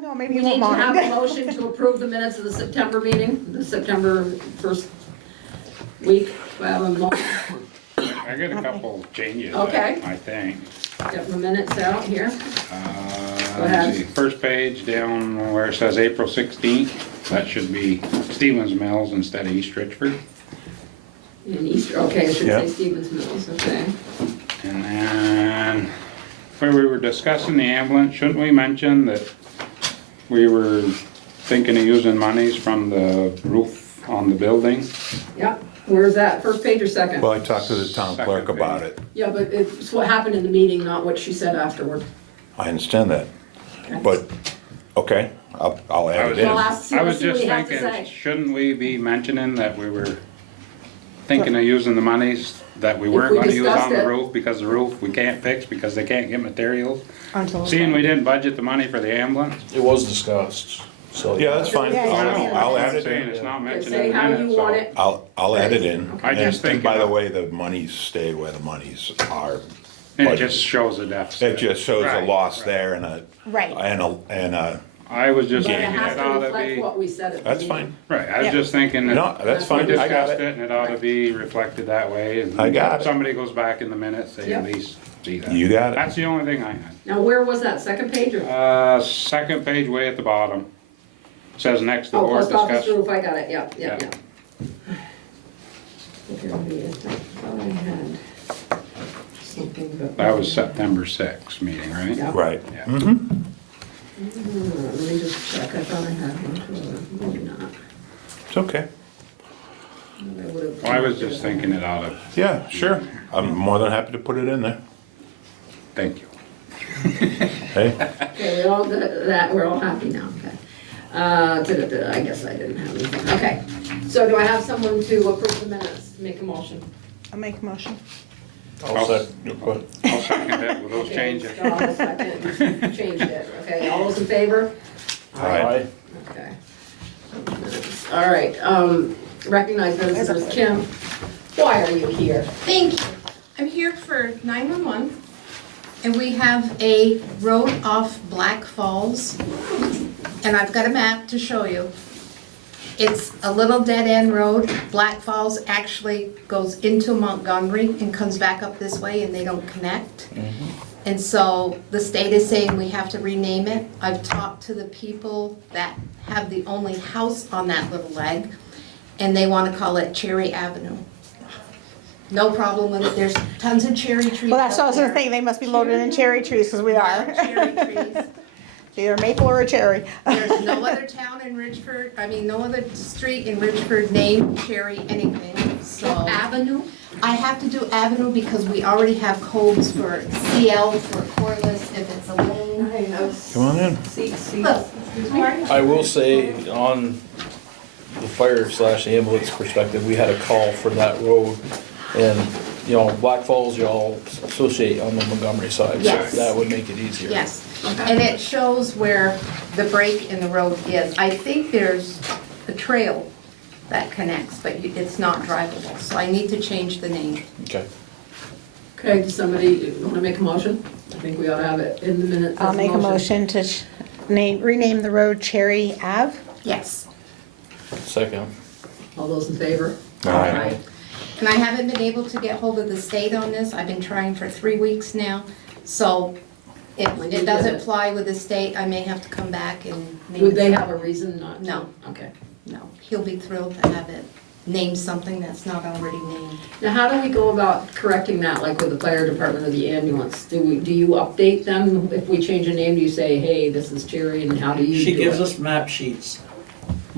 No, maybe We you need won't to have a mind. motion to approve the minutes of the September meeting, the September first week. Do I have a motion? I got a couple changes, Okay. I think. Get my minutes out here. Go Let's ahead. see, first page down where it says April 16th, that should be Stevens Mills instead of East Richford. In Easter, okay, I should Yeah. say Stevens Mills, okay. And then, where we were discussing the ambulance, shouldn't we mention that we were thinking of using monies from the roof on the building? Yep, where's that, first page or second? Well, I talked to the town clerk about it. Yeah, but it's what happened in the meeting, not what she said afterward. I understand that, Okay. but, okay, I'll add it Well, in. see I what was just you have to thinking, say. shouldn't we be mentioning that we were thinking of using the monies that we weren't we gonna use discussed on the it. roof, because the roof we can't fix because they can't get materials? Until- Seeing we didn't budget the money for the ambulance? It was discussed, so. Yeah, that's fine. Yeah, yeah. I'll add I'm it saying in. it's not Okay, mentioned say in the how minutes, you want so. it. I'll add it in. I just And think- by the way, the monies stay where the monies are. It budgeted. just shows a deficit. It just shows a Right, loss right. there and a, Right. and a, I was just But it thinking has it to ought to reflect be, what we said at the that's meeting. fine. right, I was Yeah. just thinking that. No, that's We fine, I got discussed it. it and it ought to be reflected that way. And I got it. Somebody goes back in the minutes, they at Yep. least see that. You got it. That's the only thing I had. Now, where was that, second page or? Second page way at the bottom. Says next to Oh, board post office discussion. roof, I got it, yep, yep, Yeah. yep. Okay, I thought I had something, but. That was September 6th meeting, right? Yeah. Right. Yeah. Mm-hmm. Let me just check, I thought I had one, maybe not. It's okay. I would've- Well, I was just thinking it ought to, Yeah, sure. I'm more than happy to put it in there. thank you. Hey, Okay, we all, that, we're all happy now, okay. I guess I didn't have anything, okay. So do I have someone to approve the minutes, make a motion? I'll make a motion. I'll second. Go ahead. I'll second it with those Okay, changes. John will second, changed it, okay, all those in favor? Aye. Okay. All right, recognize visitors, Kim, why are you here? Thank you. I'm here for 911, and we have a road off Black Falls, and I've got a map to show you. It's a little dead-end road. Black Falls actually goes into Montgomery and comes back up this way, and they don't connect. And so the state is saying we have to rename it. I've talked to the people that have the only house on that little leg, and they want to call it Cherry Avenue. No problem with it, there's tons of cherry trees Well, that's what I up was gonna there. think, they must be loaded in cherry trees, because we are. Wild cherry trees. Either maple or a cherry. There's no other town in Richford, no other street in Richford named Cherry anything, so. Avenue? I have to do Avenue because we already have codes for CL, for cordless, if it's a lane. Come on in. Look, I will say, on the fire/ambulance perspective, we had a call for that road. And, Black Falls, y'all associate on the Montgomery side. so Yes. That would make it easier. yes, and it shows where the break in the road is. I think there's a trail that connects, but it's not drivable, so I need to change the name. Okay. Okay, does somebody want to make a motion? I think we ought to have it in the minutes. I'll as make a motion to rename the road Cherry Ave. Yes. Second. All those in favor? Aye. And I haven't been able to get hold of the state on this, I've been trying for 3 weeks now, so if When you it get doesn't it. fly with the state, I may have to come back and name Would they it have a reason not to? No. Okay. No, he'll be thrilled to have it named something that's not already named. Now, how do we go about correcting that, like with the fire department or the ambulance? Do you update them? If we change a name, do you say, hey, this is Cherry, and how do you do it? She gives us map sheets.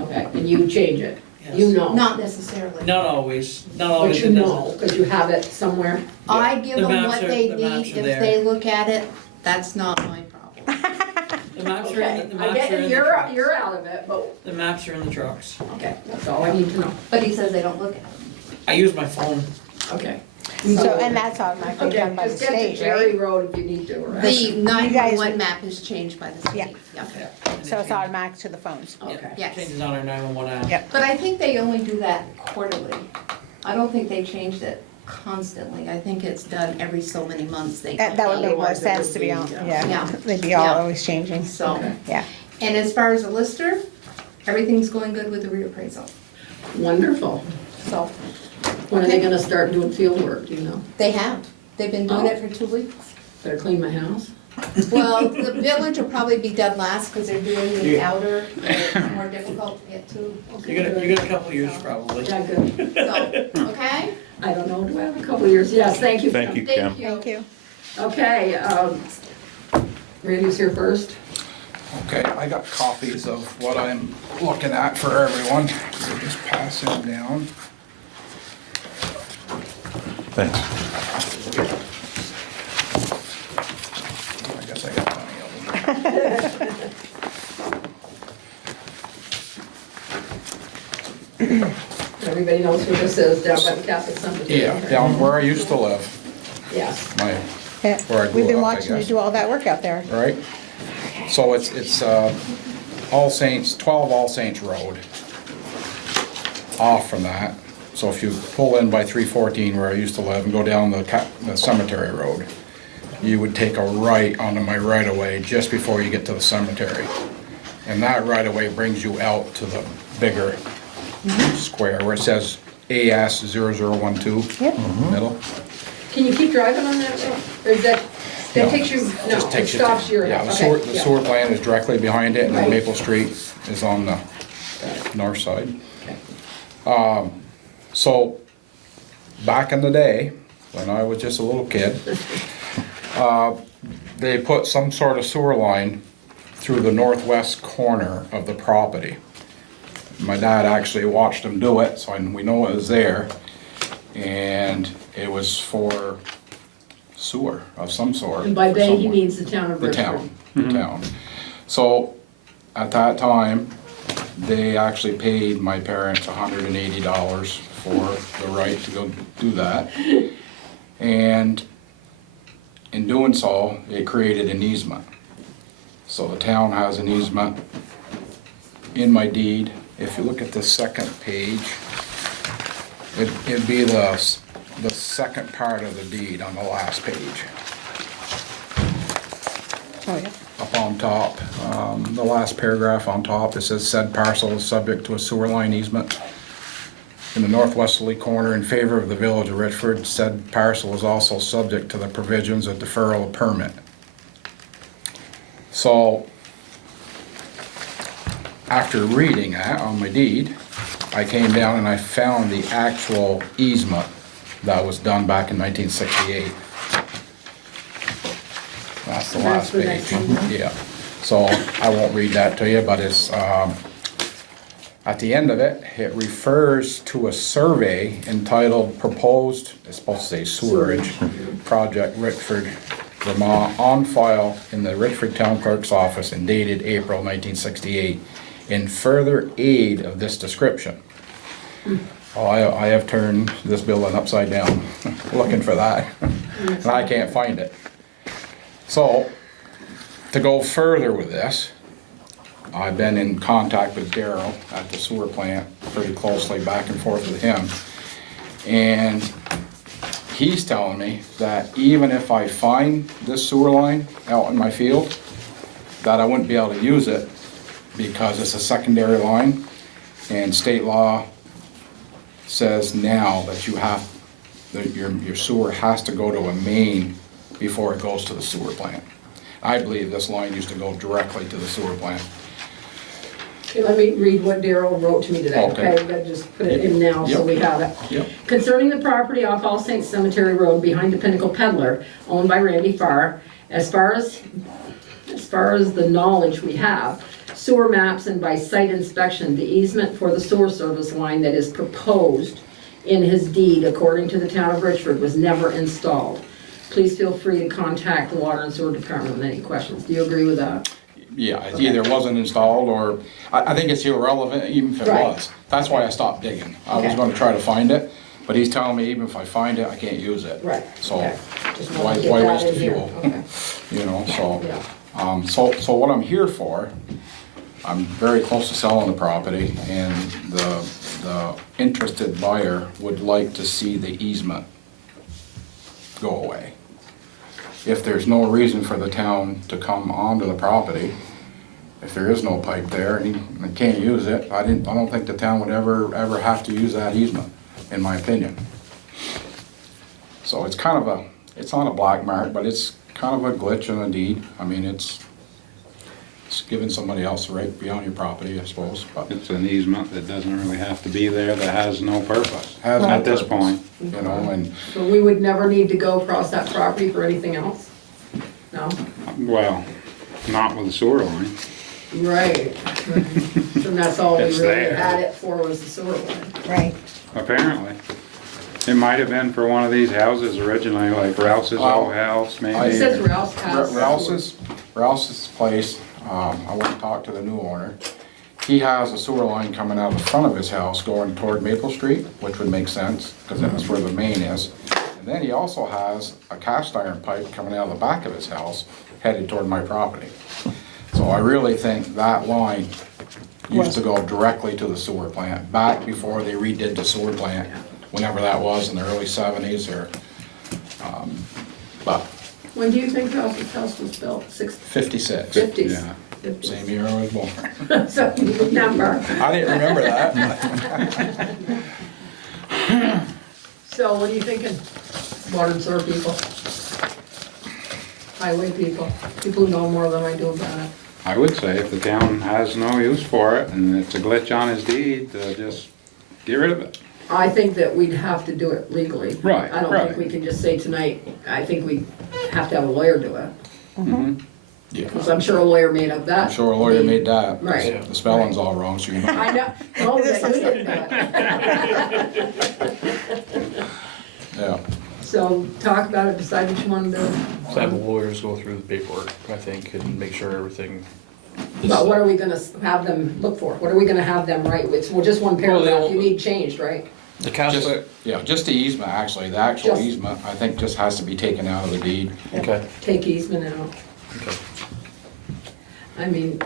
Okay, and you change it? Yes. You know? Not necessarily. Not always, not But always. you it know, doesn't. because you have it somewhere? I give The them maps what are- they the need, maps are if there. they look at it, that's not my problem. The maps are Okay, in, the I maps get are it, in the you're trucks. out of it, but, The maps are in the trucks. okay, that's all I need to know. But he says they don't look at it. I use my phone. Okay. So, and that's automatically Okay, done by the just get to state, Cherry right? Road if you need to, right? The guys- 911 map is changed by the state. Yeah. And So it it's automatic to the phones. Okay. Yes. Changes on our 911 app. Yep. But I think they only do that quarterly. I don't think they changed it constantly. I think it's done every so many months they. That would make more Otherwise it sense would to be be, on, yeah. yeah, Yeah. they'd be all Yeah. always changing. So, Okay. Yeah, And as far as the lister, everything's going good with the reappraisal. Wonderful. So, When are they Okay. gonna start doing field work, do you know? they have. They've been doing Oh. it for 2 weeks. Better clean my house. Well, the village will probably be done last because they're doing the outer, it's more difficult to get to. You got a couple years probably. Yeah, good. So, okay? I don't know, do I have a couple of years? Yes, thank you. Thank you, Kim. Kim. Thank you. Okay, Randy's here first. Okay, I got copies of what I'm looking at for everyone. So just pass them down. Thanks. I guess I got plenty of them. Everybody knows who this is, down by the Catholic Cemetery. Yeah, down where I used to live, Yes. my, Yeah, Where I grew we've been up, I watching you guess. do all that work out there. right? So it's All Saints, 12 All Saints Road. Off from that, so if you pull in by 314 where I used to live and go down the cemetery road, you would take a right onto my right-of-way just before you get to the cemetery. And that right-of-way brings you out to the bigger square where it says AS 0012. Yep. Middle. Can you keep driving on that road? Or is that No, takes you, no, just it takes you stops to- your, Yeah, okay. the sewer plant is directly behind it, and then Right. Maple Street is on the north side. Okay. So, back in the day, when I was just a little kid, they put some sort of sewer line through the northwest corner of the property. My dad actually watched them do it, so we know it was there. And it was for sewer of some sort. And by for they, he someone. means the town of The Richford. town, the town. So, at that time, they actually paid my parents $180 for the right to go do that. And in doing so, it created an easement. So the town has an easement in my deed. If you look at the second page, it'd be the second part of the deed on the last page. Oh, yeah. Up on top, the last paragraph on top, it says said parcel is subject to a sewer line easement in the northwesterly corner in favor of the village of Richford. Said parcel is also subject to the provisions of deferral of permit. So, after reading that on my deed, I came down and I found the actual easement that was done back in 1968. That's the last the page. next one. Yeah, so I won't read that to you, but it's, at the end of it, it refers to a survey entitled Proposed, it's supposed to say Sewerage Project Richford, Vermont, on file in the Richford Town Clerk's office and dated April 1968, in further aid of this description. Oh, I have turned this building upside down, looking for that, and I can't find it. So, to go further with this, I've been in contact with Darryl at the sewer plant pretty closely, back and forth with him. And he's telling me that even if I find this sewer line out in my field, that I wouldn't be able to use it because it's a secondary line, and state law says now that you have, that your sewer has to go to a main before it goes to the sewer plant. I believe this line used to go directly to the sewer plant. Okay, let me read what Daryl wrote to me today, Okay. okay? I just put it in now, so Yep. we have it. Yep. Concerning the property off All Saints Cemetery Road behind the Pinnacle Peddler, owned by Randy Farr, as far as the knowledge we have, sewer maps and by site inspection, the easement for the sewer service line that is proposed in his deed, according to the town of Richford, was never installed. Please feel free to contact the Water and Sewer Department with any questions. Do you agree with that? Yeah, it either wasn't installed or, I think it's irrelevant even if it Right. was. That's why I stopped digging. I was Okay. gonna try to find it, but he's telling me even if I find it, I can't use it. Right. So, okay. Just wanted to get why that waste the in here. fuel? Okay. You know, so. Yeah. So what I'm here for, I'm very close to selling the property, and the interested buyer would like to see the easement go away. If there's no reason for the town to come onto the property, if there is no pipe there and he can't use it, I don't think the town would ever have to use that easement, in my opinion. So it's kind of it's not a black mark, but it's kind of a glitch in a deed. I mean, it's giving somebody else the right beyond your property, I suppose, but. It's an easement that doesn't really have to be there, that has no purpose Has no at this purpose. point. You know, and So we would never need to go across that property for anything else? No? Well, not with the sewer line. Right. So that's all we It's really there. had it for was the sewer line. Right. Apparently. It might have been for one of these houses originally, like Rouse's old house, It maybe. says Ralph's house. Rouse's place, I went and talked to the new owner. He has a sewer line coming out the front of his house going toward Maple Street, which would make sense, because that's where the main is. And then he also has a cast iron pipe coming out of the back of his house, headed toward my property. So I really think that line used to go directly to the sewer plant, back before they redid the sewer plant, whenever that was, in the early '70s or, but When do you think Ralph's house was built? 56, 50s? Yeah. 50s. same year I was born. So you remember. I didn't remember that. So what are you thinking? Water and sewer people? Highway people? People who know more than I do about it? I would say if the town has no use for it and it's a glitch on his deed, just get rid of it. I think that we'd have to do it legally. Right, I don't think right. we can just say tonight, I think we have to have a lawyer do it. Yeah, Because I'm sure a lawyer made up that. I'm sure a lawyer made that. Right. The spelling's all wrong, so you know. I know, oh, that you did that. Yeah, So talk about it, decide what you want to do. So have the lawyers go through the paperwork, I think, and make sure everything is. But what are we gonna have them look for? What are we gonna have them write? It's well, just one paragraph, they'll- you need changed, right? The cast, just, yeah, just the easement, actually, the actual Just- easement, I think just has to be taken out of the deed. okay, Take easement out. okay. I mean,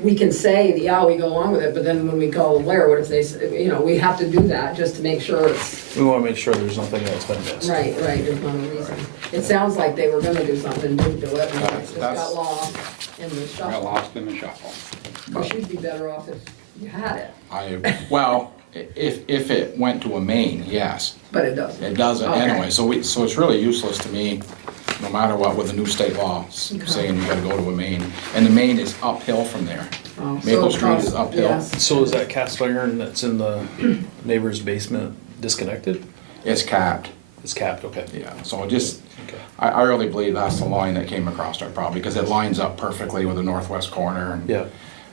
we can say, yeah, we go along with it, but then when we call the lawyer, what if they, you know, we have to do that just to make sure it's, We wanna make sure there's nothing that's been missed. right, there's not a reason. It sounds like they were gonna do something, didn't do it, and it just got lost in the Got shuffle. lost in the shuffle. Which you'd be better off if you had it, Well, if it went to a main, yes, but it doesn't. it doesn't Okay. anyway, so it's really useless to me, no matter what, with the new state law saying you gotta go to a main. And the main is uphill from there. Oh, so Maple it Street is costs- uphill. yes. So is that cast iron that's in the neighbor's basement disconnected? It's capped, It's capped, okay. yeah, so just, Okay. I really believe that's the line that came across our property, because it lines up perfectly with the northwest corner. And Yeah,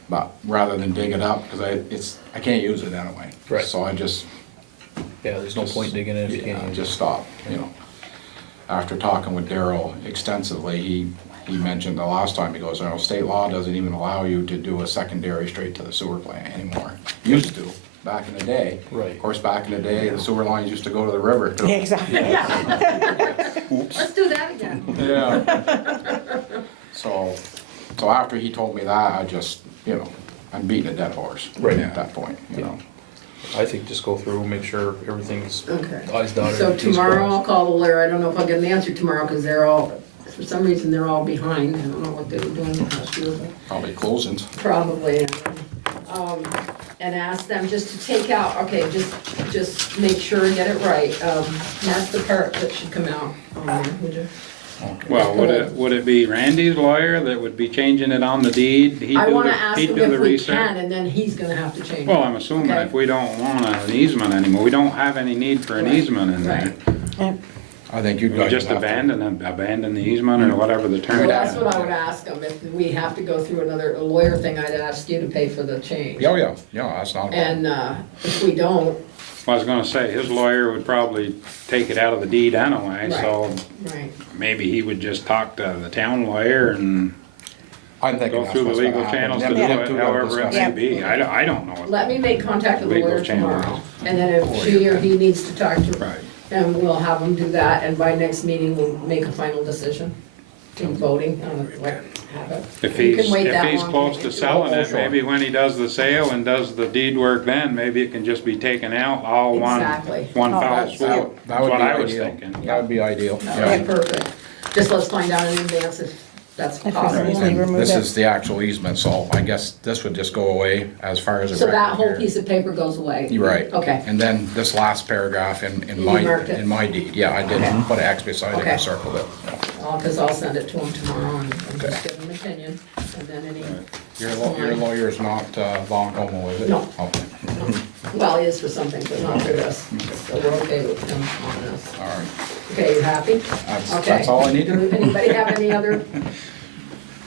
But rather than dig it up, because I can't use it anyway. Right. So I just, yeah, there's no point digging in if you yeah, can't use just it. stop, you know. After talking with Daryl extensively, he mentioned the last time, he goes, you know, state law doesn't even allow you to do a secondary straight to the sewer plant anymore. Used to, back in the day. Right. Of course, back in the day, the sewer lines used to go to the river. Yeah, exactly. Let's do that again. Yeah. So after he told me that, I just, you know, I'm beating a dead horse. Right. At that point, you know. I think just go through, make sure everything's Okay. I's dotted. So T's tomorrow I'll crossed. call the lawyer, I don't know if I'll get an answer tomorrow, because they're all, for some reason, they're all behind, I don't know what they were doing the past year, but Probably closings. probably. And ask them just to take out, okay, just make sure and get it right, mark the part that should come out on there, would you? Well, would it be Randy's lawyer that would be changing it on the deed? He'd I do wanna the- ask he'd him do the if we research? can, and then he's gonna have to change it. Well, I'm assuming Okay. if we don't want an easement anymore, we don't have any need for an Right, easement in there. Yeah. I think you We guys just have to- abandon the easement or whatever the term Well, is. that's what I would ask him, if we have to go through a lawyer thing, I'd ask you to pay for the change. Oh, yeah, that's not a problem. And, if we don't, I was gonna say, his lawyer would probably take it out of the deed anyway, so right, maybe he would just talk to the town lawyer and I'm thinking go that's through the what's gonna legal happen. channels to Them- do them it, two gotta however it discuss may it. be. I don't know. let me make contact with the Legal lawyer channels. tomorrow, and then if she or he needs to talk to, Right. and we'll have them do that, and by next meeting, we'll make a final decision. In voting on what, have it. If You can he's, wait if that he's long. close to selling it, sure. maybe when he does the sale and does the deed work then, maybe it can just be taken out all Exactly. one Oh, foul that's- swoop. That That's would what be I was ideal. thinking. That would be ideal, Okay, yeah. perfect. Just let's find out in advance if that's If we possible. usually And remove this it. is the actual easement, so I guess this would just go away as far as a So that record whole here. piece of paper goes away? You're right. Okay, And then this last paragraph in You marked it? in my deed, yeah, I did put an X beside it Okay. and circled it. because I'll send it to him tomorrow and just Okay. give him an opinion, and then any, Your lawyer's not long homo, is it? No. Okay, well, he is for something, but not for this. So we're okay with him on this. all right. Okay, you happy? That's, Okay. that's all I needed. Anybody have any other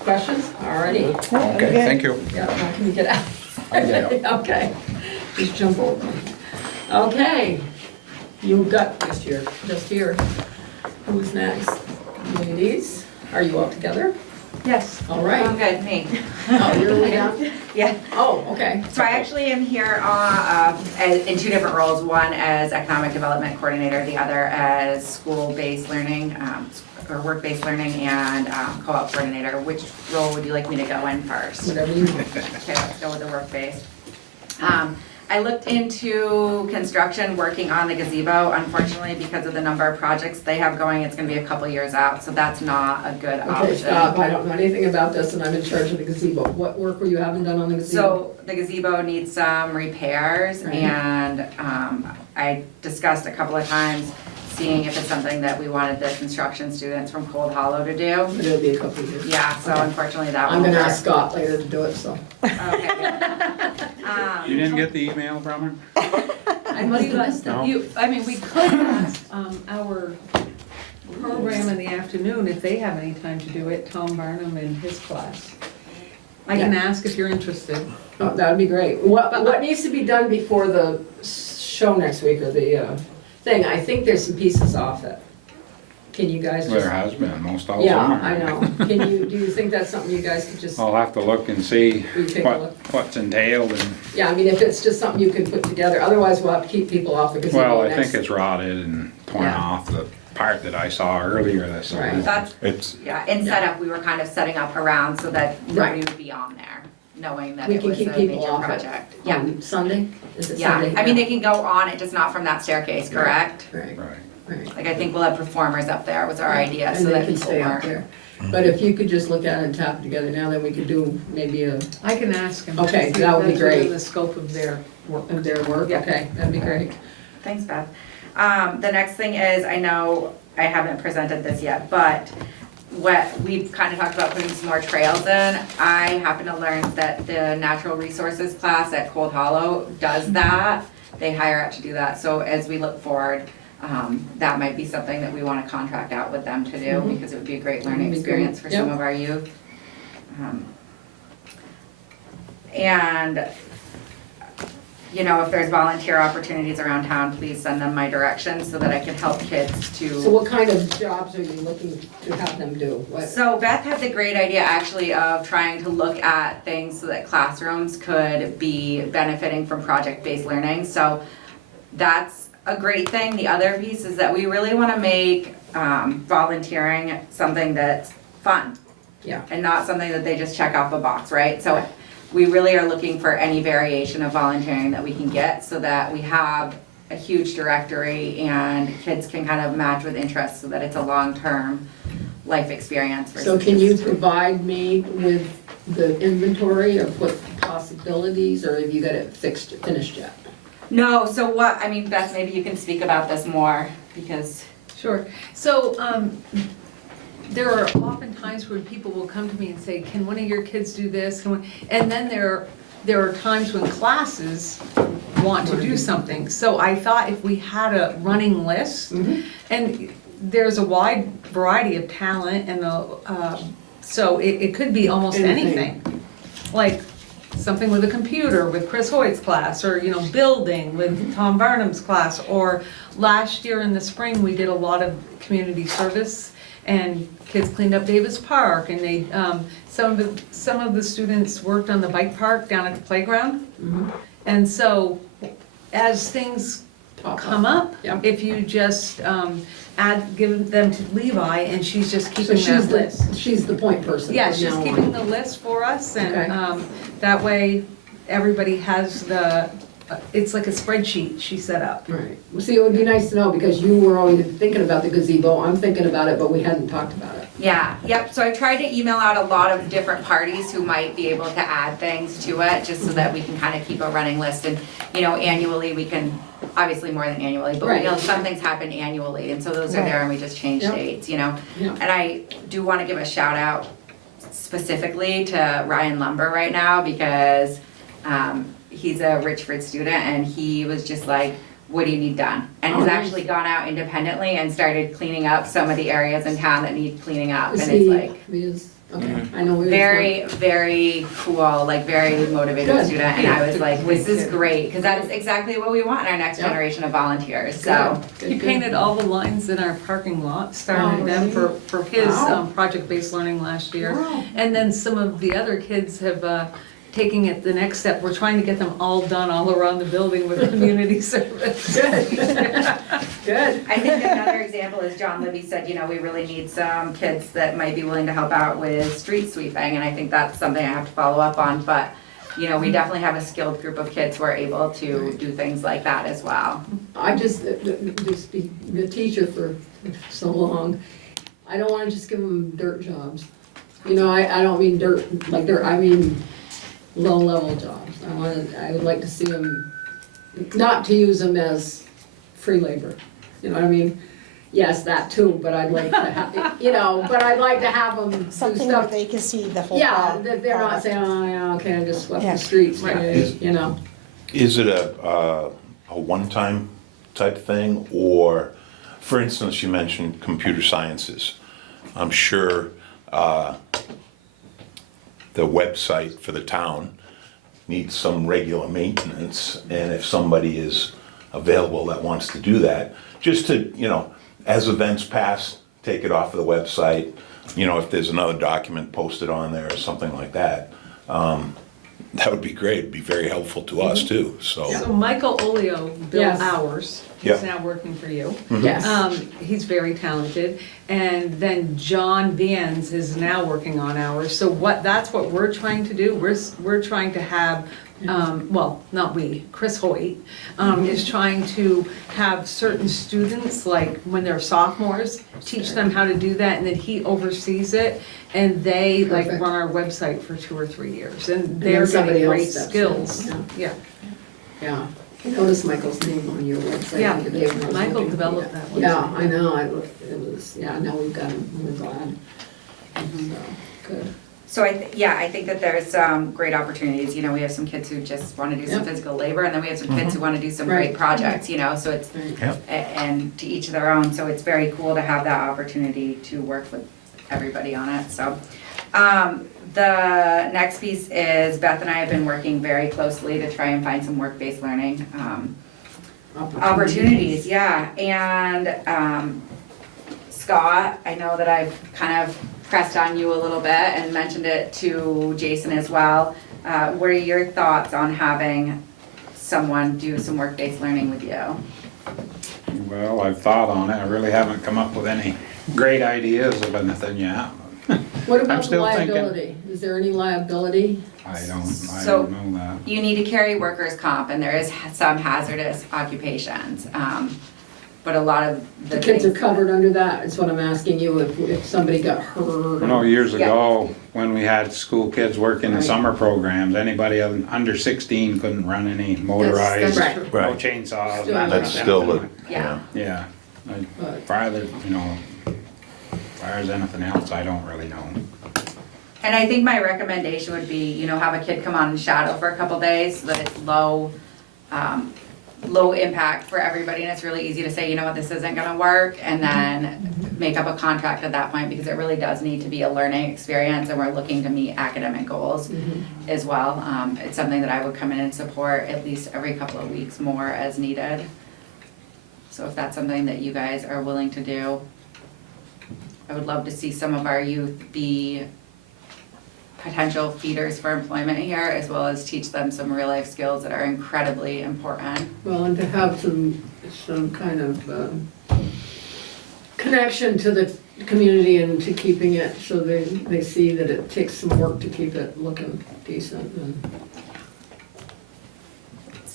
questions? Alrighty. Okay, thank you. Yeah, how can you get out? I get out. Okay, just jump over. Okay, you got just here. Who's next? Ladies, are you all together? Yes. All right. I'm good, me. Oh, you're way down? Yeah. Oh, okay. So I actually am here in two different roles, one as economic development coordinator, the other as school-based learning, or work-based learning and co-op coordinator. Which role would you like me to go in first? Whatever you want. Okay, let's go with the work-based. I looked into construction, working on the gazebo. Unfortunately, because of the number of projects they have going, it's gonna be a couple years out, so that's not a good Okay, option. stop. I don't know anything about this and I'm in charge of the gazebo. What work were you having done on the gazebo? So the gazebo needs some repairs Right. and I discussed a couple of times seeing if it's something that we wanted the construction students from Cold Hollow to do. It'll be a couple of years. Yeah, so unfortunately that I'm won't gonna work. ask Scott later to do it, so. Okay, good. You didn't get the email from her? I must have missed it. No. I mean, we could ask our program in the afternoon if they have any time to do it, Tom Barnum and his class. I can ask if you're interested. Oh, that would be great. What needs to be done before the show next week or the thing? I think there's some pieces off it. Can you guys There just? has been, most all Yeah, summer. I know. Do you think that's something you guys could just, I'll have to look and see will you take a look? what's entailed and, Yeah, I mean, if it's just something you can put together, otherwise we'll have to keep people off the gazebo well, I next. think it's rotted and torn Yeah. off the part that I saw earlier this summer. Right. That's, It's, yeah, in setup, we were kind of setting up around so that Right. nobody would be on there, knowing that We it can was a keep people major off it. project. Yeah, On Sunday? Is it yeah, Sunday? I mean, they can go on it, just not from that staircase, correct? Right, right. right. Like, I think we'll have performers up there was our idea, And so they that can people stay up weren't. there. But if you could just look at it and tap it together now, then we could do maybe a, I can ask them. Okay, to see that if would be that's within great. the scope of their work. of their work, Yeah. okay, that'd be great. Thanks, Beth. The next thing is, I know I haven't presented this yet, but what, we've kind of talked about putting some more trails in. I happen to learn that the natural resources class at Cold Hollow does that. They hire out to do that, so as we look forward, that might be something that we want to contract out with them to do, Mhm. because it would be a great learning That'd be experience for great. some Yep. of our youth. And, you know, if there's volunteer opportunities around town, please send them my direction so that I can help kids So to. what kind of jobs are you looking to have them do? What? So Beth had the great idea actually of trying to look at things so that classrooms could be benefiting from project-based learning. So that's a great thing. The other piece is that we really want to make volunteering something that's fun. Yeah. And not something that they just check off a box, right? So we really are looking for any variation of volunteering that we can get so that we have a huge directory and kids can kind of match with interests so that it's a long-term life experience. So versus can you just- provide me with the inventory of what possibilities, or have you got it finished yet? No, so what, I mean, Beth, maybe you can speak about this more because, Sure. So, there are often times when people will come to me and say, can one of your kids do this? And then there are times when classes want to do something. So I thought if we had a running list, and there's a wide variety of talent and so it could be almost Anything. anything. Like something with a computer with Chris Hoyt's class, or, you know, building with Tom Barnum's class, or last year in the spring, we did a lot of community service and kids cleaned up Davis Park, and they, some of the students worked on the bike park down at the playground. And so, as things come up, Yep. if you just give them to Levi, and she's just So keeping that list. she's the point person Yeah, from she's now keeping on. the list for us, Okay. and that way, everybody has the it's like a spreadsheet she set up. Right, well, see, it would be nice to know, because you were always thinking about the gazebo, I'm thinking about it, but we hadn't talked about it. Yeah, yep, so I tried to email out a lot of different parties who might be able to add things to it, just so that we can kind of keep a running list, and, you know, annually, we can, obviously more than annually, but we know Right. some things happen annually, and so those are there, and we just change Yep. dates, you know? Yeah. And I do wanna give a shout out specifically to Ryan Lumber right now, because, he's a Richford student, and he was just like, what do you need done? And Oh, he's nice. actually gone out independently and started cleaning up some of the areas in town that need cleaning up, Is and it's he, like, okay, I know. we were- very, very cool, like very motivated Good. student, and I was like, this is Good. great, cause that's exactly what we want in our next Yep. generation of volunteers, so. Good, He good. painted all the lines in our parking lot, started Oh, them really? for his Wow. project-based learning last year. Wow. And then some of the other kids have taking it the next step. We're trying to get them all done all around the building with community service. Good. I think another example is John Libby said, you know, we really need some kids that might be willing to help out with street sweeping, and I think that's something I have to follow up on, but, you know, we definitely have a skilled group of kids who are able to do things like that as well. I just be the teacher for so long, I don't wanna just give them dirt jobs. You know, I don't mean dirt, like dirt, I mean low-level jobs. I would like to see them, not to use them as free labor, you know what I mean? Yes, that too, but I'd like to have, you know, but I'd like to have them do Something where stuff. they can see the whole. Yeah, that they're not product. saying, oh, yeah, okay, I just swept Yeah. the streets, Right. you know? Is it a one-time type thing, or, for instance, you mentioned computer sciences. I'm sure the website for the town needs some regular maintenance, and if somebody is available that wants to do that, just to, you know, as events pass, take it off of the website, you know, if there's another document posted on there or something like that, that would be great, it'd be very helpful to us too, so. So Michael Olio built Yes. ours. Yeah. He's now working for you. Yes. He's very talented. And then John Vans is now working on ours. So that's what we're trying to do. We're trying to have, well, not we, Chris Hoyt, is trying to have certain students, like when they're sophomores, teach them how to do that, and then he oversees it. And they like Perfect. run our website for 2 or 3 years, and then they're somebody getting else great steps in. skills. Yeah. Yeah. Yeah, I noticed Michael's name on your website. Yeah, the other day when I was Michael looking. developed that website. Yeah, I know, it was, yeah, now we've got him, we're glad. So, good. So I think that there's great opportunities, you know, we have some kids who just wanna do some Yep. physical labor, and then we have some kids who wanna do some Right. great projects, you know, so it's, Right. and to each their own, so it's very cool to have that opportunity to work with everybody on it, so. The next piece is Beth and I have been working very closely to try and find some work-based learning, opportunities, yeah, and, Scott, I know that I've kind of pressed on you a little bit and mentioned it to Jason as well. What are your thoughts on having someone do some work-based learning with you? Well, I've thought on it, I really haven't come up with any great ideas of anything yet. What I'm about the still thinking. liability? Is there any liability? I So- don't know that. You need to carry workers' comp, and there is some hazardous occupations, but a lot of The the kids are things. covered under that, is what I'm asking you, if somebody got hurt. I know years Yeah. ago, when we had school kids working in Right. summer programs, anybody under 16 couldn't run any motorized, that's no true. Right. chainsaws. Still- nothing That's like still that. the, Yeah. Yeah, But- farther, you know, as far as anything else, I don't really know. And I think my recommendation would be, you know, have a kid come on and shadow for a couple days so that it's low impact for everybody, and it's really easy to say, you know what, this isn't gonna work, and then make up a contract at that point, because it really does need to be a learning experience, and we're looking to meet academic goals as well. It's something that I would come in and support at least every couple of weeks more as needed. So if that's something that you guys are willing to do, I would love to see some of our youth be potential feeders for employment here, as well as teach them some real life skills that are incredibly important. Well, and to have some kind of connection to the community and to keeping it, so they see that it takes some work to keep it looking decent and.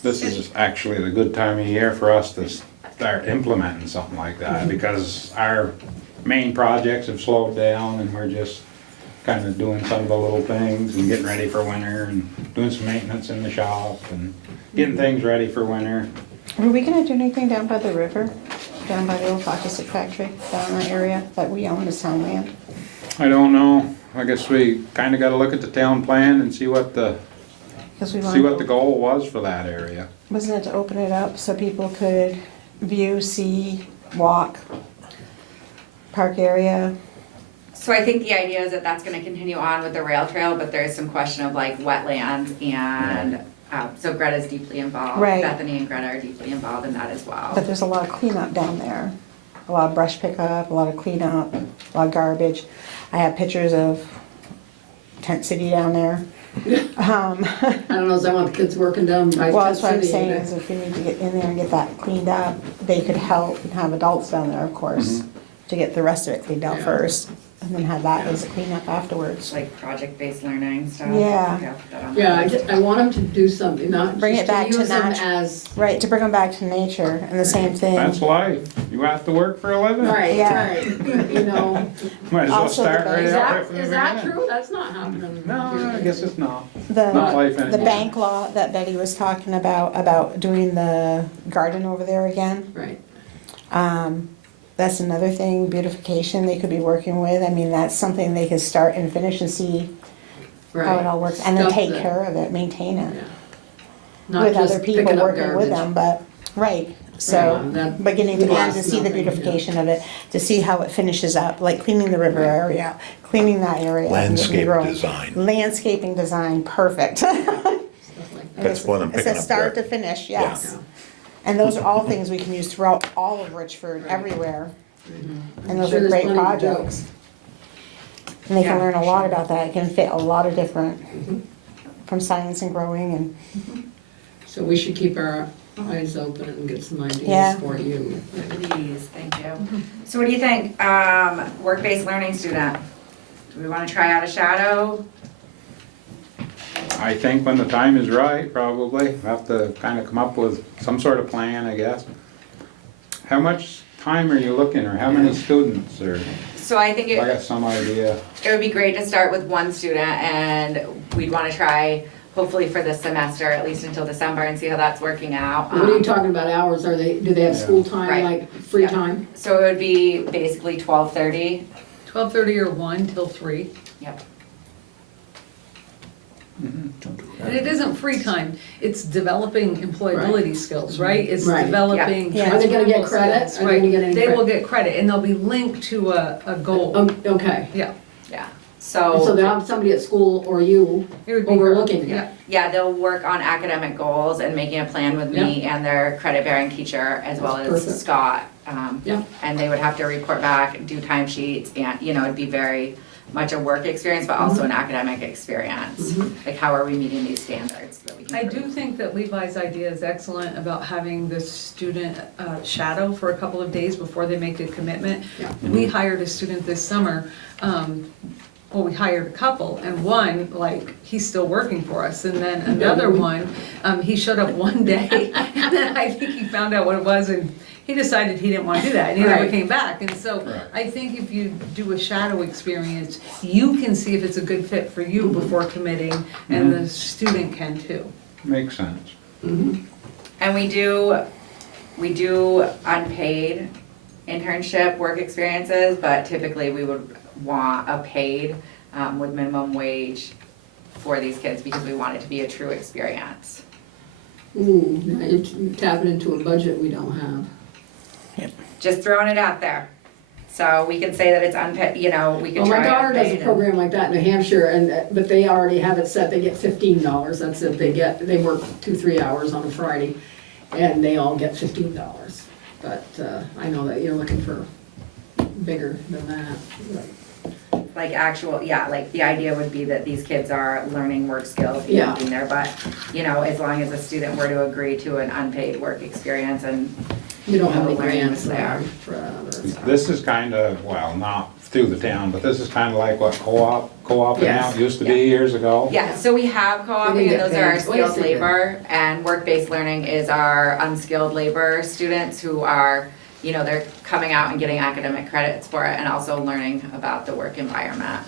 this is actually the good time of year for us to start implementing something like that, because our main projects have slowed down and we're just kind of doing some of the little things and getting ready for winter and doing some maintenance in the shop and getting things ready for winter. Were we gonna do anything down by the river? Down by the old hockey stick factory, down in that area that we own as town land? I don't know, I guess we kinda gotta look at the town plan and see what the, 'Cause we see what the wanted, goal was for that area. wasn't it to open it up so people could view, see, walk, park area? So I think the idea is that that's gonna continue on with the rail trail, but there's some question of like wetlands and, so Greta's deeply involved. Right. Bethany and Greta are deeply involved in that as But well. there's a lot of cleanup down there. A lot of brush pickup, a lot of cleanup, a lot of garbage. I have pictures of Tent City down there. I don't know, 'cause I want the kids working down by Well, Tent that's what I'm City. saying, is if we need to get in there and get that cleaned up, they could help and have adults down there, of course, to get the rest of it cleaned out Yeah. first, and then have that as a cleanup afterwards. Like project-based learning stuff. Yeah. put that on the Yeah, list. I want them to do something, not Bring just it back to to use them natu- as, Right, to bring them back to nature, and the same thing. That's life, you have to work for a living. right, Yeah. right, you know. Might as well Also the start right Is out that, right from the is that beginning. true? That's not happening. No, I guess it's not. The, Not life the anymore. bank law that Betty was talking about doing the garden over there again. Right. That's another thing, beautification they could be working with. I mean, that's something they could start and finish and see how Right. it all works. And then Stuff take that- care of it, maintain it. Yeah. Not With just other people picking up working with garbage. them, but, right. So, Yeah, that beginning to end, to lasts see the nothing, yeah. beautification of it, to see how it finishes up, like cleaning the river area, cleaning that area. up and getting Landscape growing. design. Landscaping design, perfect. Stuff like that. That's what I'm It's picking a up start there. to finish, Yeah. yes. And those are all things we can use throughout all of Richford, everywhere. And those Sure are there's great plenty to do. projects. And they can Yeah. learn a lot about that. It can fit a lot of different, from science and growing and, So we should keep our eyes open and get some Yeah. ideas for you. Please, thank you. So what do you think? Work-based learning student? Do we wanna try out a shadow? I think when the time is right, probably, we'll have to kind of come up with some sort of plan, I guess. How much time are you looking, or how many students, or, So I think I got some idea. it would be great to start with one student, and we'd wanna try, hopefully for this semester, at least until December, and see how that's working out. What are you talking about hours? Are they, do they have school time, Right. like free Yeah. time? So it would be basically 12:30. 12:30 or 1 till 3. Yep. And it isn't free time, it's developing employability skills, right? It's Right. developing Yeah. Are they gonna get transferable credit? skills, Are they gonna right? get any They will credit? get credit, and they'll be linked to a goal, Okay. yeah. Yeah. So So, they'll have somebody at school or you It would be overlooking great, it. yeah. yeah, they'll work on academic goals and making a plan with me and their credit-bearing teacher, as well That's as perfect. Scott. Yeah. And they would have to report back, do timesheets, and, you know, it'd be very much a work experience, but also an academic experience. Like, how are we meeting these standards that we can I do improve? think that Levi's idea is excellent about having the student shadow for a couple of days before they make a commitment. Yeah. We hired a student this summer, well, we hired a couple, and one, like, he's still working for us, and then another one, he showed up one day, and then I think he found out what it was, and he decided he didn't wanna do that, and he never Right. came back, and so, Right. I think if you do a shadow experience, you can see if it's a good fit for you before committing, and the student can too. Makes sense. And we do unpaid internship work experiences, but typically we would want a paid, with minimum wage for these kids, because we want it to be a true experience. Ooh, now you're tapping into a budget we don't have. Just throwing it out there. So we can say that it's unpaid, you know, we can Well, try my daughter does a unpaid and- program like that in New Hampshire, but they already have it set, they get $15, that's it, they work 2-3 hours on a Friday, and they all get $15. But, I know that you're looking for bigger than that. like actual, yeah, like the idea would be that these kids are learning work skills Yeah. and being there, but, you know, as long as a student were to agree to an unpaid work experience and. We don't have any Learning grants was there there. for that other stuff. This is kind of, well, not through the town, but this is kind of like what co-oping Yes. out used to be years ago. Yeah, so we have co-oping They and get those are our paid. Oh, yes, skilled they do. labor, and work-based learning is our unskilled labor students who are, you know, they're coming out and getting academic credits for it and also learning about the work environment.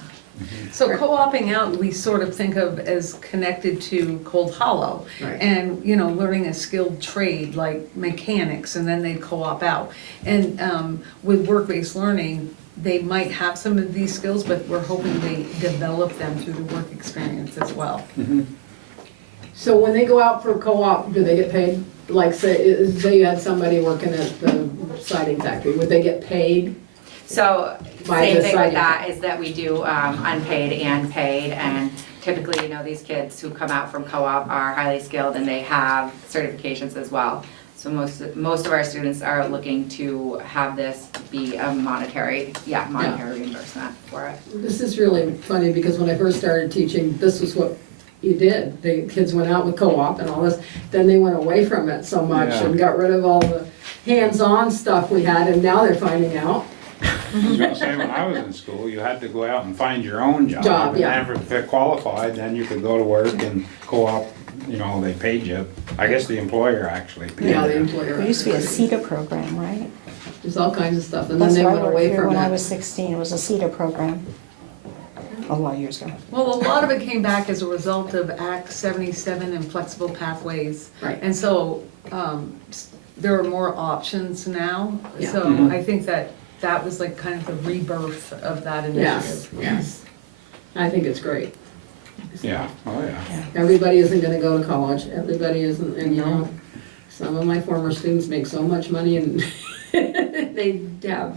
So co-oping out, we sort of think of as connected to Cold Hollow. Right. And, you know, learning a skilled trade like mechanics, and then they'd co-op out. And with work-based learning, they might have some of these skills, but we're hoping they develop them through the work experience as well. So when they go out for co-op, do they get paid? Like say you had somebody working at the siding factory, would they get paid? So, By same the thing side with that is that we do unpaid and paid, and typically, you know, these kids who come out from co-op are highly skilled and they have certifications as well. So most of our students are looking to have this be a monetary reimbursement for it. This is really funny because when I first started teaching, this was what you did. The kids went out with co-op and all this, then they went away from it so much Yeah. and got rid of all the hands-on stuff we had, and now they're finding out. I was gonna say, when I was in school, you had to go out and find your own job. Job, yeah. And then if it qualified, then you could go to work and co-op, you know, they paid you. I guess the employer actually paid Yeah, the you. employer. There used to be a CETA program, right? There's all kinds of stuff, and then That's they where I went worked away here from when I it. was 16. It was a CETA program. A lot of years ago. Well, a lot of it came back as a result of Act 77 and flexible pathways. Right. And so there are more options now. Yeah. So I think that was like kind of the rebirth of that Yes, initiative. yes. I think it's great. Yeah, oh yeah. Everybody isn't gonna go to college, everybody isn't, and you know, some of my former students make so much money and they have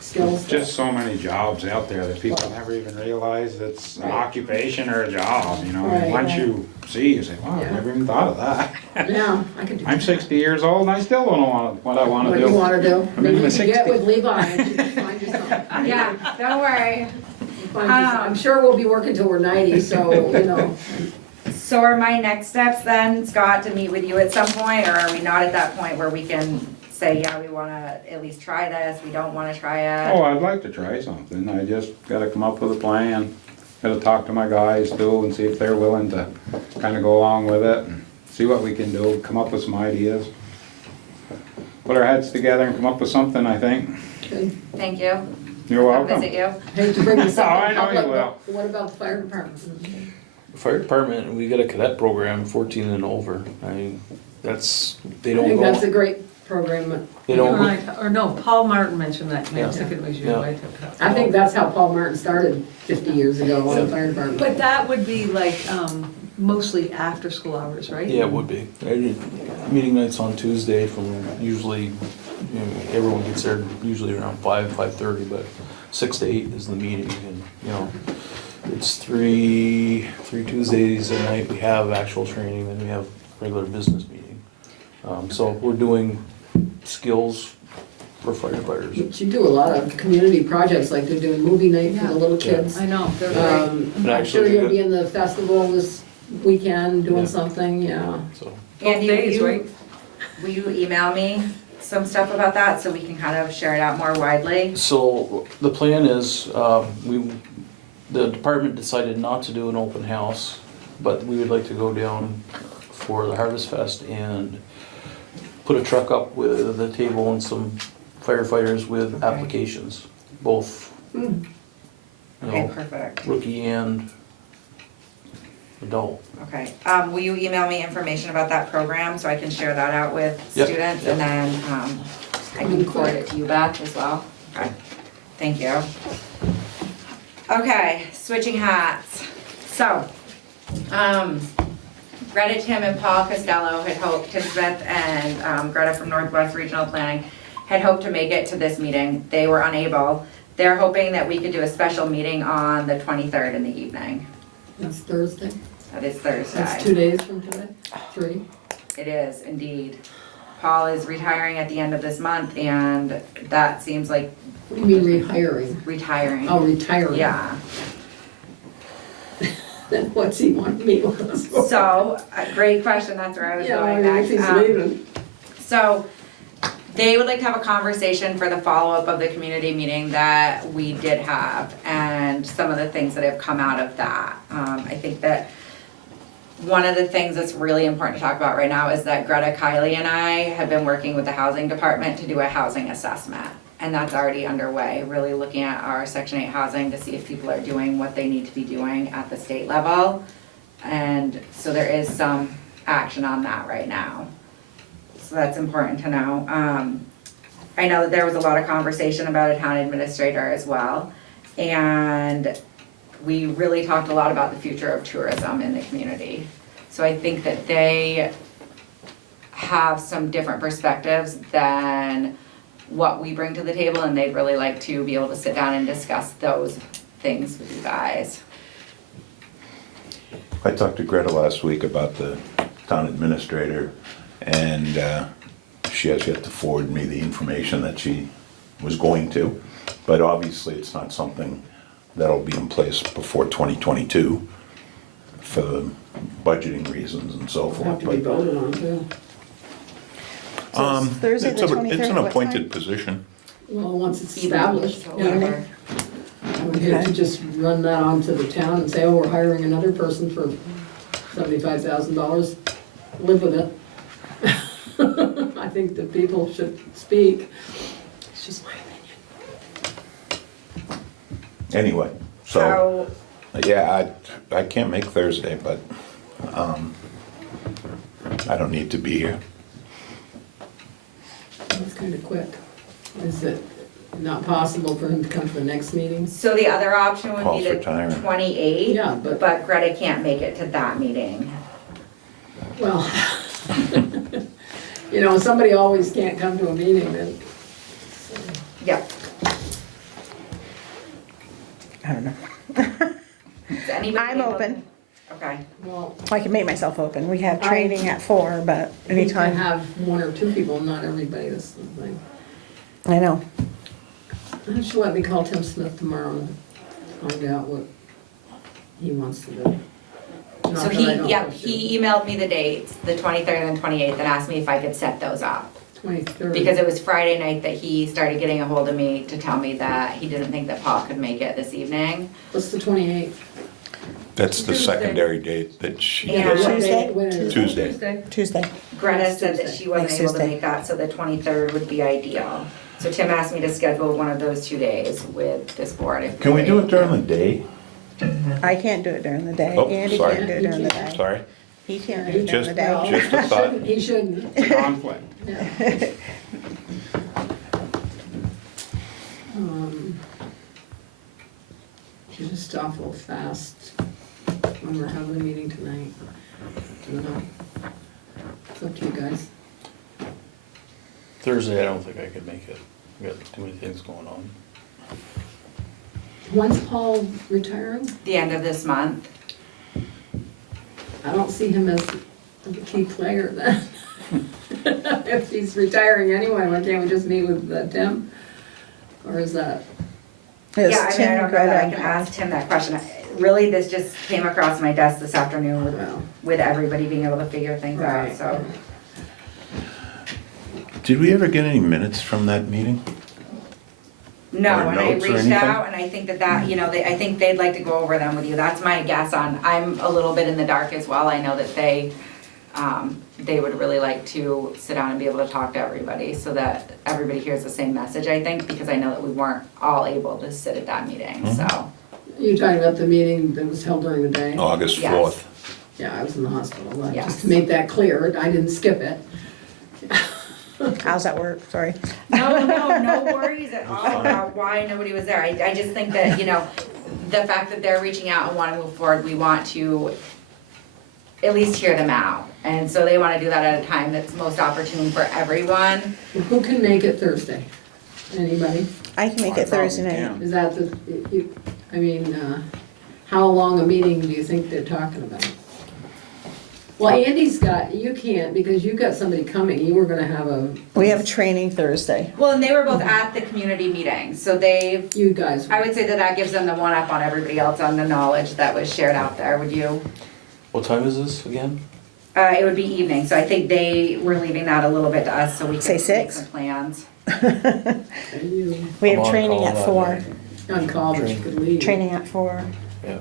skills. Just so many jobs out there that people never even realize it's an Right. occupation or a job, you know? Right, Once right. you see, you say, wow, I Yeah. never even thought of that. Yeah, I could do I'm that. 60 years old and I still don't know what I wanna What do. you wanna do? I'm in Maybe my you should get 60s. with Levi and you can find you something. Yeah, don't worry. Find you some- I'm sure we'll be working till we're 90, so, you know. So are my next steps then, Scott, to meet with you at some point, or are we not at that point where we can say, yeah, we wanna at least try this, we don't wanna try it? Oh, I'd like to try something. I just gotta come up with a plan. Gotta talk to my guys too and see if they're willing to kinda go along with it and see what we can do, come up with some ideas. Put our heads together and come up with something, I think. Okay. Thank you. You're Come welcome. visit you. Hate to bring this up. Oh, in I know you public, will. but what about the fire department? Fire department, we got a cadet program, 14 and over. I mean, that's, they I don't think that's a go, great program. they You don't, and I- Or no, Paul Martin mentioned that to me, I was Yeah. thinking it was you, Yeah. I took it up. I think that's how Paul Martin started 50 years ago on the fire department. But that would be like mostly after school hours, right? yeah, it would be. Meeting nights on Tuesday from usually, you know, everyone gets there usually around 5:30, but 6 to 8 is the meeting, and, you know, it's three Tuesdays a night we have actual training, then we have regular business meeting. So we're doing skills for firefighters. But you do a lot of community projects, like they're doing movie night for the little kids. I know, they're great. And I'm sure actually, you'll be in the festival this weekend doing Yeah. something, yeah. So, Both Andy, days, right? will you email me some stuff about that so we can kind of share it out more widely? so the plan is, the department decided not to do an open house, but we would like to go down for the Harvest Fest and put a truck up with a table and some firefighters with applications, both, you Okay, know, perfect. rookie and adult. Okay, will you email me information about that program so I can share that out with Yep, students? yep. And then, I can forward it to you back as well? Okay, thank you. Okay, switching hats. So, Greta, Tim, and Paul Costello had hoped, Tim Smith and Greta from Northwest Regional Planning had hoped to make it to this meeting. They were unable. They're hoping that we could do a special meeting on the 23rd in the evening. That's Thursday. That is Thursday. That's 2 days from today, 3. It is indeed. Paul is retiring at the end of this month, and that seems like What do you mean rehiring? retiring. Oh, retiring. Yeah, Then what's he want to meet with us for? so, great question, that's where I was Yeah, I going mean, next. if he's leaving. So, they would like to have a conversation for the follow-up of the community meeting that we did have, and some of the things that have come out of that. I think that one of the things that's really important to talk about right now is that Greta, Kylie, and I have been working with the housing department to do a housing assessment. And that's already underway, really looking at our Section 8 housing to see if people are doing what they need to be doing at the state level. And so there is some action on that right now. So that's important to know. I know that there was a lot of conversation about a town administrator as well. And we really talked a lot about the future of tourism in the community. So I think that they have some different perspectives than what we bring to the table, and they'd really like to be able to sit down and discuss those things with you guys. I talked to Greta last week about the town administrator, and she has yet to forward me the information that she was going to. But obviously, it's not something that'll be in place before 2022 for budgeting reasons and so It'll have forth. to be But voted on too. So it's Thursday the 23rd, It's an what appointed time? position. Well, once it's Even established, so, yeah. whatever. I would hate to just run that on to the town and say, oh, we're hiring another person for $75,000. Live with it. I think the people should speak. It's just my opinion. Anyway, so, How, yeah, I can't make Thursday, but I don't need to be here. That's kind of quick. Is it not possible for him to come to the next meeting? so the other option would be Paul's the retiring. 28th, Yeah, but, but Greta can't make it to that meeting. well, you know, somebody always can't come to a meeting then. So, Yep. I don't know. Is anybody I'm able- open. Okay. Well, I can make myself open. We have I- training at 4, but we can anytime. have one or two people, not everybody, that's the thing. I know. I should let me call Tim Smith tomorrow and find out what he wants to do. Not So that I don't yep, push he emailed me the dates, the 23rd and 28th, and asked me if I could set those up. 23rd. Because it was Friday night that he started getting a hold of me to tell me that he didn't think that Paul could make it this evening. What's the 28th? That's the Tuesday. secondary date that she Yeah. has. Tuesday? When is it? Tuesday. Tuesday. Tuesday. Greta Next said that Tuesday. she wasn't Next able to Tuesday. make that, so the 23rd would be ideal. So Tim asked me to schedule one of those 2 days with this board. if Can we do it during the able. day? I can't do it during the day. Oh, Andy sorry. can't do it during the day. Sorry, He can't do it during Just- the day. just a thought. He shouldn't. It's a conflict. Yeah. Just awful fast when we're having a meeting tonight. I don't know. It's up to you guys. Thursday, I don't think I could make it. We got too many things going on. When's Paul retiring? The end of this month. I don't see him as a key player then. If he's retiring anyway, why can't we just meet with Tim? Or is that? It's Yeah, I mean, I Tim, don't know Greta, that I and can Paul. ask Tim that question. Really, this just came across my desk this afternoon Well. with everybody being able to figure things out, Right. so. Did we ever get any minutes from that meeting? No, Or and I notes or reached anything? out, and I think that, you know, I think they'd like to go over them with you, that's my guess on, I'm a little bit in the dark as well, I know that they would really like to sit down and be able to talk to everybody, so that everybody hears the same message, I think, because I know that we weren't all able to sit at that meeting, so. You're talking about the meeting that was held during the day? August Yes. 4th. Yeah, I was in the hospital, Yes. just to make that clear, I didn't skip it. How's that work? Sorry. No worries at all about why nobody was there. I just think that, you know, the fact that they're reaching out and want to move forward, we want to at least hear them out. And so they want to do that at a time that's most opportune for everyone. Who can make it Thursday? Anybody? I can make I it Thursday probably night. can. Is that how long a meeting do you think they're talking about? Well, Andy's got, you can't, because you've got somebody coming, you were gonna have We have training Thursday. Well, and they were both at the community meeting, so they, you guys. I would say that that gives them the one up on everybody else on the knowledge that was shared out there, would you? What time is this again? It would be evening, so I think they were leaving that a little bit to us so we Say can make 6? some plans. We I'm have on training call at that 4. night. On call, but you could leave. Training at 4 Yeah,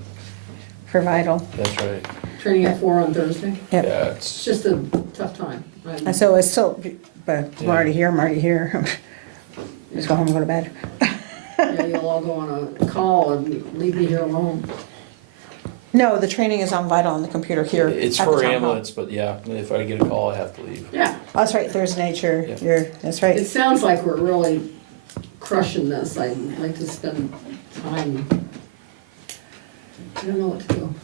for Vital. that's right. Training at 4 on Thursday. Yep. Yeah, It's it's, just a tough time. And so it's still, but I'm already here. Just go home and go to bed. Yeah, you'll all go on a call and leave me here alone. No, the training is on Vital on the computer here. it's at the for town hall. ambulance, but yeah, if I get a call, I have to leave. Yeah, Oh, that's right, Thursday night, Yeah. that's it right. sounds like we're really crushing this. I'd like to spend time. I don't know what to do.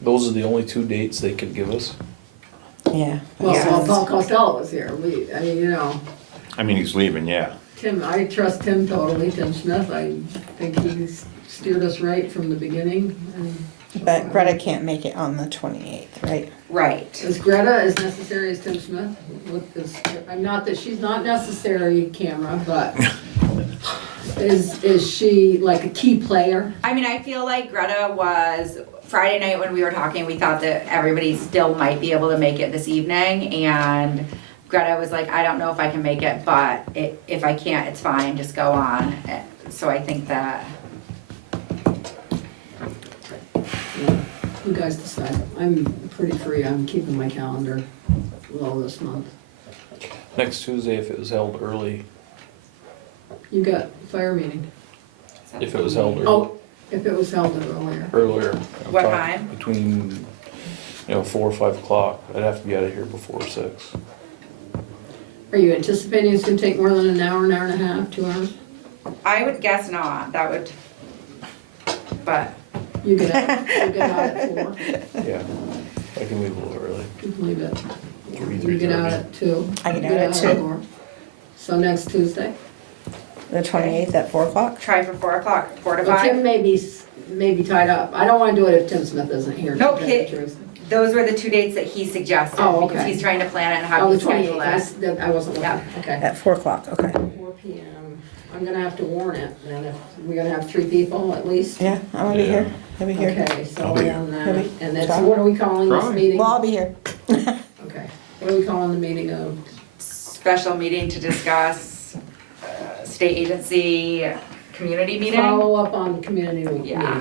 Those are the only 2 dates they could give us. Yeah. Well, Paul Costello was here. I mean, you know, I mean, he's leaving, yeah. Tim, I trust Tim totally, Tim Smith. I think he's steered us right from the beginning. And But Greta can't make it on the 28th, right? Right. Is Greta as necessary as Tim Smith? I'm not that she's not necessary, camera, but is she like a key player? I mean, I feel like Greta was, Friday night when we were talking, we thought that everybody still might be able to make it this evening, and Greta was like, I don't know if I can make it, but if I can't, it's fine, just go on. So I think that, You guys decide. I'm pretty free. I'm keeping my calendar low this month. Next Tuesday, if it was held early, You got fire meeting. if it was held early. Oh, if it was held earlier. Earlier. I'm What talking time? Between, 4 or 5 o'clock. I'd have to be out of here before 6. Are you anticipating it's gonna take more than an hour and a half, 2 hours? I would guess not, that would, but, You get out at 4. Yeah, I can leave a little early. You can leave it. 3, You get out 3:30. at 2. I get You out at 2. 4. So next Tuesday? The 28th at 4 o'clock? try for 4 o'clock, 4 to Well, 5. Tim may be tied up. I don't wanna do it if Tim Smith isn't here. to No, tell you the truth. Those were the 2 dates that he suggested, Oh, because okay. he's trying to plan it and how Oh, he the schedule 28th, it. I wasn't looking, Yeah. okay. At 4 o'clock, okay. 4 PM. I'm gonna have to warn it, then if, we're gonna have 3 people at least? Yeah, I'm gonna be here. I'll be here. Okay, so I'll be here. on that, Maybe. and that's, Try. what are we calling this Try. meeting? Well, I'll be here. Okay, what are we calling the meeting of? Special meeting to discuss state agency community meeting. Follow up on community meeting. Yeah.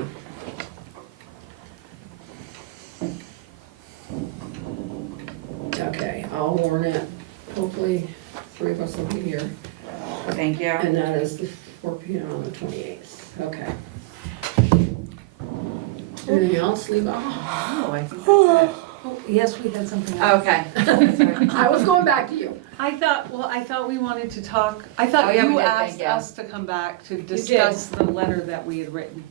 Okay, I'll warn it, hopefully 3 of us will be here, Thank you. and that is the 4 PM on the 28th, okay. Anything else, Levi? Oh, I think that's Oh, yes, we had something else. it. Okay. I was going back to you. I thought we wanted to talk, I Oh, thought yeah, we you did, asked thank you. us to come back to discuss the letter that we had written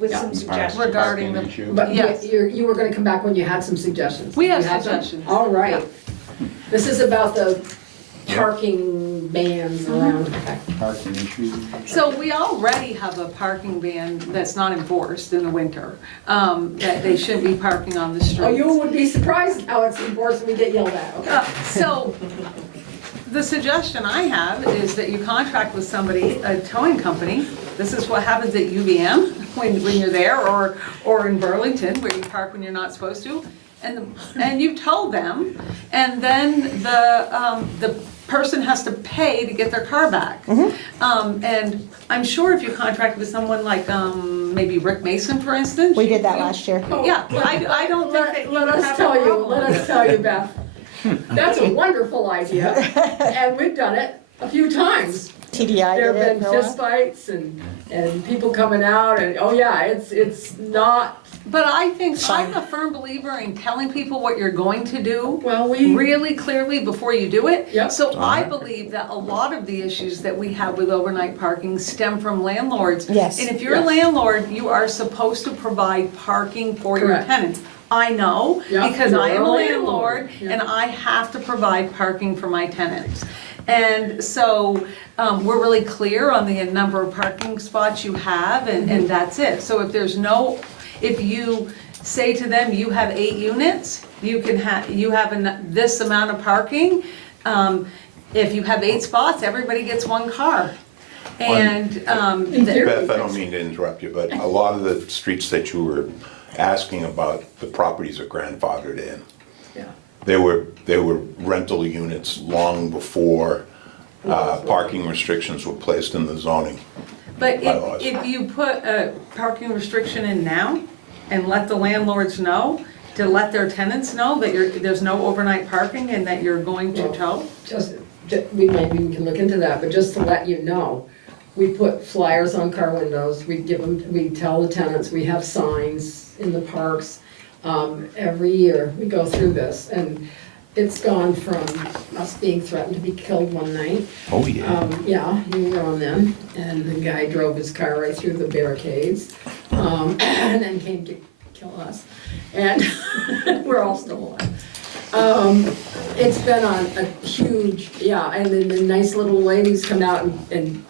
With Yeah. some suggestions. regarding Parking the, issue. But Yes. you were gonna come back when you had some suggestions. We have You had some? suggestions. All right. This is about the parking bans around. Okay. Parking issue. so we already have a parking ban that's not enforced in the winter, that they shouldn't be parking on the streets. Oh, you would be surprised how it's enforced and we get yelled at, okay? So, the suggestion I have is that you contract with somebody, a towing company. This is what happens at UVM when you're there, or in Burlington, where you park when you're not supposed to. And you tow them, and then the person has to pay to get their car back. And I'm sure if you contract with someone like, maybe Rick Mason, for instance. We did that last year. Yeah, I don't think that you Let would us have a tell you, problem let with us it. tell you, Beth. That's a wonderful idea, and we've done it a few times. TDI There did have it. been for a while. fist fights and people coming out and, oh yeah, it's not, But I think, I'm a firm believer in telling people what you're going to do well, we, really clearly before you do it. Yep. So I believe that a lot of the issues that we have with overnight parking stem from landlords. Yes. And if you're a Yes. landlord, you are supposed to provide parking for your Correct. tenants. I know, Yeah, because you're I am a a landlord. landlord, Yeah. and I have to provide parking for my tenants. And so, we're really clear on the number of parking spots you have, and that's it. So if there's no, if you say to them, you have 8 units, you have this amount of parking. If you have 8 spots, everybody gets 1 car. And, Beth, I don't mean to interrupt you, but a lot of the streets that you were asking about, the properties are grandfathered in. Yeah. They were rental units long before parking restrictions were placed in the zoning. but bylaws. if you put a parking restriction in now and let the landlords know, to let their tenants know that there's no overnight parking and that you're going to tow? We can look into that, but just to let you know, we put flyers on car windows, we tell the tenants, we have signs in the parks. Every year, we go through this, and it's gone from us being threatened to be killed one night. Oh, yeah. Yeah, you were on then, and the guy drove his car right through the barricades, and then came to kill us, and we're all still alive. It's been on a huge, and then the nice little ladies come out and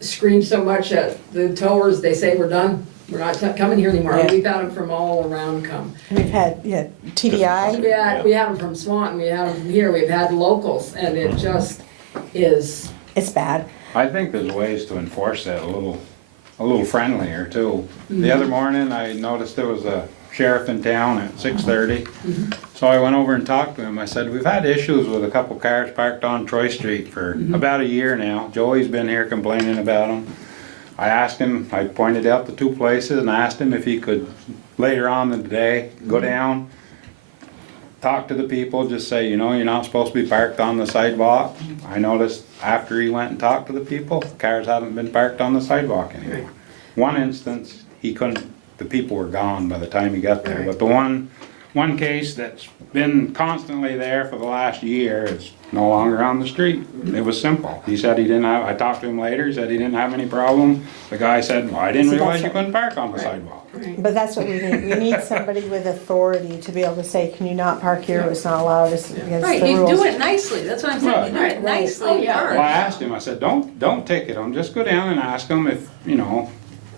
scream so much at the towers, they say, we're done, we're not coming here anymore. Yeah. We've had them from all around come. We've had, TDI. We had them from Swanton, we had them here, we've had locals, and it just is, It's bad. I think there's ways to enforce that a little friendlier too. The other morning, I noticed there was a sheriff in town at 6:30. So I went over and talked to him. I said, we've had issues with a couple cars parked on Troy Street for about a year now. Joey's been here complaining about them. I asked him, I pointed out the 2 places and asked him if he could, later on in the day, go down, talk to the people, just say, you're not supposed to be parked on the sidewalk. I noticed after he went and talked to the people, cars haven't been parked on the sidewalk anymore. One instance, he couldn't, the people were gone by the time he got there. But the one case that's been constantly there for the last year is no longer on the street. It was simple. He said he didn't have, I talked to him later, he said he didn't have any problem. The guy said, well, I didn't See, realize that's you couldn't park on the sidewalk. But that's what we need. We need somebody with authority to be able to say, can you not park here? It's not allowed. It's against Right, the you rules. do it nicely, that's what I'm saying, you do Right. it nicely Oh, yeah. first. Well, I asked him, I said, don't ticket them, just go down and ask them if,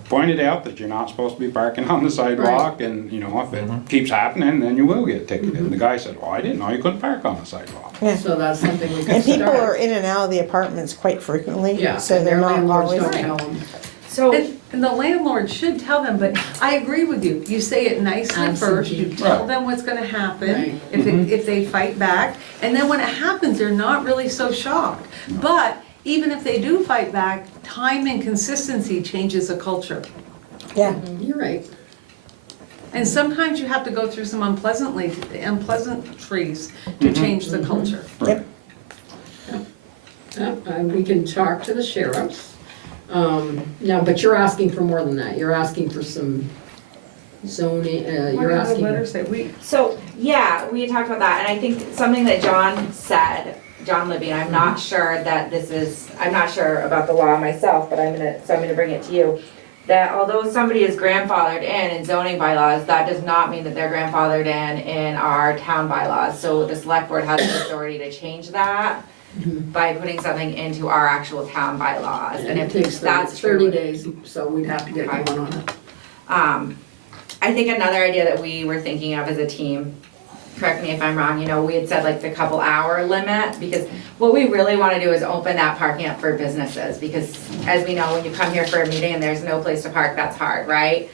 pointed out that you're not supposed to be parking on the sidewalk, and, if it keeps happening, then you will get ticketed. The guy said, well, I didn't know you couldn't park on the sidewalk. Yeah. so that's something we can And start. people are in and out of the apartments quite frequently, Yeah, so and they're their not landlords always. don't tell them. So, And the landlord should tell them, but I agree with you, you say it nicely first, you Absentee. tell them what's gonna happen, Right. if they fight back, and then when it happens, they're not really so shocked. But even if they do fight back, time and consistency changes a culture. Yeah. You're right. And sometimes you have to go through some unpleasant trees to change the culture. Yep. We can talk to the sheriffs. No, but you're asking for more than that. You're asking for some zoning, What you're does the asking. letter say? We, so, yeah, we had talked about that, and I think something that John said, John Libby, and I'm not sure that I'm not sure about the law myself, but I'm gonna bring it to you. That although somebody is grandfathered in zoning bylaws, that does not mean that they're grandfathered in our town bylaws. So the select board has the authority to change that by putting something into our actual town bylaws. And it if takes that's 30 true, days, so we'd have to get going on it. I think another idea that we were thinking of as a team, correct me if I'm wrong, we had said like the couple hour limit, because what we really wanna do is open that parking up for businesses, because as we know, when you come here for a meeting and there's no place to park, that's hard, right?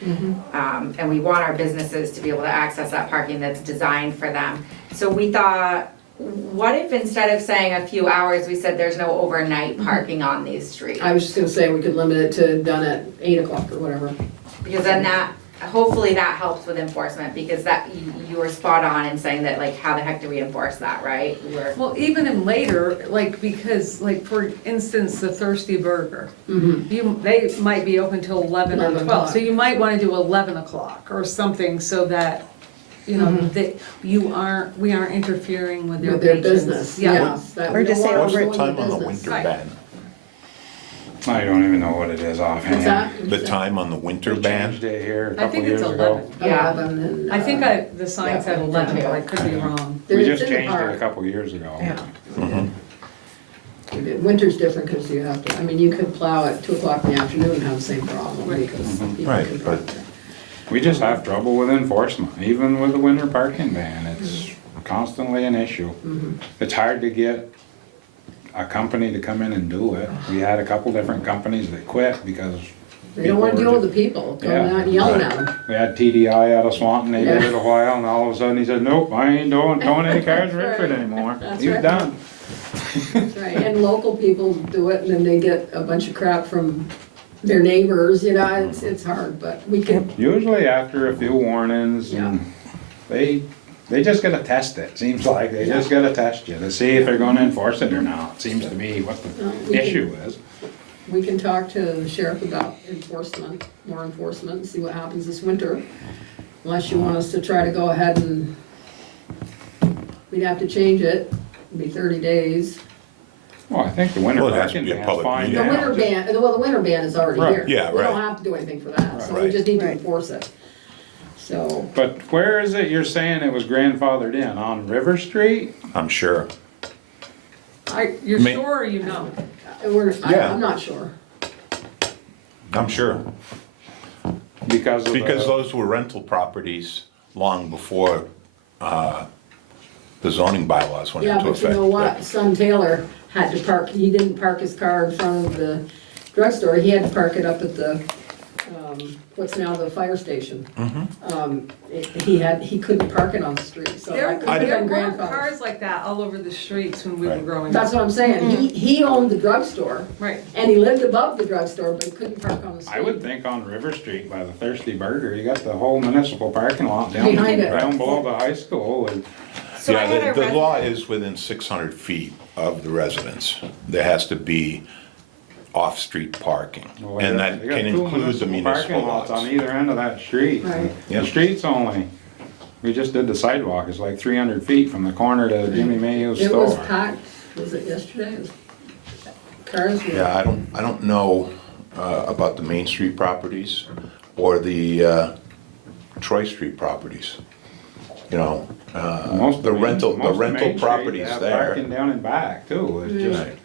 And we want our businesses to be able to access that parking that's designed for them. So we thought, what if instead of saying a few hours, we said there's no overnight parking on these streets? I was just gonna say we could limit it to done at 8 o'clock or whatever. Because then hopefully that helps with enforcement, because that, you were spot on in saying that, like, how the heck do we enforce that, right? well, even in later, because, for instance, the Thirsty Burger, they might be open till 11 or 11 12, so o'clock. you might wanna do 11 o'clock or something, so that, that we aren't interfering with their With their patrons. business, Yeah, yes. that Or we just don't say want What's to the ruin time on the business. winter Right. ban? I don't even know what it is offhand. What's that? The time on the winter They ban? changed it here a I couple think years it's ago. 11. Yeah. 11 and, I think the sign yeah, said 11, but I could be wrong. We It's just in the changed it park. a couple years ago. Yeah. Winter's different because you have to, you could plow at 2 o'clock in the afternoon and have the same problem because people Right, can but- park there. We just have trouble with enforcement, even with the winter parking ban, it's constantly an issue. It's hard to get a company to come in and do it. We had a couple different companies that quit because They don't wanna people deal were with the people, going Yeah. out and yelling at them. We had TDI out of Swanton, they did Yeah. it a while, and all of a sudden he said, nope, I ain't towing any cars in That's Richford right. anymore. That's He's right. done. That's right, and local people do it, and then they get a bunch of crap from their neighbors, you know, it's hard, but we can, Usually after a few warnings, and they just gotta test it, seems like, they just gotta test you to see if they're gonna enforce it or not, seems to me what we the can- issue is. we can talk to the sheriff about enforcement, more enforcement, and see what happens this winter. Unless you want us to try to go ahead and, we'd have to change it, it'd be 30 days. Well, I think the winter Well, it has to parking be a ban's public fine meeting. The now. winter just- ban, well, the winter ban is already Right. here. Yeah, We don't right. have to do anything for that, so we Right. just need to Right. enforce it. So, But where is it you're saying it was grandfathered in, on River Street? I'm sure. You're May- sure or you know? Yeah. I'm not sure. I'm sure. Because of Because the, those were rental properties long before the zoning bylaws went Yeah, into but you effect. know what, son Taylor had to park, he didn't park his car in front of the drugstore, he had to park it up at the, what's now the fire station. He couldn't park it on the street, so There that could have there been weren't grandfathered. cars like that all over the streets when we were Right. growing That's up. what I'm saying, he owned the drugstore, Right. and he lived above the drugstore, but he couldn't park on the street. I would think on River Street by the Thirsty Burger, you got the whole municipal parking lot down, Behind it. down below the high school, and So I had Yeah, a the law resident- is within 600 feet of the residence. There has to be off-street parking. well, And they that got can two include the municipal parking lots lots. on either end of that street. Right. Yeah. The street's only, we just did the sidewalk, it's like 300 feet from the corner to Jimmy Mayhew's It was store. packed, was it yesterday? It was- Cars were. Yeah, I don't know about the Main Street properties or the Troy Street properties. You know, Most the of rental most of Main Street, properties they have there. Parking down and back too, it's just, Right.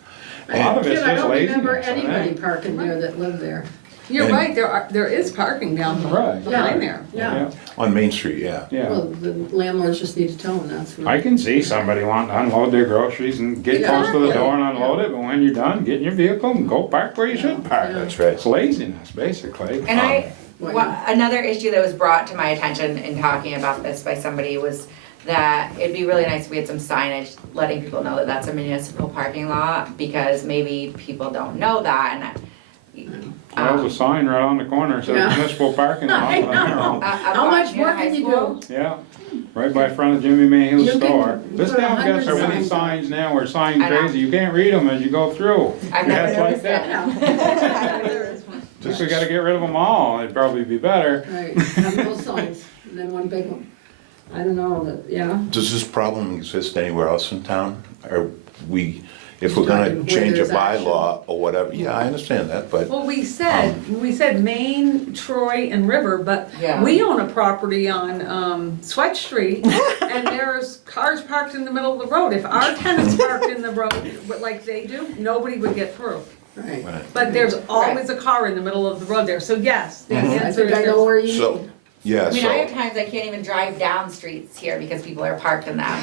a lot of it's Kid, I just don't remember laziness, I anybody think. parking there that lived there. You're And- right, there is parking down Right. behind there. Yeah, On Main Street, yeah. Yeah. well, the landlords just need to tell them that's I what. can see somebody wanting to unload their groceries and get Yeah. close to the door and unload it, but when you're done, get in your vehicle and go park where you should park. Yeah. That's right. It's laziness, basically. And Well, another issue that was brought to my attention in talking about this by somebody was that it'd be really nice if we had some signage letting people know that that's a municipal parking lot, because maybe people don't know that, and There's a sign right on the corner, says Yeah. municipal parking lot. I know. How much more can you do? Yeah, right by front of Jimmy Mayhew's You can store. This put town gets so 100 many signs signs now, we're sign I know. crazy, you can't read them as you go through. I've never That's like noticed that. that. Just we gotta get rid of them all, it'd probably be better. Right, have those signs, and then one big one. I don't know, that, yeah. Does this problem exist anywhere else in town? Are we, if we're Talking gonna where change a there's action. bylaw or whatever, yeah, I understand that, but Well, we said Maine, Troy, and River, but Yeah. we own a property on Sweat Street, and there's cars parked in the middle of the road. If our tenants parked in the road, like they do, nobody would get through. Right. Right. But there's always a car in the middle of the road there, so yes, the I answer think is I know where you So, mean. yeah, I mean, I have so, times I can't even drive down streets here because people are parked in them.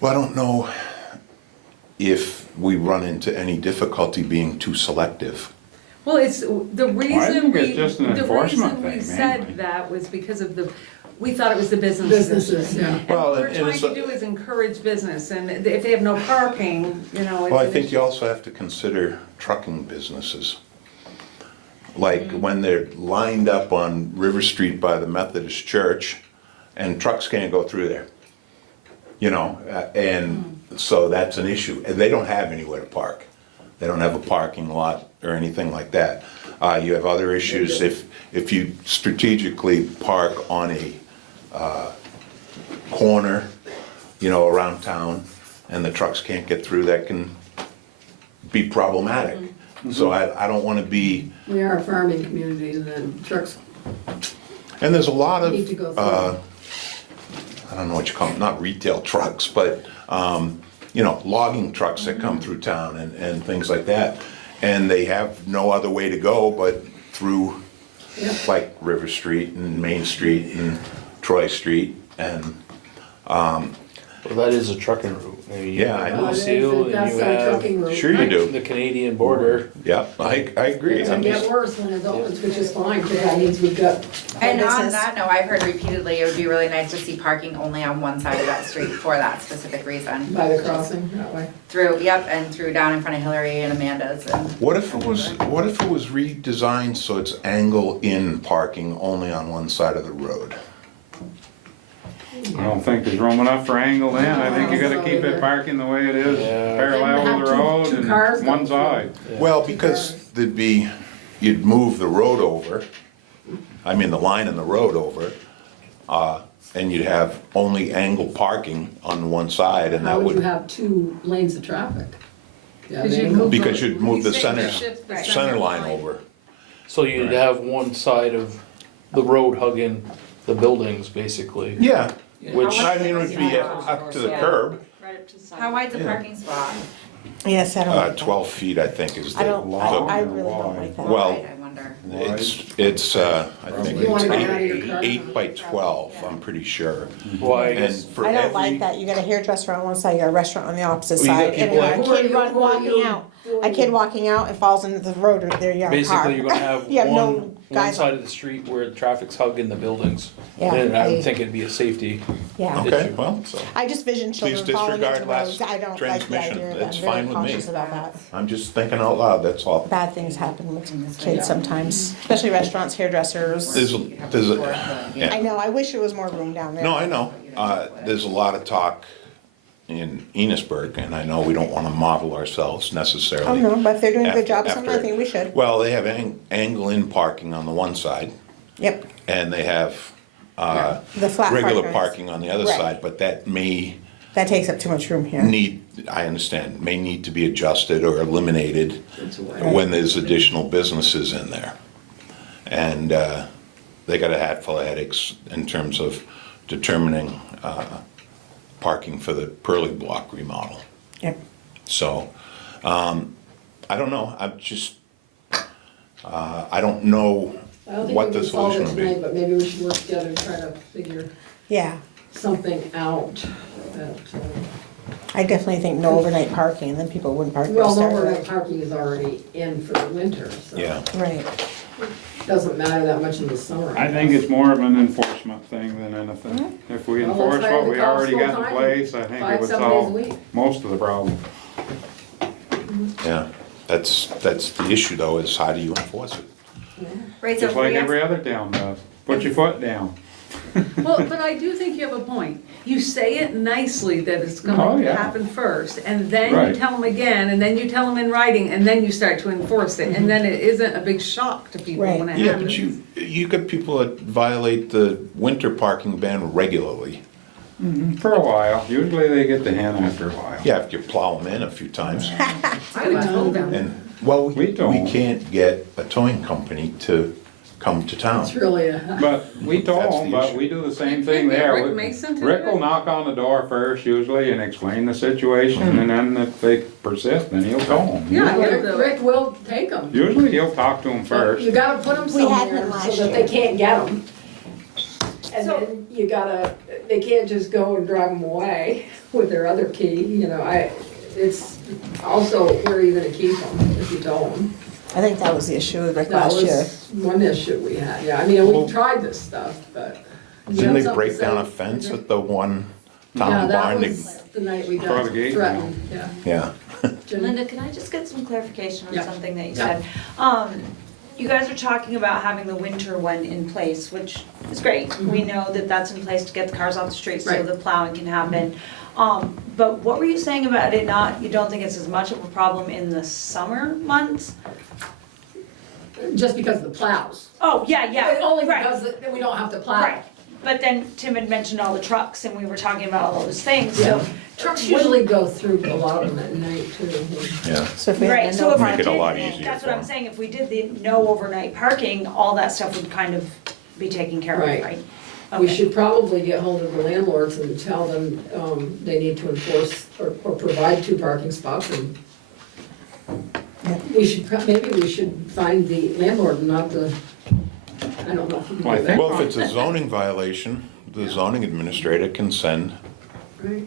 well, I don't know if we run into any difficulty being too selective. Well, it's, the reason think it's we, just an the enforcement reason we thing, said mainly. that was because of we thought it was the businesses. Businesses, yeah. And Well, what we're and trying it's to a- do is encourage business, and if they have no parking, you know, it's Well, I an think issue. you also have to consider trucking businesses. Like when they're lined up on River Street by the Methodist Church and trucks can't go through there. You know, and so that's an issue. And they don't have anywhere to park. They don't have a parking lot or anything like that. You have other issues if you strategically park on a corner, you know, around town, and the trucks can't get through, that can be problematic. So I don't wanna be, We are a farming community, and then trucks, and there's a lot of, Need to go through. I don't know what you call them, not retail trucks, but, you know, logging trucks that come through town and things like that. And they have no other way to go but through Yeah. like River Street and Main Street and Troy Street and, Well, that is a trucking route. I mean, you Yeah, I have know. Lucille and That's you our trucking have route. sure you do. the Canadian border. Yeah, I agree. It's I'm gonna get just, worse when it opens, which is fine, because that means we've got. And on business. that note, I've heard repeatedly, it would be really nice to see parking only on one side of that street for that specific reason. By the crossing, that way. Through, yep, and through down in front of Hillary and Amanda's and. what if it was redesigned so it's angle-in parking only on one side of the road? I don't think there's room enough for angled in. I think you gotta keep it parking the way it is, Yeah. parallel Have with the two- road two cars and one go through. side. Well, because you'd move the road over, I mean, the line in the road over, and you'd have only angled parking on one side, and How that would you would, have 2 lanes of traffic? Yeah, Because they you go- move because you'd move the You center, shift the center line over. So you'd have one side of the road hugging the buildings, basically. Yeah, Which, I mean, it would be up to the curb, How wide's a parking spot? Yes, I don't like that. 12 feet, I think, is the. I don't, law. I really don't like that. Well, Wide, I wonder. it's, I think You it's wanna get out of your car? 8 by 12, I'm pretty sure. why, And for I don't like every, that. You got a hairdresser on one side, you got a restaurant on the opposite Well, you side, got and people a like- kid Who are walking you out. A kid walking out and falls into the road or their yard car. basically you're gonna have You have no one guys side on. of the street where the traffic's hugging the buildings. Yeah, And I I- would think it'd be a safety Yeah. Okay, issue, well, so. I just vision Please children falling into disregard last roads. I don't like the transmission. idea of that. That's I'm very fine with me. cautious about that. I'm just thinking out loud, that's all. Bad things happen with kids sometimes, especially restaurants, hairdressers. There's a, I yeah, know, I wish there was more room down there. no, I know, there's a lot of talk in Enosburg, and I know we don't wanna model ourselves Oh, necessarily. no, but if they're doing a good After- job, something, I after- think we should. Well, they have angle-in parking on the one side, Yep, and they have, the flat regular parking. parking on the other Right. side, but that may That takes up too much room here. I understand, may need to be adjusted or eliminated It's a way. when there's additional businesses in there. And they got a hatful of headaches in terms of determining parking for the Pearly Block remodel. Yep. So, I don't know, I'm just, I don't know I don't think what we the can solve solution it will be. tonight, but maybe we should work together and try to figure Yeah, something out that, I definitely think no overnight parking, and then people wouldn't park there. well, no, Start where right. that parking is already in for the winter, so. Yeah, Right, Doesn't matter that much in the summer. I think it's more of an enforcement thing than anything. If we Well, enforce let's hire what the we cops already got in full-time, place, I think it 5, would 7 days a solve week. most of the problem. yeah, that's the issue though, is how do you enforce it? Right, so Just if like we every other town does. Put your foot down. Well, but I do think you have a point. You say it nicely that it's Oh, going to yeah. happen first, and then you Right. tell them again, and then you tell them in writing, and then you start to enforce it, and then it isn't a big shock to people Right. when it Yeah, happens. but you got people that violate the winter parking ban regularly. For a while. Usually they get the hint after a while. Yeah, if you plow them in a few times. I would tow them. And, well, We we don't. can't get a towing company to come to town. It's really a, But we told That's the them, but issue. we do the same You thing can't get there. Rick We- Mason to do Rick will it? knock on the door first usually and explain the situation, and then if they persist, then he'll tow them. Yeah, Rick will take them. Usually he'll talk to them first. You gotta put them We had somewhere them so last that they year. can't get them. And then you gotta, they can't just go and drive them away with their other key, you know, it's also where are you gonna keep them if you tow them? I think that was the issue with Rick That last year. was one issue we had, yeah, I mean, Well, we've tried this stuff, but. You Didn't have they something break to down say? a fence at the one Yeah, town that barn? was the night we Before got the gate, threatened, yeah. Yeah, Jen- Linda, can I just get some clarification on Yeah. something that you Yeah. said? You guys are talking about having the winter one in place, which is great. We know that that's in place to get the cars off the street so Right. the plowing can happen. But what were you saying about it not, you don't think it's as much of a problem in the summer months? Just because of the plows. Oh, yeah, Only right. because we don't have to plow. Right, but then Tim had mentioned all the trucks and we were talking about all those things, Yeah. so. Trucks usually go through a lot of them at night too. yeah. So if we Right, had so no if we Make it a did, lot easier that's for what I'm them. saying, if we did the no overnight parking, all that stuff would kind of be taken care of, Right. right? We Okay. should probably get hold of the landlords and tell them, they need to enforce or provide 2 parking spots and Yep. we should, maybe we should find the landlord, not the I don't know if you can Well, I do think- that. Well, if it's a zoning violation, the zoning administrator can send Right.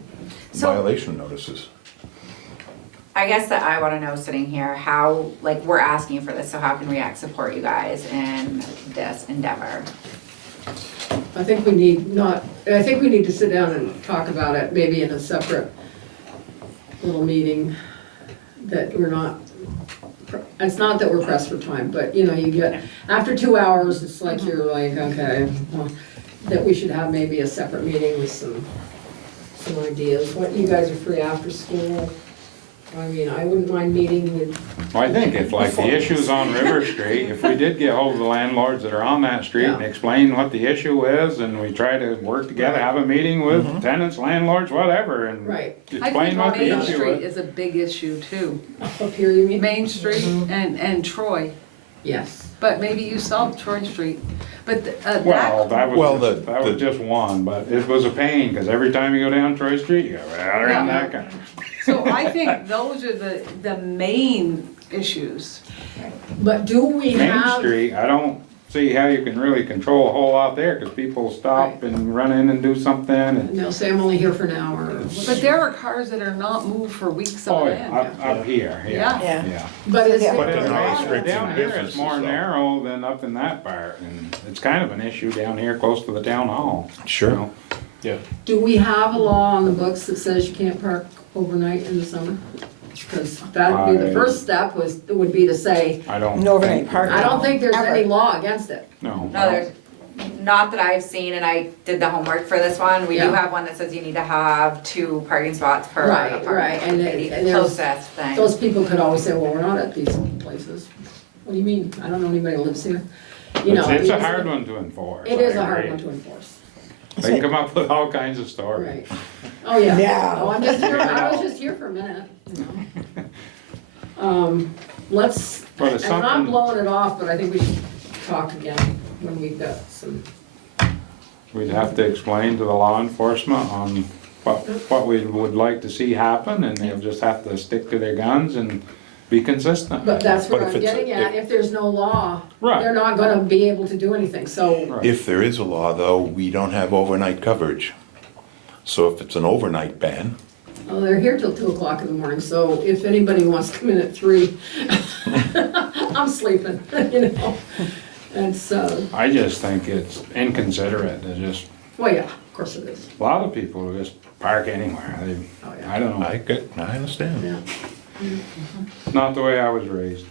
So- violation notices. I guess that I wanna know sitting here, how, like, we're asking for this, so how can REACT support you guys in this endeavor? I think we need to sit down and talk about it, maybe in a separate little meeting, that we're not, it's not that we're pressed for time, but, you know, you get, after 2 hours, it's like you're like, okay, well, that we should have maybe a separate meeting with some ideas. What, you guys are free after school? I mean, I wouldn't mind meeting with, Well, I think if like the issues on River Street, if we did get hold of the landlords that are on that street and Yeah. explain what the issue is, and we try to work together, have a meeting with tenants, landlords, whatever, and right, I explain think what the Main issue Street is. is a big issue too. up here you mean? Main Street and Troy, Yes. but maybe you solved Troy Street. But Well, that, Well, that was just one, but it was a pain, cause every time you go down Troy Street, you go right around Yeah. that guy. so I think those are the main issues. But do we Main have? Street, I don't see how you can really control a whole lot there, cause people stop and run in and do something and. And they'll say, I'm only here for an hour. or But there are cars that are not moved for weeks Oh, on yeah, end. up here, yeah, Yeah. yeah. But is Yeah. But there, they're not Down restricting here, it's businesses, more though. narrow than up in that part, and it's kind of an issue down here close to the town hall. Sure. you know. Yeah. do we have a law on the books that says you can't park overnight in the summer? Because that would be the first step, would be to say, I don't. No overnight think- parking. I don't think there's Ever. any law against it. No. No, there's, not that I've seen, and I did the homework for this one, we do Yeah. have one that says you need to have 2 parking spots per Right, apartment. right, and Maybe and the there's, closest thing. those people could always say, well, we're not at these places. What do you mean? I don't know anybody who lives here. You know, It's I a mean, hard one to enforce. It I is a hard agree. one to enforce. They can come up with all kinds of stories. Right. Oh, yeah. Yeah. Oh, I'm just here, I was just here for a minute, you know. Let's, But it's and I'm not something- blowing it off, but I think we should talk again when we've got some, We'd have to explain to the law enforcement on what we would like to see happen, and they'll just have to stick to their guns and be consistent. but that's what But if I'm it's- getting at, if there's no law, Right. they're not gonna be able to do anything, so. Right. If there is a law, though, we don't have overnight coverage. So if it's an overnight ban, Well, they're here till 2 o'clock in the morning, so if anybody wants to come in at 3, I'm sleeping, you know? It's, I just think it's inconsiderate to just, well, yeah, of course it is, a lot of people just park anywhere. Oh, yeah. I don't know, I understand. yeah, not the way I was raised.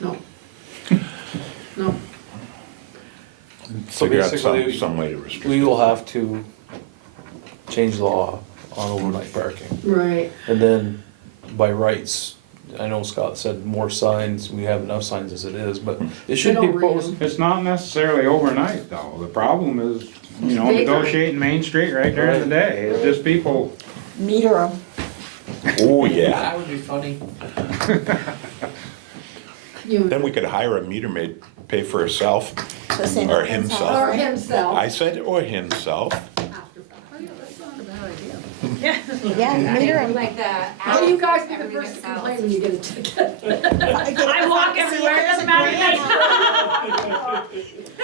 no. No, So Figure out basically, some way to restrict. we will have to change the law on overnight parking. right, And then by rights, I know Scott said more signs, we have enough signs as it is, but it should be don't read posted. them. It's not necessarily overnight though. The problem is, you know, Daytime. negotiating Main Street right during the day. It's just people, Meter them. Oh, yeah. That would be funny. You, Then we could hire a meter maid, pay for herself, So same or as himself. or himself. I said, or himself. Oh, yeah, that's not a bad idea. Yeah, meter them. Like that. Well, you guys be the first to complain when you get a ticket. I walk everywhere, it doesn't matter.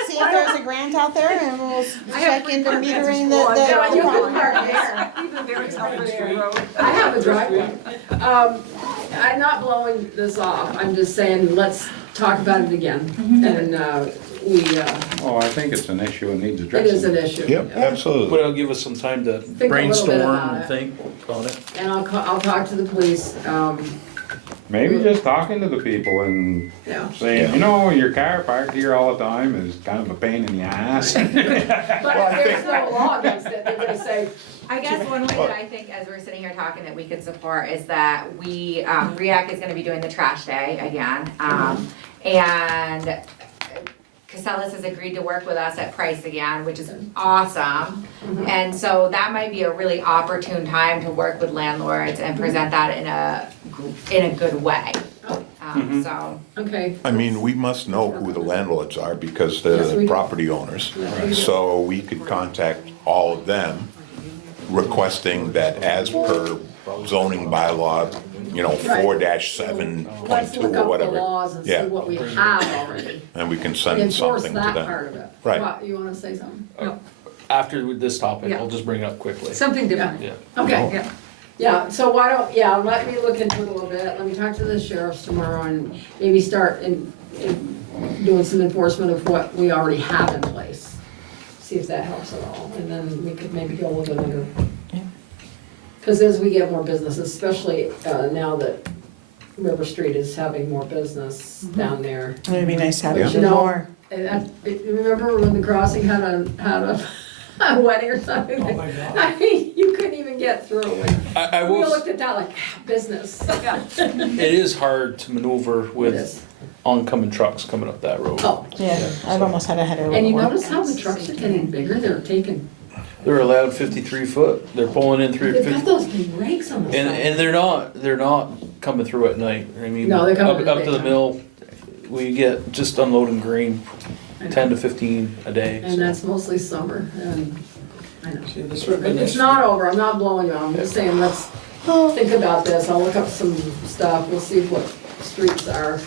See if there's a grant out there and we'll check into metering Yeah, you can the. park there. Even very South Road. I have a driveway. I'm not blowing this off, I'm just saying, let's talk about it again. And, oh, I think it's an issue and needs it addressing. is an issue. Yep, But absolutely. it'll give us some time to a little bit brainstorm about and it. think on it. And I'll talk to the police, Maybe just talking to the people and yeah. saying, you know, your car parked here all the time is kind of a pain in the ass. But if there's no law against it, they're gonna say, I guess one way that I think, as we're sitting here talking, that we could support is that we, REACT is gonna be doing the trash day again. And Casellas has agreed to work with us at Price again, which is awesome. And so that might be a really opportune time to work with landlords and present that in a good way. So, okay. I mean, we must know who the landlords are because they're Yes, we the do. property owners. Yeah, we do. So we could contact all of them requesting that as per zoning bylaw, you know, Right. 4-7.2 Let's look or up the whatever. laws and see Yeah. what we have already. And we can send Enforce something to that them. part of it. Right. What, you wanna say something? After with this topic, Yeah. I'll just bring it up quickly. Something different. Yeah. Okay. Yeah. Yeah, so why don't, yeah, let me look into it a little bit, let me talk to the sheriffs tomorrow and maybe start in doing some enforcement of what we already have in place. See if that helps at all, and then we could maybe go with another. Cause as we get more business, especially, now that River Street is having more business down there. It'd be nice to have Yeah. a bit more. And remember when the crossing had a wedding or something? Oh my God. I mean, you couldn't even get through, and I we will, looked at that like, business. Yeah. it is hard to maneuver It with is. oncoming trucks coming up that road. Oh, Yeah, I've almost had a header. and you before. notice how the trucks are getting bigger, they're taking, They're allowed 53 foot, they're pulling in through they've got 50. those big brakes on the And, side. and they're not coming through at night, I mean, No, they're coming up, in up to the daytime. mill, we get just unloading grain, 10 to 15 a day. And so. that's mostly summer, and I know. See, this would have been It's nice. not over, I'm not blowing you, I'm just saying, let's think about this, I'll look up some stuff, we'll see what streets are.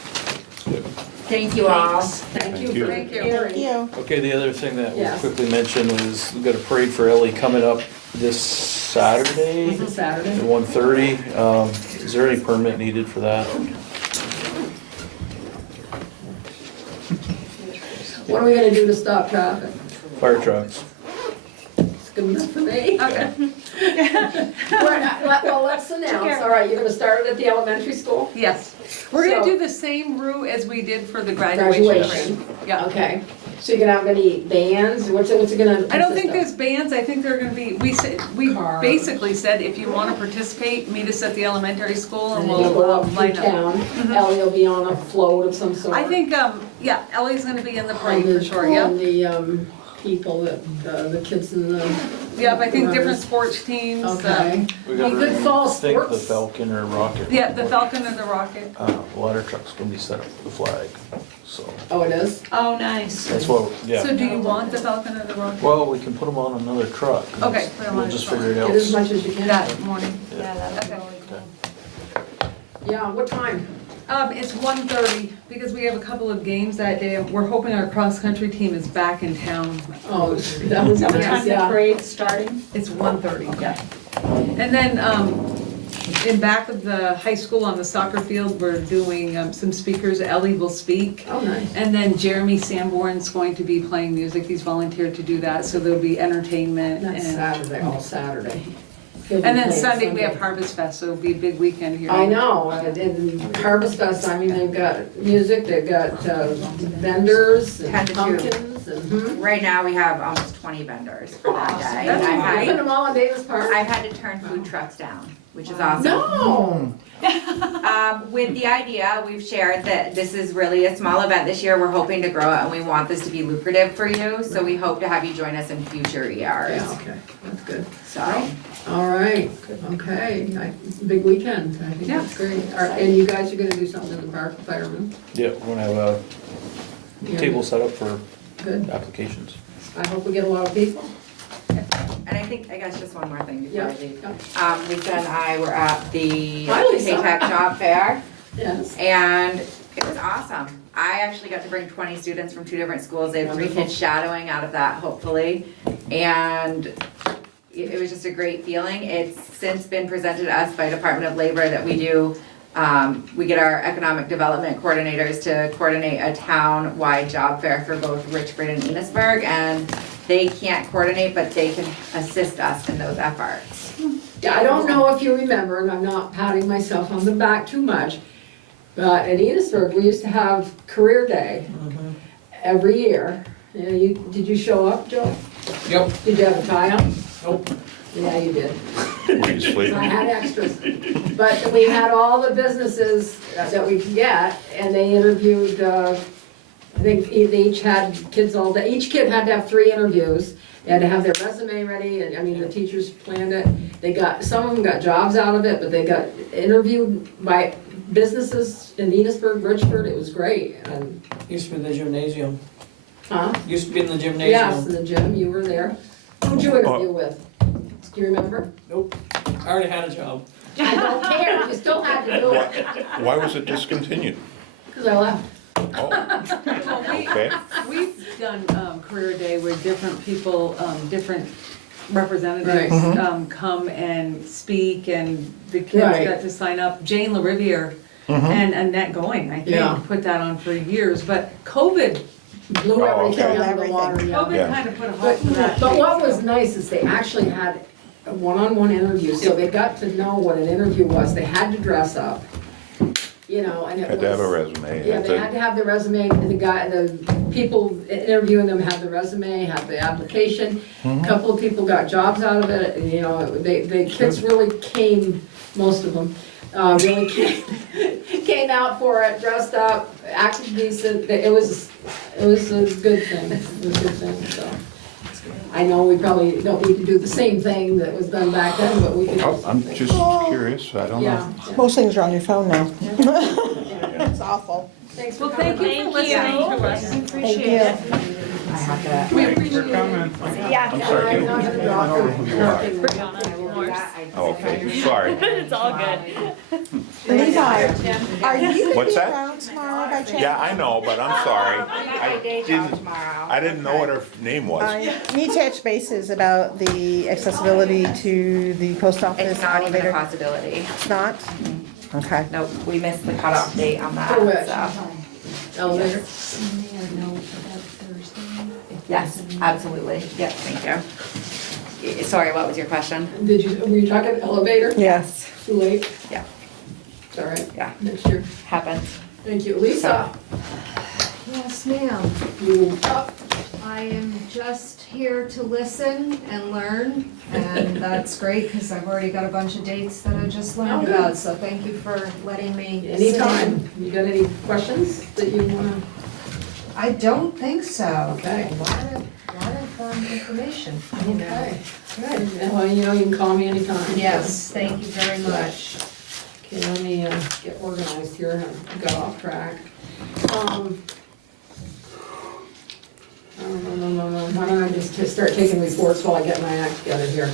Thank you all. Thank you Thank you. for Thank you. hearing. You. Okay, the other thing that we'll Yes. quickly mention is we've got a parade for Ellie coming up this Saturday Is it Saturday? at 1:30. Is there any permit needed for that? What are we gonna do to stop traffic? Fire trucks. It's good enough for me. Okay. Well, let's announce, all right, you're gonna start it at the elementary school? Yes. We're gonna So- do the same route as we did for the graduation parade. Graduation. Yeah. Okay, so you're gonna have any bands, what's it gonna? I don't think consist there's bands, I think they're gonna be, we Cars. basically said if you wanna participate, meet us at the elementary school of? and And then you we'll go out through line up. town, Ellie will be on a float of some sort. I think, yeah, Ellie's gonna be in the parade And for the- sure, yeah. And the, people that, the kids in the. Yeah, I think different runners. sports teams. Okay. We Be got good fall think the sports. Falcon or Rocket. Yeah, the Falcon and the Rocket. Ladder truck's gonna be set up for the flag, so Oh, it is? Oh, nice. that's what, yeah. So do you want the Falcon or the Rocket? Well, we can put them on another truck. Okay, put 'em on We'll a just truck. figure it Get as out. much as you can. That morning. Yeah, that would be Okay. really cool. Yeah, what time? It's 1:30 because we have a couple of games that day. We're hoping our cross-country team is back in town. Oh, that was Is that what nice, time the yeah. parade's starting? It's 1:30. Okay. And then, in back of the high school on the soccer field, we're doing some speakers. Ellie will speak. Oh, nice. And then Jeremy Sanborn's going to be playing music. He's volunteered to do that, so there'll be entertainment. That's and Saturday, all Saturday. He'll be And then playing Sunday, we have Harvest Fest, so it'll be a big weekend here. I know, and Harvest Fest, I mean, they've got music, they've got vendors 10 and to 2. pumpkins and, Right now, we have almost 20 vendors for that day. And That's I've Putting had, them all in Davis Park? I've had to turn food trucks down, which is awesome. No! With the idea, we've shared that this is really a small event this year. We're hoping to grow it and we want this to be lucrative for you. So we hope to have you join us in future ERs. Yeah, okay, that's good. So, All right, okay, it's a big weekend, I think Yeah. that's great. And you guys are gonna do something in the park, firemen? Yeah, we're gonna have a Yeah. table set up for Good, applications. I hope we get a lot of people. and I think, I guess just one more thing before I Yeah. leave. Lisa and I were at the Hi, Lisa. K-Tech Job Fair. Yes. And it was awesome. I actually got to bring 20 students from 2 different schools. They have 3 Wonderful. kids shadowing out of that, hopefully. And it was just a great feeling. It's since been presented to us by Department of Labor that we do, we get our economic development coordinators to coordinate a town-wide job fair for both Richford and Enosburg. And they can't coordinate, but they can assist us in those efforts. Yeah, I don't know if you remember, and I'm not patting myself on the back too much, but at Enosburg, we used to have Career Day every year. Did you show up, Joe? Yep. Did you have a tie on? Nope. Yeah, you did. Were you sleeping? I had extras. But we had all the businesses that we could get, and they interviewed, I think they each had kids all day. Each kid had to have 3 interviews. They had to have their resume ready, and, I mean, the teachers planned it. Some of them got jobs out of it, but they got interviewed by businesses in Enosburg, Richford. It was great. And, Used to be in the gymnasium. huh? Used to be in the Yes, gymnasium. in the gym, you were there. Who'd you interview with? Do you remember? Nope. I already had a job. I don't care, you still had to do it, Why was it discontinued? because I left. Oh, Well, okay. we've done career day where different people, different representatives Right. come and speak, and the kids Right. got to sign up. Jane LaRiviere and Annette Going, I Yeah. think, put that on for years, but COVID Blew Oh, okay. everything out of the water, yeah. COVID Yeah. kind of put a halt But, to that. but what was nice is they actually had a one-on-one interview, so they got to know what an interview was. They had to dress up, you know, and it was. Had to have a resume. Yeah, had they to- had to have the resume, the people interviewing them had the resume, had the application. A couple of people got jobs out of it, and, you know, the kids really came, most of them, really came out for it, dressed up, acted decent. It was a good thing, it was a good thing, so. I know we probably don't need to do the same thing that was done back then, but we can do Oh, I'm something. just curious, I don't Yeah. know. Most things are on your phone now. Yeah. It's awful. Thanks for Well, coming. thank you for listening to us. Thank you. I have that. We Thanks for appreciate it. coming. I'm sorry. I'm not gonna drop it. Oh, okay, sorry. It's all good. Levi, are you gonna What's be that? around tomorrow by chance? Yeah, I know, but I'm sorry. I didn't know what her name was. I need to touch bases about the accessibility to the post office It's not even a elevator. possibility. It's not? Okay. Nope, we missed the cutoff date on that, For which? so. Elevator. Yes, absolutely. Yep, thank you. Sorry, what was your question? Were you talking elevator? Yes. Too late? Yeah. It's all right. Yeah. Next year. Happens. Thank you. Lisa, Yes, ma'am. you up? I am just here to listen and learn, and that's great, because I've already got a bunch of dates that I just Oh, learned good. about, so thank you for letting me sit in. Anytime. You got any questions that you wanna? I don't think so. Okay. A lot of information. Okay. Good. Yeah, well, you know, you can call me anytime. Yes, thank you very much. Okay, let me get organized here. I got off track. No. Why don't I just start taking reports while I get my act together here?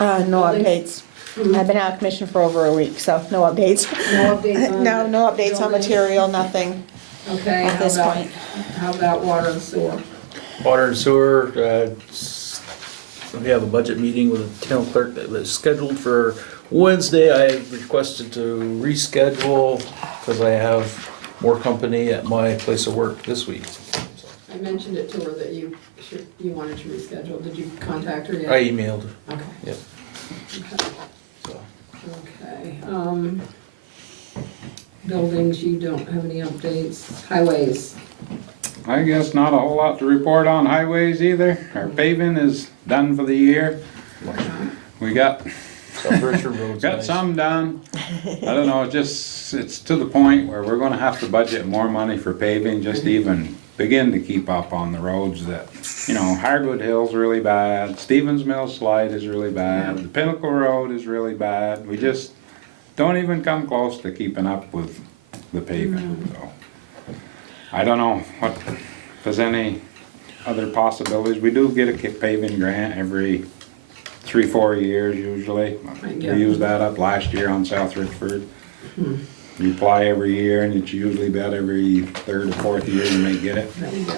No updates. I've been out of commission for over a week, so no updates. No updates on? No updates on building? material, nothing Okay, at this point. how about water and sewer? Water and sewer, we have a budget meeting with the town clerk that was scheduled for Wednesday. I requested to reschedule because I have more company at my place of work this week. I mentioned it to her that you wanted to reschedule. Did you contact her yet? I emailed, Okay. yep. Okay. So. Okay, buildings, you don't have any updates. Highways, I guess not a whole lot to report on highways either. Our paving is done for the year. We got South Richford Road's got nice. some done. I don't know, it's to the point where we're gonna have to budget more money for paving, just to even begin to keep up on the roads that, you know, Hardwood Hill's really bad, Stevens Mill Slide is really bad, the Pinnacle Road is really bad. We just don't even come close to keeping up with the paving, so. I don't know if there's any other possibilities. We do get a paving grant every 3-4 years usually. We Yeah. used that up last year on South Richford. You apply every year and it's usually about every 3rd or 4th year you may get it. there you go.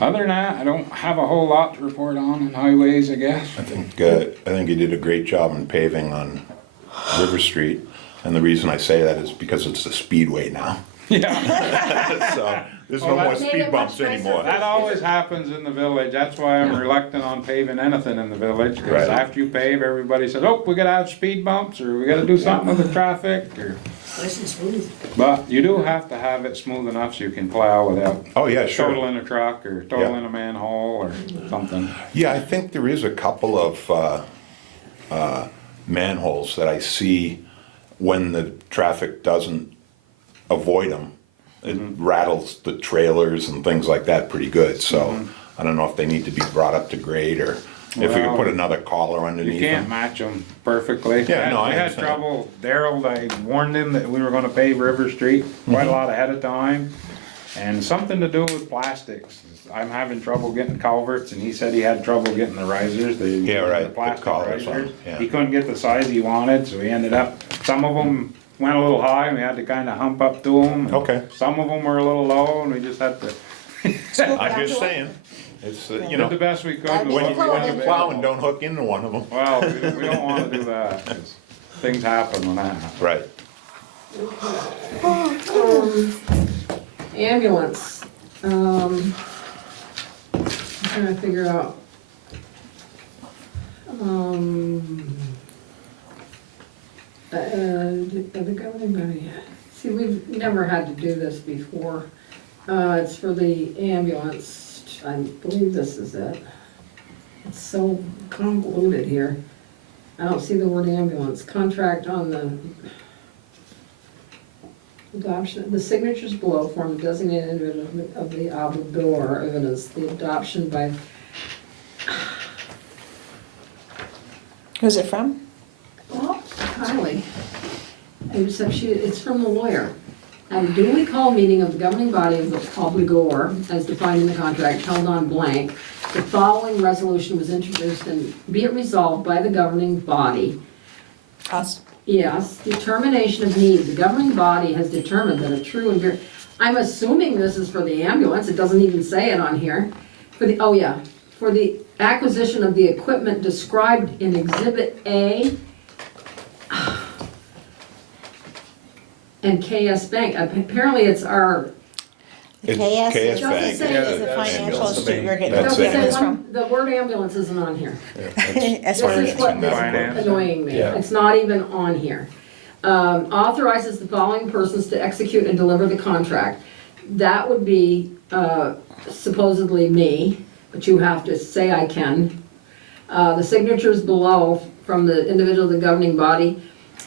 Other than that, I don't have a whole lot to report on in highways, I guess. I think you did a great job in paving on River Street, and the reason I say that is because it's the speedway now. Yeah, So, there's Oh, no more that's- speed bumps anymore. that always happens in the village. That's why I'm reluctant on paving anything in the village. Cause Right. after you pave, everybody says, oh, we gotta have speed bumps or we gotta do something with the traffic or. Nice and smooth. But you do have to have it smooth enough so you can plow without Oh, yeah, sure. totaling a truck or totaling a manhole or something. Yeah, I think there is a couple of manholes that I see when the traffic doesn't avoid them. It rattles the trailers and things like that pretty good, so I don't know if they need to be brought up to grade or if we could Well, put another collar You underneath can't them. match them perfectly. Yeah, no, I We had understand. trouble, Daryl, I warned him that we were gonna pave River Street quite a lot ahead of time. And something to do with plastics. I'm having trouble getting culverts, and he said he had trouble getting the risers, Yeah, right, the the plastic collars on risers. 'em, yeah. He couldn't get the size he wanted, so he ended up, some of them went a little high, and we had to kinda hump up to them. Okay. Some of them were a little low, and we just had to, I'm just saying, it's, you did know, the best we could. That'd be with when what cool. we when had you're plowing, available. don't hook into one of them. Well, we don't wanna do that, 'cause things happen when that happens. Right. Ambulance, I'm trying to figure out. The governing body, see, we've never had to do this before. It's for the ambulance, I believe this is it. It's so convoluted here. I don't see the word ambulance, contract on the adoption, the signatures below form the designated individual of the obligor evidence, the adoption by, Who's it from? well, Kylie. Except it's from the lawyer. At a duly called meeting of the governing body of the obligor, as defined in the contract, held on blank, the following resolution was introduced and be it resolved by the governing body. Us. Yes, determination of need. The governing body has determined that a true and I'm assuming this is for the ambulance, it doesn't even say it on here. For the acquisition of the equipment described in Exhibit A and KS Bank. Apparently it's our, It's KS KS is Bank. is the financial institute you're getting That's it. this from. the word ambulance isn't on here. As This far is as what is Finance. annoying me. Yeah. It's not even on here. Authorizes the following persons to execute and deliver the contract. That would be supposedly me, but you have to say I can. The signatures below from the individual of the governing body,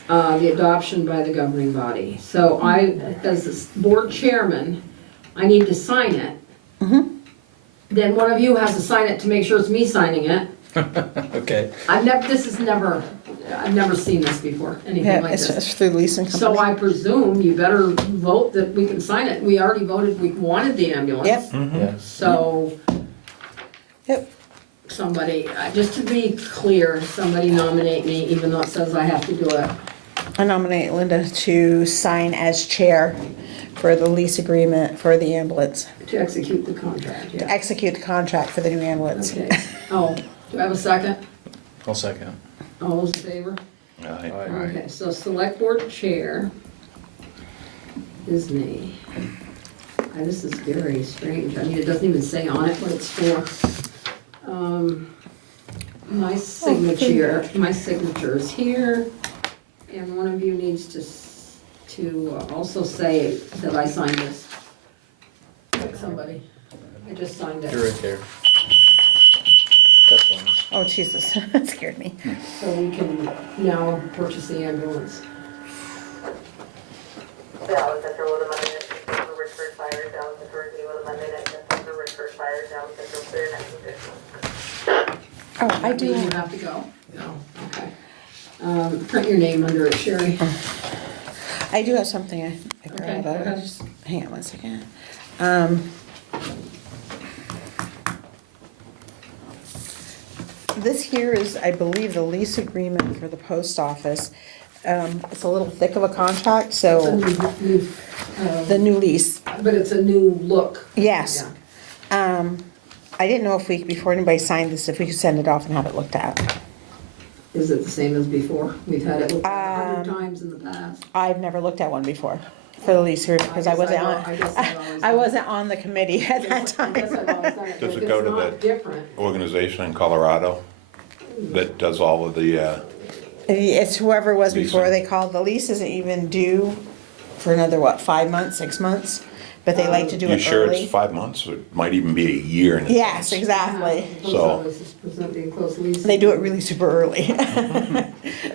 the adoption by the governing body. So I, as this board chairman, I need to sign it. Then one of you has to sign it to make sure it's me signing it. Okay. I've never seen this before, anything Yeah, like this. it's through the leasing So company. I presume you better vote that we can sign it. We already voted, we wanted the ambulance. Yep. Yeah. So Yep. somebody, just to be clear, somebody nominate me, even though it says I have to do it. I nominate Linda to sign as chair for the lease agreement for the ambulance. To execute the contract, To yeah. execute the contract for the new ambulance. Okay. Oh, do I have a second? I'll second. All those in favor? Aye. Okay, so select board chair is me. This is very strange. I mean, it doesn't even say on it what it's for. My signature is here, and one of you needs to also say that I signed this. Pick somebody. I just signed You're it. right there. That's fine. Oh, Jesus, that scared me. So we can now purchase the ambulance. Dallas Central with a Monday night shift for Richford Fire, Dallas Central review with a Monday night shift for Richford Fire, Dallas Central clear next position. Oh, I Do do. you have to go? No, okay. Print your name under it, Sherry. I do have something I Okay, forgot go about. ahead. Just hang on one second. This here is, I believe, the lease agreement for the post office. It's a little thick of a contract, It's a so new, the new lease, but it's a new look. yes. Yeah. I didn't know if we, before anybody signed this, if we could send it off and have it looked at. Is it the same as before? We've had it looked at 100 times in the past. I've never looked at one before for the lease agreement, because I wasn't on, I guess I've always I done it. wasn't on the committee at that I guess time. I've always done it, but Does if it go it's to not the- different, Organization in Colorado that does all of the, It's whoever it was before Leasing. they called. The lease isn't even due for another, what, 5 months, 6 months? But they like to do you it sure early. it's 5 months? It might even be a year in Yes, advance. exactly. post So- office is presenting close lease. They do it really super early.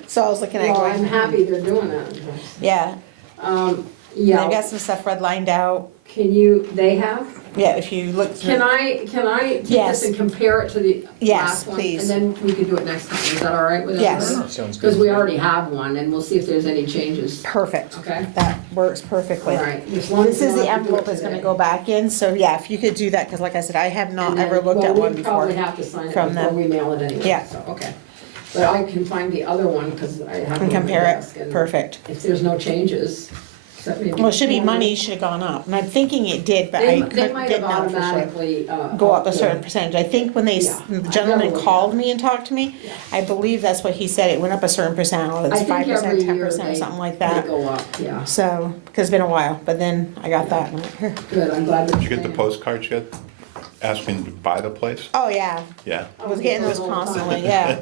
So I was looking at Well, I'm going, happy they're doing that. yeah. They've Yeah, got some stuff redlined out. they have? Yeah, if you look through. Can I take Yes. this and compare it to the Yes, last one? please. And then we can do it next time, is that all right with everybody? Yes. Sounds good. Because we already have one, and we'll see if there's any changes. Perfect. Okay. That works All perfectly. right. As long as This is you the don't have to do envelope it that's gonna today. go back in, so yeah, if you could do that, because like I said, I have not And then- ever looked at well, one we before. probably have to sign it from before them. we mail it anyway. Yeah. So, okay. But I can find the other one, because I have it on And my compare desk. it, and perfect. If there's no changes, except maybe. Well, it should be money should have gone up, and I'm thinking it did, but I They couldn't, might didn't have know for sure. automatically, Go up a yeah. certain percentage. I think when Yeah. the I've gentleman never looked called at it. me and talked to me, Yeah. I believe that's what he said, it went up a certain percent, or I it's think 5%, every 10%, year something like they that. go up, yeah. So, because it's been a while, but then I got that. and I'm like, Good, I'm glad. Did you get the postcards yet? Asking to buy the place? oh, yeah, Yeah. I was getting those constantly, yeah.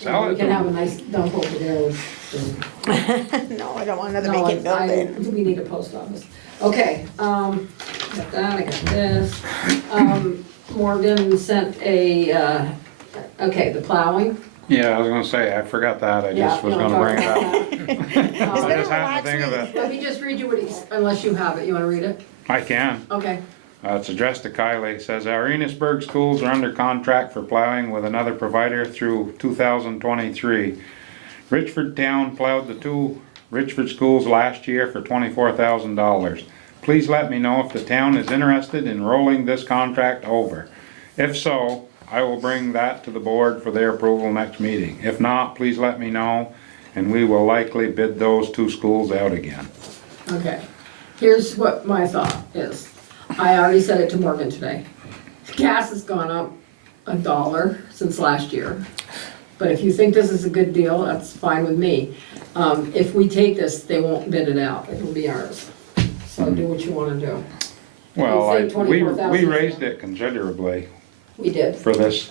Sell We it. can have a nice dump over there. No, I don't want another No, vacant building. we need a post office. Okay, got that, I got this. Morgan sent a, okay, the plowing. Yeah, I was gonna say, I forgot that, I Yeah, just was you wanna gonna bring it talk up. about that? I just happened to think of it. Let me just read you what he's, unless you have it, you wanna read it? I can. Okay. It's addressed to Kylie. It says, our Enosburg schools are under contract for plowing with another provider through 2023. Richford Town plowed the two Richford schools last year for $24,000. Please let me know if the town is interested in rolling this contract over. If so, I will bring that to the board for their approval next meeting. If not, please let me know, and we will likely bid those two schools out again. Okay, here's what my thought is. I already said it to Morgan today. Gas has gone up $1 since last year. But if you think this is a good deal, that's fine with me. If we take this, they won't bid it out, it'll be ours. So do what you wanna do. Well, You say we 24,000. raised it considerably We did. for this.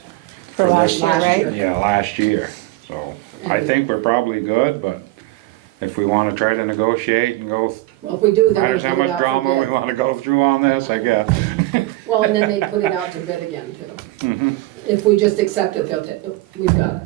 For last this- year, right? Yeah, last year. So I think we're probably good, but if we wanna try to negotiate and go, Well, if we do, then we matters how put it much out for drama we bid. wanna go through on this, I guess. Well, and then they put it out to bid again too. Mhm. If we just accept it, we've got it.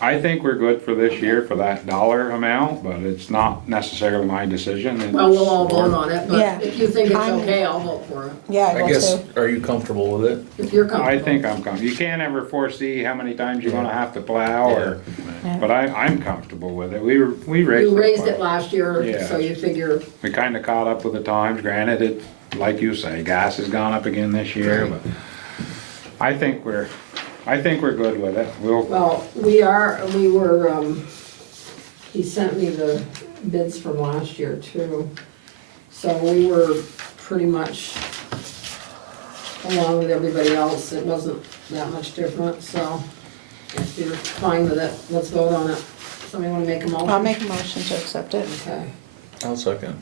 I think we're good for this year for that dollar amount, but it's not necessarily my decision. It's- Well, we'll all vote on it, Yeah. but if you think it's I'm- okay, I'll vote for it. Yeah, I I will guess, too. are you comfortable with it? If you're comfortable. I think I'm comfortable. You can't ever foresee how many times you're gonna have to plow or, Yeah. but I'm comfortable with it. We raised it. You raised it quite- last year, Yeah. so you figure, We kinda caught up with the times, granted it, like you say, gas has gone up again this year, but I think we're good with it. well, we were, he sent me the bids from last year too. So we were pretty much along with everybody else, it wasn't that much different, so if you're fine with it, let's vote on it. Somebody wanna make a motion? I'll make a motion to accept it. Okay, I'll second.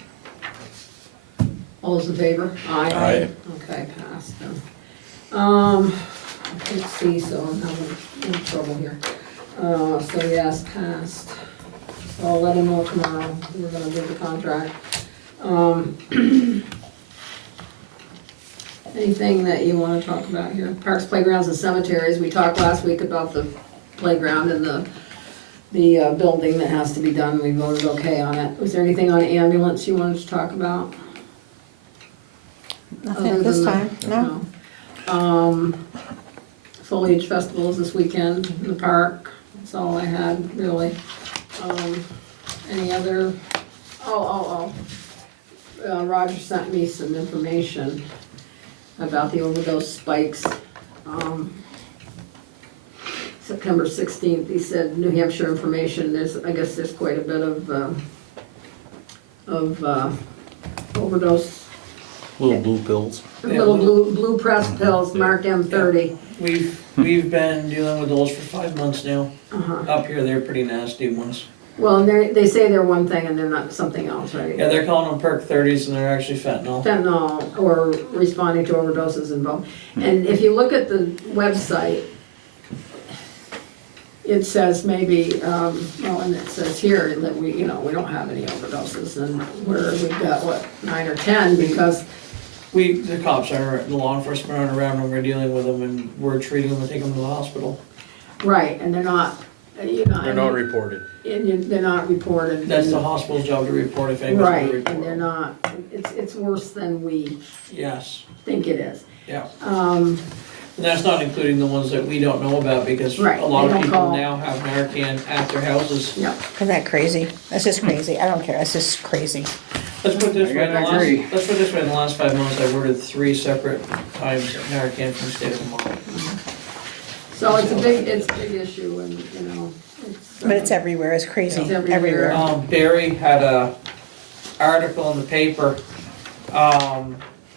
all those in favor? Aye. Okay, passed then. Let's see, so I'm having trouble here. So yes, passed. So I'll let him know tomorrow, we're gonna do the contract. Anything that you wanna talk about here? Parks, playgrounds, and cemeteries, we talked last week about the playground and the building that has to be done, we voted okay on it. Was there anything on ambulance you wanted to talk about? Nothing Other at this than time, that? no? Foliage festival is this weekend in the park, that's all I had, really. Any other, Roger sent me some information about the overdose spikes. September 16th, he said, New Hampshire information, I guess there's quite a bit of overdose. Little blue pills. Little blue press pills marked M30. We've been dealing with those for 5 months now. Uh-huh. Up here, they're pretty nasty ones. Well, and they say they're one thing and they're not something else, right? Yeah, they're calling them perk 30s and they're actually fentanyl. Fentanyl or responding to overdoses involved. And if you look at the website, it says maybe, and it says here that we don't have any overdoses, and we've got, 9 or 10, because, The cops are, the law enforcement aren't around when we're dealing with them and we're treating them and taking them to the hospital. right, and they're not, you know. They're not reported. And they're not reported. That's the hospital's job to report if anybody's gonna Right, report. and they're not, it's worse than we Yes, think it is. yeah. Um, And that's not including the ones that we don't know about, because a Right, lot they of don't people call. now have Narcan at their houses. yeah, Isn't that crazy? That's just crazy. I don't care. That's just crazy. Let's put it this I way, in the gotta last, agree. let's put it this way, in the last 5 months, I've ordered 3 separate times Narcan from the state of Vermont. so it's a big issue and, you know, it's. But it's everywhere. It's crazy. It's everywhere. Everywhere. Barry had a article in the paper,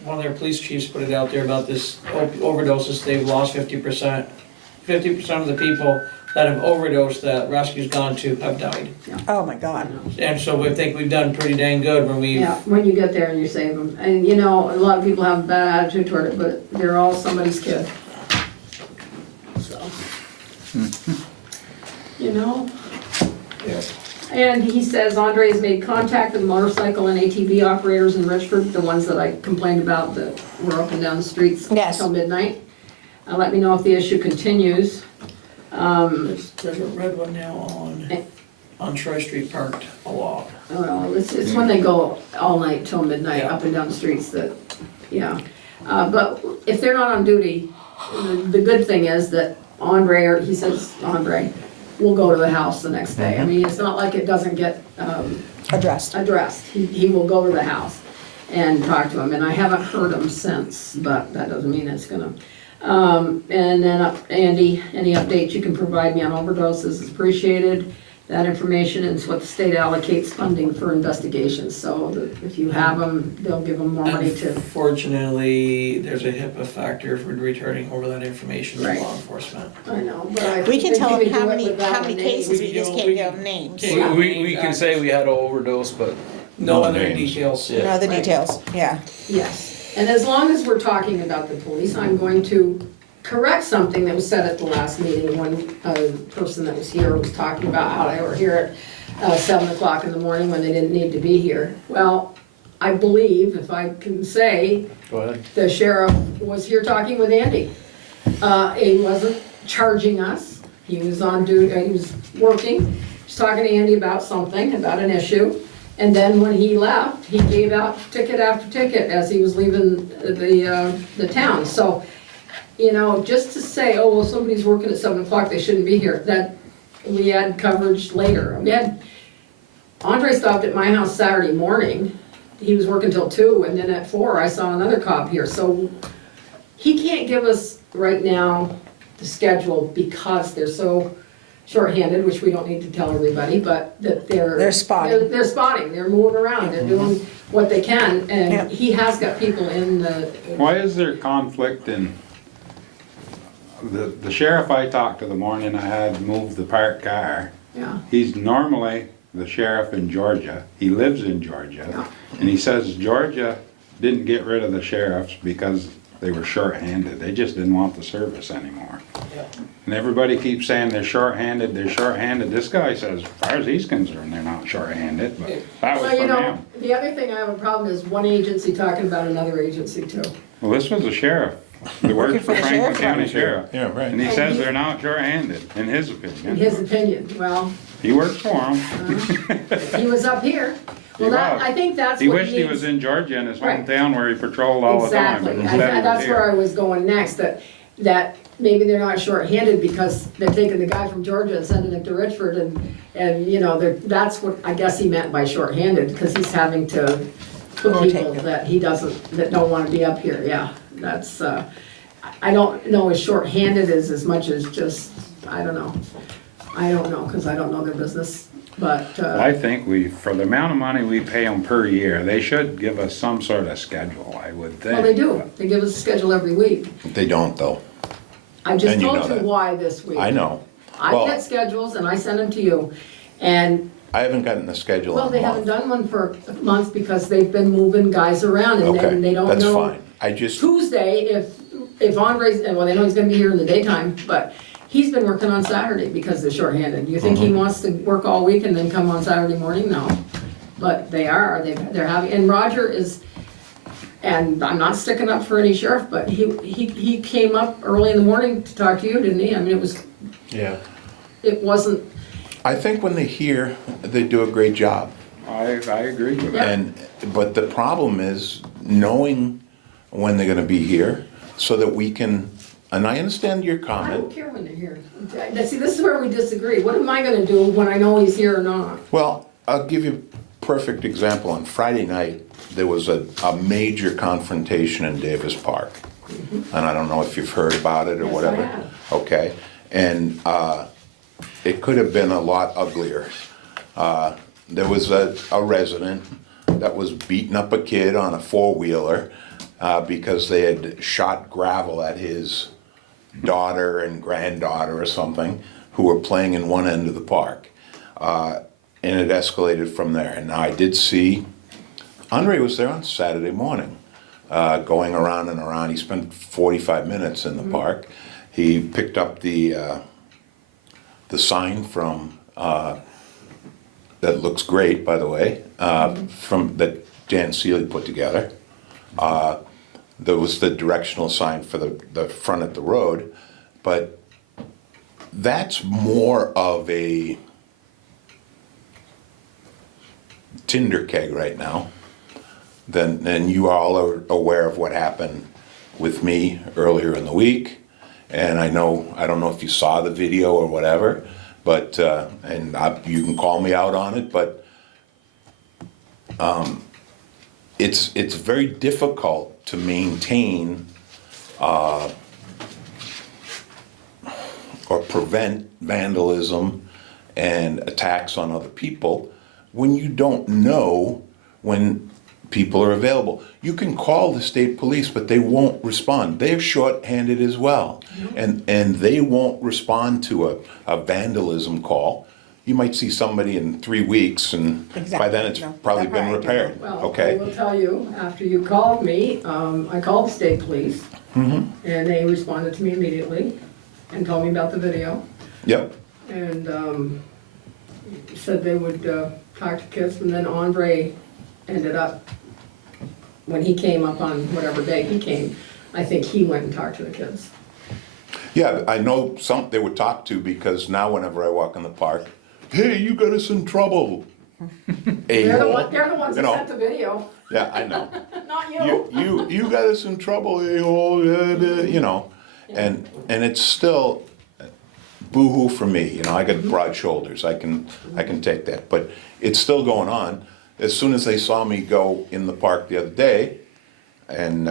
one of their police chiefs put it out there about this overdoses, they've lost 50%. 50% of the people that have overdosed that rescue's gone to have died. Oh, my God. And so we think we've done pretty dang good when we, Yeah, when you get there and you save them. And, you know, a lot of people have a bad attitude toward it, but they're all somebody's kid. So. You know? And he says Andre's made contact with motorcycle and ATV operators in Richford, the ones that I complained about that were up and down the streets Yes. till midnight. Let me know if the issue continues. there's a red one now on Troy Street parked a lot. Well, it's when they go all night till midnight, Yeah. up and down the streets that, yeah. But if they're not on duty, the good thing is that Andre, or he says Andre, will go to the house the next day. I mean, it's not like it doesn't get, Addressed. addressed. He will go to the house and talk to him, and I haven't heard him since, but that doesn't mean it's gonna. And then Andy, any updates you can provide me on overdoses is appreciated. That information is what the state allocates funding for investigations, so that if you have them, they'll give them more money to. Unfortunately, there's a HIPAA factor for returning over that information to Right. law enforcement. I know, but I. We can think tell you them could how do it many, without how many a name. cases, we We just can- can't we give can- them names. Okay. We can say we had an overdose, but No other names. details. You know the details, yeah. Yes, and as long as we're talking about the police, I'm going to correct something that was said at the last meeting. One person that was here was talking about how they were here at 7 o'clock in the morning when they didn't need to be here. Well, I believe, if I can say, go ahead. the sheriff was here talking with Andy. He wasn't charging us, he was on duty, he was working, he was talking to Andy about something, about an issue. And then when he left, he gave out ticket after ticket as he was leaving the town. So, you know, just to say, oh, well, somebody's working at 7 o'clock, they shouldn't be here, that, we had coverage later. We had, Andre stopped at my house Saturday morning, he was working till 2, and then at 4, I saw another cop here. So he can't give us right now the schedule because they're so shorthanded, which we don't need to tell everybody, but that They're spotting. They're spotting, they're moving around, they're doing what they can, Yep. and he has got people in the. Why is there conflict in, the sheriff I talked to the morning I had moved the parked car, Yeah, he's normally the sheriff in Georgia, he lives in Georgia, Yeah. and he says Georgia didn't get rid of the sheriffs because they were short-handed, they just didn't want the service anymore. And everybody keeps saying they're short-handed, this guy says, as far as he's concerned, they're not short-handed, but that was well, you from know, him. the other thing I have a problem is one agency talking about another agency too. Well, this was a sheriff, that works for for the Franklin sheriff's County office. Sheriff. Yeah, right. And he says they're not short-handed, in his In opinion. his opinion, well, He works for them. he was up here, well, He that, was. I think that's He what wished he was in Georgia in his Right. hometown where he patrolled all the time, Exactly, but instead he was that's where I here. was going next, that maybe they're not short-handed because they're taking the guy from Georgia and sending him to Richford and, you know, that's what I guess he meant by short-handed, because he's having to put Rotate people them. that he doesn't, that don't wanna be up here, yeah, that's, I don't know as short-handed as much as just, I don't know, cause I don't know their business, but, I think for the amount of money we pay them per year, they should give us some sort of schedule, I would think. well, they do, they give us a schedule every week. They don't, though. I just And you told know you that. why this week. I know. I Well- get schedules and I send them to you, and, I haven't gotten a schedule well, in they a haven't month. done one for months because they've been moving guys around and Okay, then they don't know. that's fine. I just, Tuesday, if Andre's, well, they know he's gonna be here in the daytime, but he's been working on Saturday because they're shorthanded. You think he Mm-hmm. wants to work all week and then come on Saturday morning? No. But they're having, and Roger is, and I'm not sticking up for any sheriff, but he came up early in the morning to talk to you, didn't he? I mean, Yeah. it wasn't I think when they're here, they do a great job. I agree with that. But the problem is knowing when they're gonna be here so that we can, and I understand your I don't comment. care when they're here. See, this is where we disagree. What am I gonna do when I know he's here or not? Well, I'll give you a perfect example. On Friday night, there was a major confrontation in Davis Park. And I don't know if you've heard about it or Yes, I whatever. have. Okay, and it could have been a lot uglier. There was a resident that was beating up a kid on a four-wheeler because they had shot gravel at his daughter and granddaughter or something who were playing in one end of the park. And it escalated from there. And now I did see, Andre was there on Saturday morning, going around and around. He spent 45 minutes in the park. He picked up the sign from, that looks great, by the way, from that Jan Seeley put together. There was the directional sign for the front of the road, but that's more of a tinder keg right now than you all are aware of what happened with me earlier in the week. And I don't know if you saw the video or whatever, but, you can call me out on it, but it's very difficult to maintain or prevent vandalism and attacks on other people when you don't know when people are available. You can call the state police, but they won't respond. They're short-handed as well. And they won't respond to a vandalism call. You might see somebody in 3 weeks, and by Exactly. then it's No, probably that been part I do repaired, Well, I okay? will tell you, after you called me, I called the state police, and they responded to me immediately and told me about the video, Yep, and said they would talk to kids, and then Andre ended up, when he came up on whatever day he came, I think he went and talked to the kids. yeah, I know some they would talk to, because now whenever I walk in the park, hey, you got us in trouble. They're the A-hole. ones You that know. sent the video, Yeah, I know. not you. You got us in trouble, a-hole, you know, and it's still boo-hoo for me, you know, I got broad shoulders, I can take that, but it's still going on. As soon as they saw me go in the park the other day, and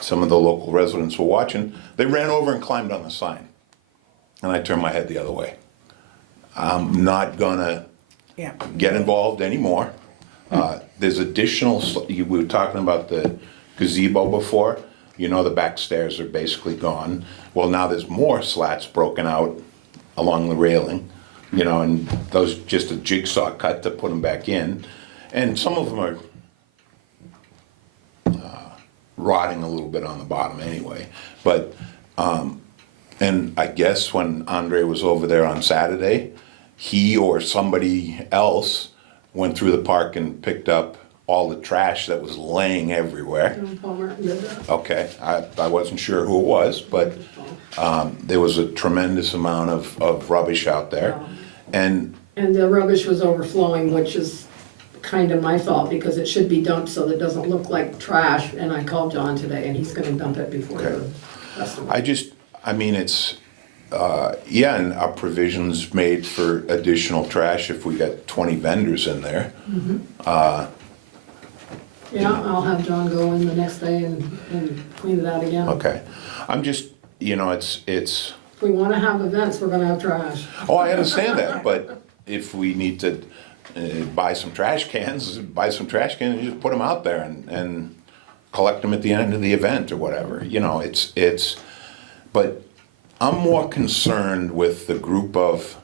some of the local residents were watching, they ran over and climbed on the sign, and I turned my head the other way. I'm not gonna Yeah. get involved anymore. There's additional, we were talking about the gazebo before, you know, the back stairs are basically gone. Well, now there's more slats broken out along the railing, you know, and those just a jigsaw cut to put them back in. And some of them are rotting a little bit on the bottom anyway. But, and I guess when Andre was over there on Saturday, he or somebody else went through the park and picked up all the trash that was laying everywhere. John Palmer did that. Okay, I wasn't sure who it was, but there was a tremendous amount of rubbish out there. And And the rubbish was overflowing, which is kind of my fault, because it should be dumped so that it doesn't look like trash, and I called John today, and he's gonna dump it before Okay. the festival. I mean, it's, yeah, and our provisions made for additional trash if we got 20 vendors in there. Yeah, I'll have John go in the next day and clean it out again. Okay, I'm just, you know, it's, If we wanna have events, we're gonna have trash. oh, I understand that, but if we need to buy some trash cans and just put them out there and collect them at the end of the event or whatever, you know, it's, but I'm more concerned with the group of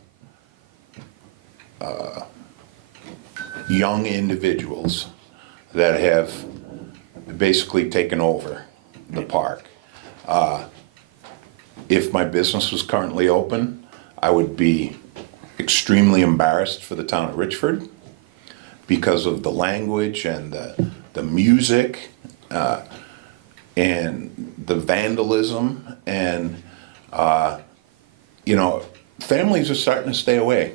young individuals that have basically taken over the park. If my business was currently open, I would be extremely embarrassed for the town of Richford because of the language and the music and the vandalism, and you know, families are starting to stay away.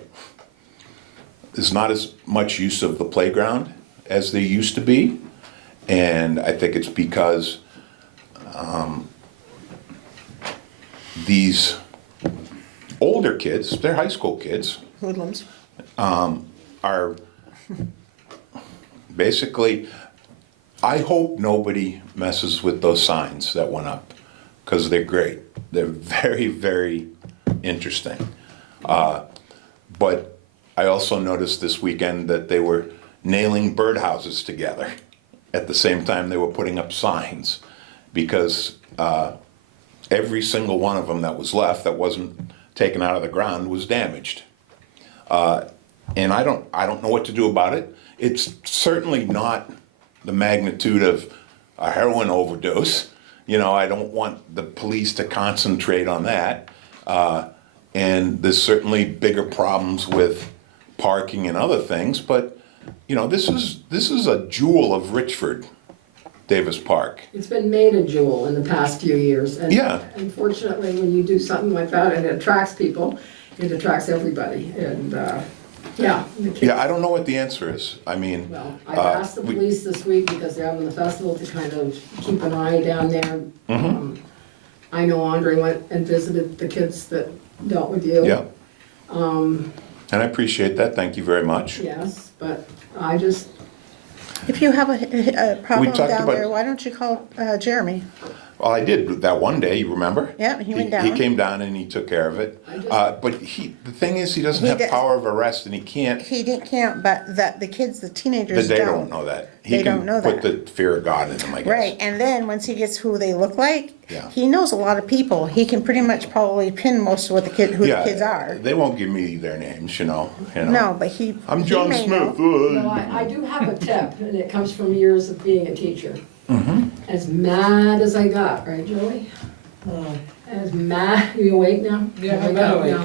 there's not as much use of the playground as there used to be. And I think it's because these older kids, they're high school kids, Hoodlums. are basically, I hope nobody messes with those signs that went up, because they're great. They're very, very interesting. But I also noticed this weekend that they were nailing birdhouses together at the same time they were putting up signs, because every single one of them that was left that wasn't taken out of the ground was damaged. And I don't know what to do about it. It's certainly not the magnitude of a heroin overdose. You know, I don't want the police to concentrate on that. And there's certainly bigger problems with parking and other things, but you know, this is a jewel of Richford, Davis Park. It's been made a jewel in the past few years. And Yeah. unfortunately, when you do something like that and it attracts people, it attracts everybody. And yeah. the kids- Yeah, I don't know what the answer is. I mean, Well, I've asked the police this week, because they're having the festival, to kind of keep an eye down there. I know Andre went and visited the kids that dealt with you. yeah. And I appreciate that. Thank you very much. Yes, but I just, If you have a problem talked down about- there, why don't you call Jeremy? Well, I did that one day, you remember? Yeah, he went He down. came down and he took care of it. I just- But the thing is, he doesn't He have does- power of arrest, and he can't, He can't, but the kids, the teenagers they don't. don't know that. He They don't know can put that. the fear of God in them, I guess. Right, and then once he gets who they look like, Yeah. he knows a lot of people. He can pretty much probably pin most of what who the Yeah, kids are. They won't give me their names, you know. No, but he. I'm he John may Smith. know. no, I do have a tip, and it comes from years of being a teacher. As mad as I got, right, Joey? As mad, you awake now? Yeah, I'm Wake up awake.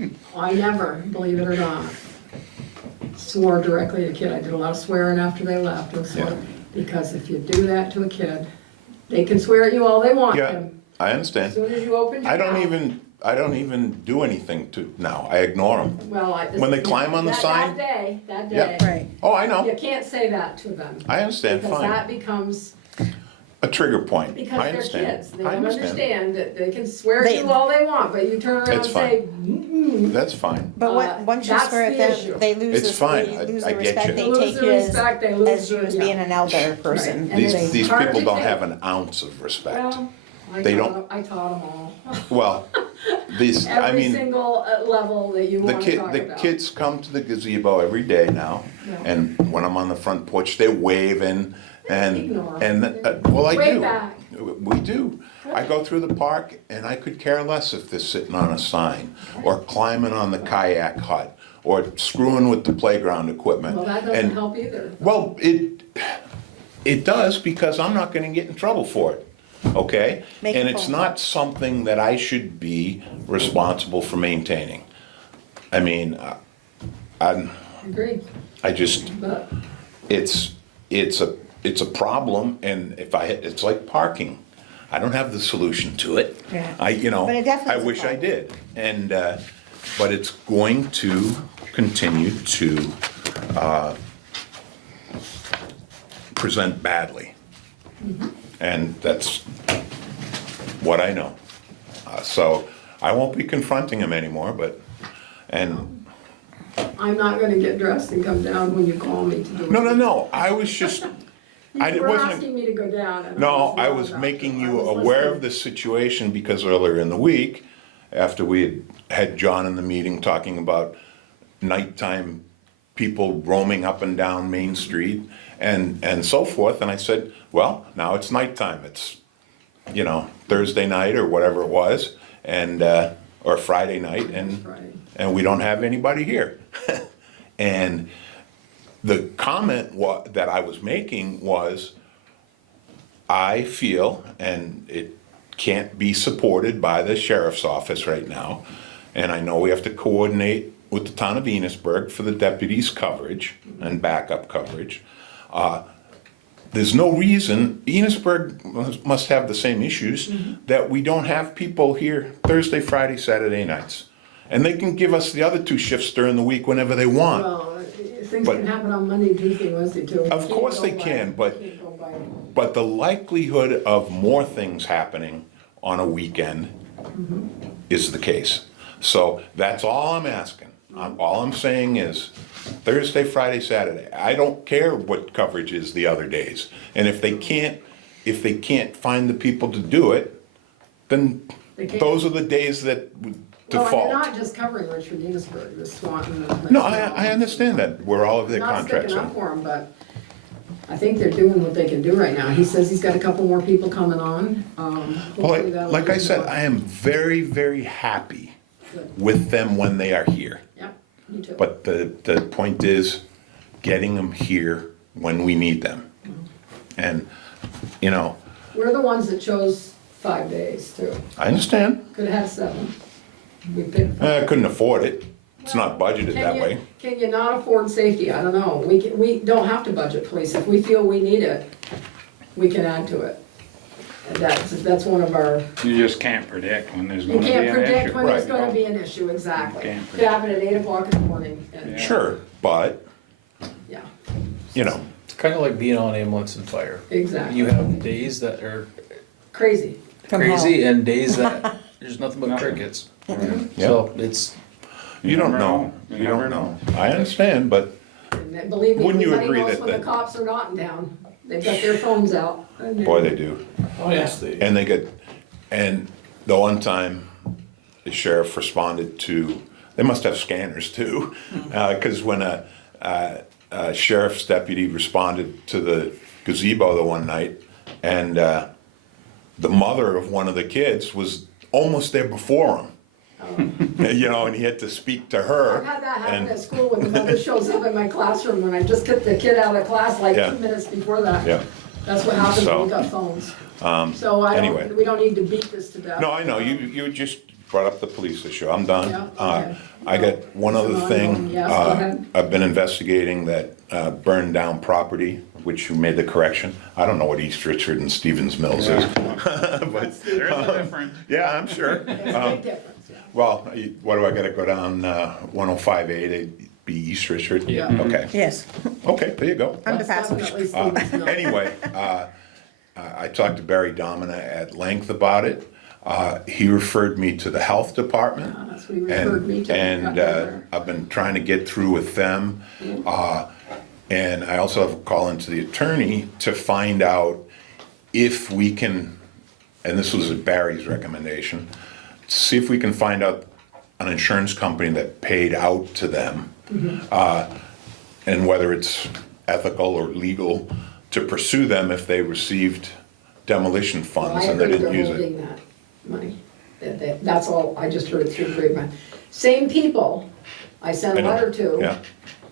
now. I never, believe it or not, swore directly at a kid. I did a lot of swearing after they left. Yeah. Because if you do that to a kid, they can swear at you all they want. Yeah, Tim. I As understand. soon as you open your I don't mouth. even do anything to, now, I ignore them. Well, When they climb on the sign? That Yeah. day, Right. Oh, I know. you can't say that to them. I understand, Because fine. that becomes, A trigger point. because I they're understand. kids. They I don't understand that they can swear at They- you all they want, but you turn around and It's say, That's fine. But once you that's swear the at issue. them, they lose It's fine. they lose I the get respect. you. They They lose take the you respect, they lose as you the- as yeah. being an elder person. Right. And These it's hard people to don't take. have an ounce of respect. Well, They I taught them all. Well, these, I Every mean, single level that you want to talk the about. kids come to the gazebo every day now, Yeah. and when I'm on the front porch, they're waving, Ignore 'em. well, I Wave do. back. We do. I go through the park, and I could care less if they're sitting on a sign, or climbing on the kayak hut, or screwing with the playground equipment. Well, that doesn't And- help either. Well, it does, because I'm not gonna get in trouble for it, okay? Make a And it's phone not something that I should be responsible for maintaining. I mean, Agreed, I just, but it's a problem, and it's like parking. I don't have the solution to it. Yeah. I But it definitely is a wish I problem. did, and, but it's going to continue to, present badly. And that's what I know. So I won't be confronting him anymore, and, I'm not gonna get dressed and come down when you call me to do it. no, I was just, I You were wasn't. asking me to go down. And No, I not was about making to. I you was aware listening. of the situation, because earlier in the week, after we had John in the meeting talking about nighttime people roaming up and down Main Street and so forth, and I said, well, now it's nighttime, it's, Thursday night or whatever it was, and, or Friday night, Friday. and we don't have anybody here. And the comment that I was making was, I feel, and it can't be supported by the sheriff's office right now, and I know we have to coordinate with the town of Enosburg for the deputies' coverage and backup coverage. There's no reason, Enosburg must have the same issues, that we don't have people here Thursday, Friday, Saturday nights. And they can give us the other 2 shifts during the week whenever they want. Well, things But- can happen on Monday, Tuesday, Wednesday too. Of course they can, but Can't go by- But the likelihood of more things happening on a weekend is the case. So that's all I'm asking. All I'm saying is Thursday, Friday, Saturday. I don't care what coverage is the other days. And if they can't find the people to do it, then They can't. those are the days that would Well, and default. they're not just covering Richford Enosburg, the Swanton. and- No, I understand that, where all of their Not contracts sticking are. up for them, but I think they're doing what they can do right now. He says he's got a couple more people coming on. Well, Hopefully that'll like I be said, more. I am very, very happy Good. with them when they are here. Yep, me too. But the point is getting them here when we need them. And, you know, We're the ones that chose 5 days too. I understand. Could have had 7. We picked I 5. couldn't afford it. It's not budgeted that way. Can you not afford safety? I don't know. We don't have to budget police. If we feel we need it, we can add to it. And that's one of our, You just can't predict when there's you gonna be can't an predict issue. when there's Right. gonna be an issue, exactly. Can't Could happen at 8 o'clock in the morning. And, Sure, but, yeah, you know, It's kind of like being on ambulance and fire. exactly. You have days that are Crazy. From hell. crazy and days that there's nothing but crickets. So it's, you don't never know. know. You don't know. I understand, but And then, believe me, Wouldn't you everybody agree knows that when the the- cops are not in town. They've got their phones out. boy, they do. Oh, yes, they. And they get, and the one time the sheriff responded to, they must have scanners too. Cause when a sheriff's deputy responded to the gazebo the one night and, the mother of one of the kids was almost there before him. You know, and he had to speak to her. I've had that happen and- at school when the mother shows up in my classroom when I just get the kid out of class like Yeah. 2 minutes before that. Yeah. That's what happens when So, we got phones. So anyway. we don't need to beat this to death. No, I know, you just brought up the police issue, I'm done. Yeah, okay. I got one other So thing. ongoing, yes, go ahead. I've been investigating that burned down property, which you made the correction. I don't know what East Richford and Stevens Mills is. But, There's a difference. yeah, I'm sure. It's a big difference, yeah. Well, what do I gotta go down 105A to be East Richford? Yeah. Okay, Yes, okay, there you go. I'm the That's passenger. definitely Stevens Mill. Anyway, I talked to Barry Domina at length about it. He referred me to the health department. Yeah, that's what he referred me to. And I've been trying to get through with them. And I also have a call into the attorney to find out if we can, and this was Barry's recommendation, see if we can find out an insurance company that paid out to them. And whether it's ethical or legal to pursue them if they received demolition Well, funds I and they heard didn't they're use it. holding that money. That's all, I just heard it through the grapevine. Same people I sent I a know. letter to Yeah,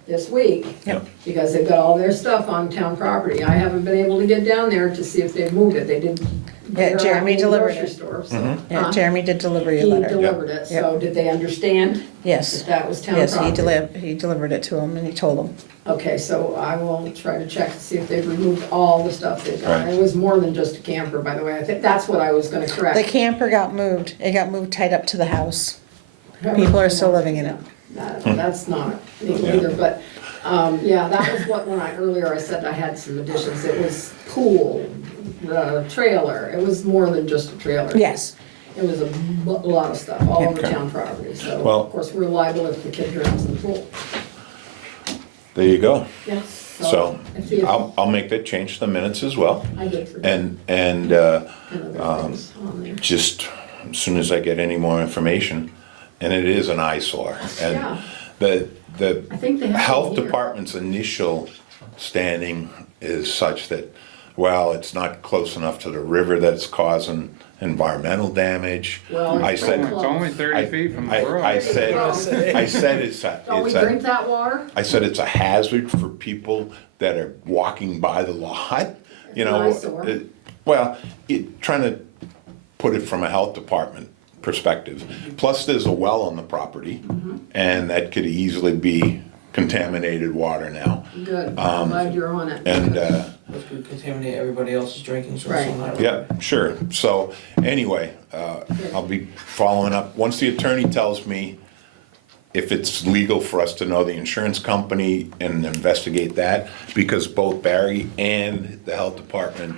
this week. Yep. Because they've got all their stuff on town property. I haven't been able to get down there to see if they've moved it. They did. Yeah, Jeremy delivered it. Yeah, He Jeremy did deliver your letter. delivered it, so did they understand Yes, that that was town yes, property? he delivered it to him and he told him. Okay, so I will try to check to see if they've removed all the stuff they've got. Right. It was more than just a camper, by the way. I think that's what I was gonna The correct. camper got moved, it got moved tight up to the house. People are still living in it. That's not legal either, but, yeah, that was what, when earlier I said I had some additions. It was pool, the trailer, it was more than just a trailer. Yes, It was a lot of stuff, all over Okay. town property, so Well- of course we're liable if the kid drowns in the pool. there you go. Yes, So if the- I'll make that change to the minutes as well. I did forget And other things on there. just as soon as I get any more information, and it is an eyesore. And Yeah. the I think they have health it here. department's initial standing is such that, well, it's not close enough to the river that's causing environmental damage. Well, it's I said, pretty It's only 30 feet from the road. I said Don't we it's drink a, that water? I said it's a hazard for people that are walking by the lot, you know. It's an eyesore. Well, trying to put it from a health department perspective. Plus, there's a well on the property, and that could easily be contaminated water now. Good, I'm glad you're on it. And, Which could contaminate everybody else's drinking source Right. on that. yeah, sure. So, anyway, I'll be following up. Once the attorney tells me if it's legal for us to know the insurance company and investigate that, because both Barry and the health department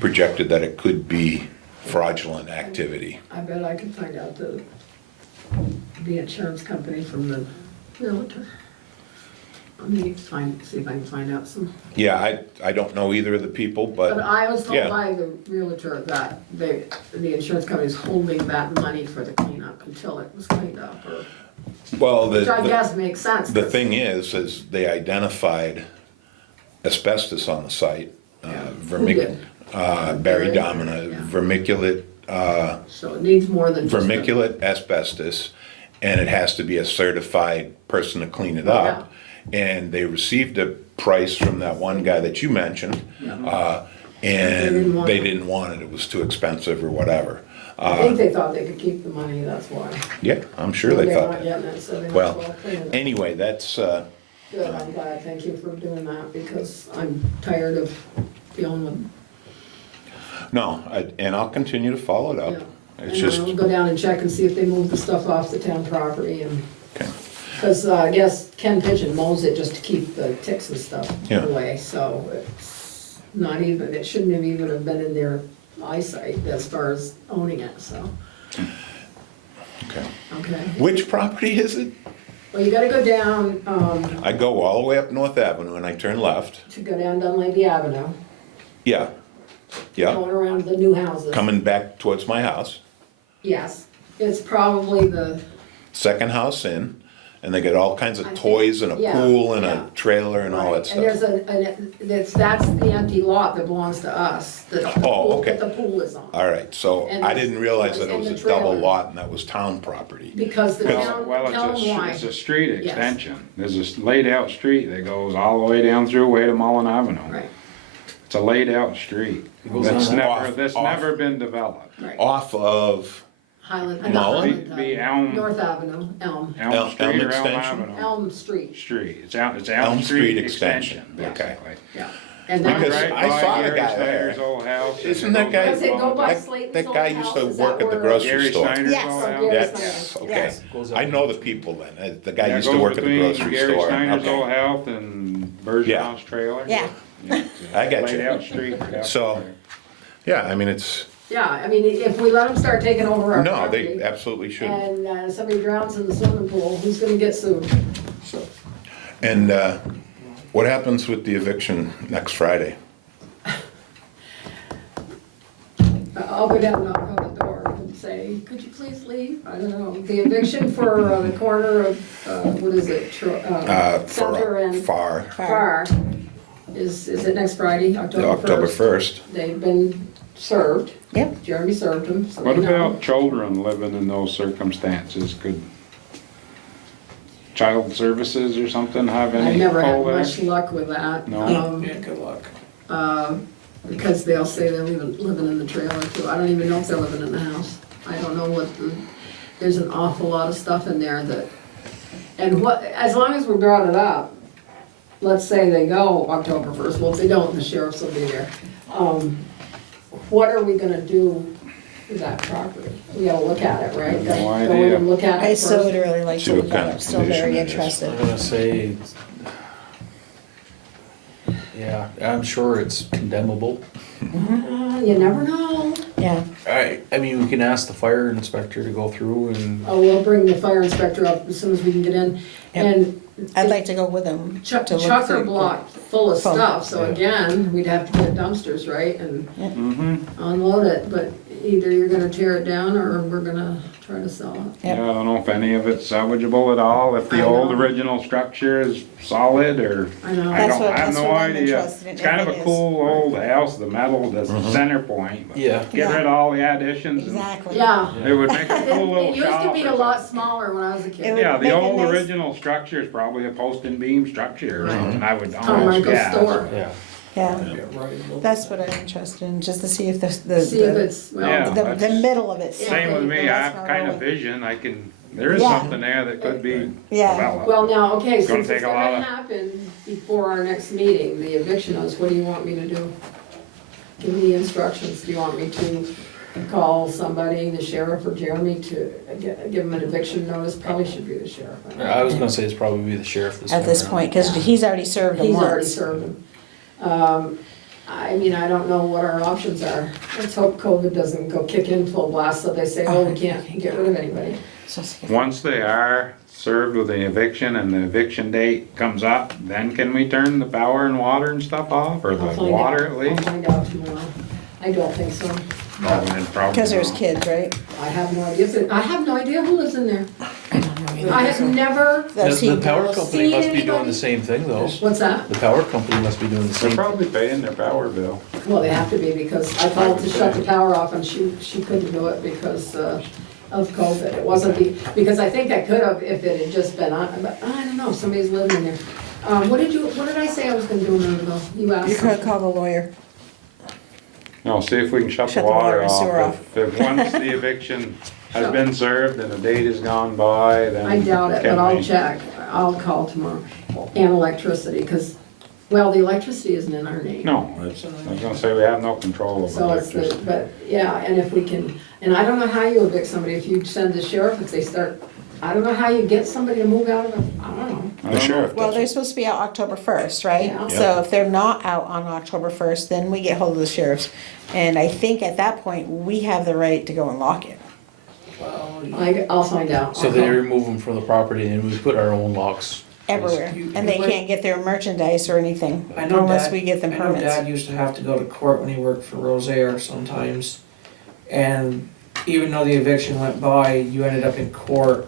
projected that it could be fraudulent activity. I bet I could find out the insurance company from the realtor. Let me see if I can find out some. Yeah, I don't know either of the people, But I was told yeah. by the realtor that the insurance company is holding that money for the cleanup until it was cleaned up, or, Well, which I guess makes sense. the 'cause- thing is they identified asbestos on the site. Who did? Barry Barry? Domina, Yeah. vermiculate, So it needs more than just. vermiculate asbestos, and it has to be a certified person to clean it Oh, up. And they received a price from that one guy that you mentioned, and they didn't want it, it was too expensive or whatever. I think they thought they could keep the money, that's why. Yeah, I'm sure they They're thought not that. getting it, so they might as Well, well clean it up. anyway, that's, Good, I'm glad, thank you for doing that, because I'm tired of dealing with, no, and I'll continue to follow it yeah. up. And It's just, I'll go down and check and see if they moved the stuff off the town property and, okay. because I guess Ken Pigeon mows it just to keep the ticks and stuff Yeah. away, so it's not even, it shouldn't have even have been in their eyesight as far as owning it, so, Okay. okay. Which property is it? Well, you gotta go down, I go all the way up North Avenue and I turn left. to go down Dunleavy Avenue, Yeah. Yeah, going around the new houses. coming back towards my house. Yes, it's probably the, Second house in, and they get all kinds I of think- toys and a yeah, pool and yeah. a trailer and all that right, and there's stuff. that's the empty lot that belongs to us, that the pool, okay. that the pool is on. All right, so And I the- didn't realize that it and was the a double trailer. lot and that was town property. Because the town, Well, tell them why. it's a street Yes. extension. There's this laid out street that goes all the way down through way to Mullen Avenue. Right, It's a laid out street. goes That's on never, off- that's off. never been developed. right. Off of, Highland, Mullen? not Highland, Be Elm. North Avenue, Elm, Elm Street or Elm Extension? Avenue. Elm Street, Street. It's Elm Elm Street Street Extension. Extension, Okay. basically. yeah. And then, Because Right I by saw the Gary guy there. Snyder's old house. Isn't that guy- does it go by that Slayton's old guy house? used to Is work that at the where- grocery Gary store. Snyder's Yes. old Oh, house. Gary Yes, Snyder. okay. Yes. Goes up. I know the people then. The guy Yeah, used to goes work at the between grocery Gary store. Snyder's old Okay. house and Bergeron's trailer. Yeah. I got Laid you. out street. right out So, there. yeah, I mean, it's, Yeah, I mean, if we let them start taking over our no, property. they absolutely shouldn't. And somebody drowns in the swimming pool, who's gonna get sued? And what happens with the eviction next Friday? I'll go down and knock on the door and say, could you please leave? I don't know, the eviction for the corner of, what is it? Center and Far, Far. Is it next Friday, October October 1st? 1st. They've been served. Yep. Jeremy served them, so What they know. about children living in those circumstances? Could child services or something have any I've never had pull there? much luck with that. No? Yeah, good luck. Because they'll say they're living in the trailer too. I don't even know if they're living in the house. I don't know there's an awful lot of stuff in there that, and as long as we brought it up, let's say they go October 1st, well, if they don't, the sheriffs will be there. What are we gonna do with that property? We gotta look at it, right? No Gotta Go in idea. and look at it I first. still would really like See to what look kind at of it, still very condition it is. interested. I'm gonna say, yeah, I'm sure it's condemnable. You never know. Yeah, I mean, we can ask the fire inspector to go through and, Oh, we'll bring the fire inspector up as soon as we can get in. Yep. And I'd like to go with them Chuck, to look Chucker through. block full of Full. stuff, so Yeah. again, we'd have to get dumpsters, right, and Mm-hmm. unload it, but either you're gonna tear it down or we're gonna try to sell it. Yep. Yeah, I don't know if any of it's salvageable at all, if the I old know. original structure is solid or, I know. I That's don't, I have that's no what I'm idea. interested in, It's if kind of it a is. cool old house, the metal, the center point. but yeah. Get rid of all the additions and Exactly. Yeah. it would make a It cool little it used to shop be or a lot something. smaller when I was a It kid. would Yeah, the make a old nice- original structure is probably a post and beam structure or Right. something, I would Tom almost Michael's guess. store. Yeah. Yeah, Yeah, right. that's what I'm interested in, just to see if See if it's, Yeah. well, the middle of it. Same with me, I That's have not kind of really- vision, there is Yeah. something there that could be Yeah. developed. well, now, okay, It's gonna since it's take a lot gonna of- happen before our next meeting, the eviction is, what do you want me to do? Give me the instructions, do you want me to call somebody, the sheriff or Jeremy, to give him an eviction notice, probably should be the sheriff. I was gonna say it's probably be the sheriff this time At this around. point, because he's already served them He's once. already served him. I mean, I don't know what our options are. Let's hope COVID doesn't go kick in full blast, so they say, oh, we can't get rid of anybody. Once they are served with the eviction and the eviction date comes up, then can we turn the power and water and stuff off, or I'll the find water out. at least? I'll find out tomorrow. I don't think so. Because there's kids, right? I have no idea. I have no idea who lives in there. I have never, The power company seen must be doing anybody- the same thing though. what's that? The power company must be doing the They're same. probably paying their power bill. Well, they have to be, because I called to shut the power off and she couldn't do it because of COVID. It wasn't because I think I could have if it had just been on, but I don't know, somebody's living in there. What did I say I was gonna do a minute ago? You asked. You could call the lawyer. No, see if we can shut the Shut the water water and sewer off. If once the eviction has been served and a date has gone by, then. I doubt it, but can I'll we- check. I'll call tomorrow. And electricity, because, well, the electricity isn't in our name. No, I was gonna say we have no control over So it's the, electricity. but, yeah, and if we can, and I don't know how you evict somebody, if you send the sheriff, if they start, I don't know how you get somebody to move out of it, I don't know. I The don't know. sheriff Well, does they're it. supposed to be out October 1st, right? Yeah. So if they're not out on October 1st, then we get hold of the sheriffs. And I think at that point, we have the right to go and lock it. I'll find out. So I'll they call. remove them from the property and we put our own locks. Everywhere. And they can't get their merchandise or anything I know unless Dad- we get them I know permits. Dad used to have to go to court when he worked for Rosaire sometimes. And even though the eviction went by, you ended up in court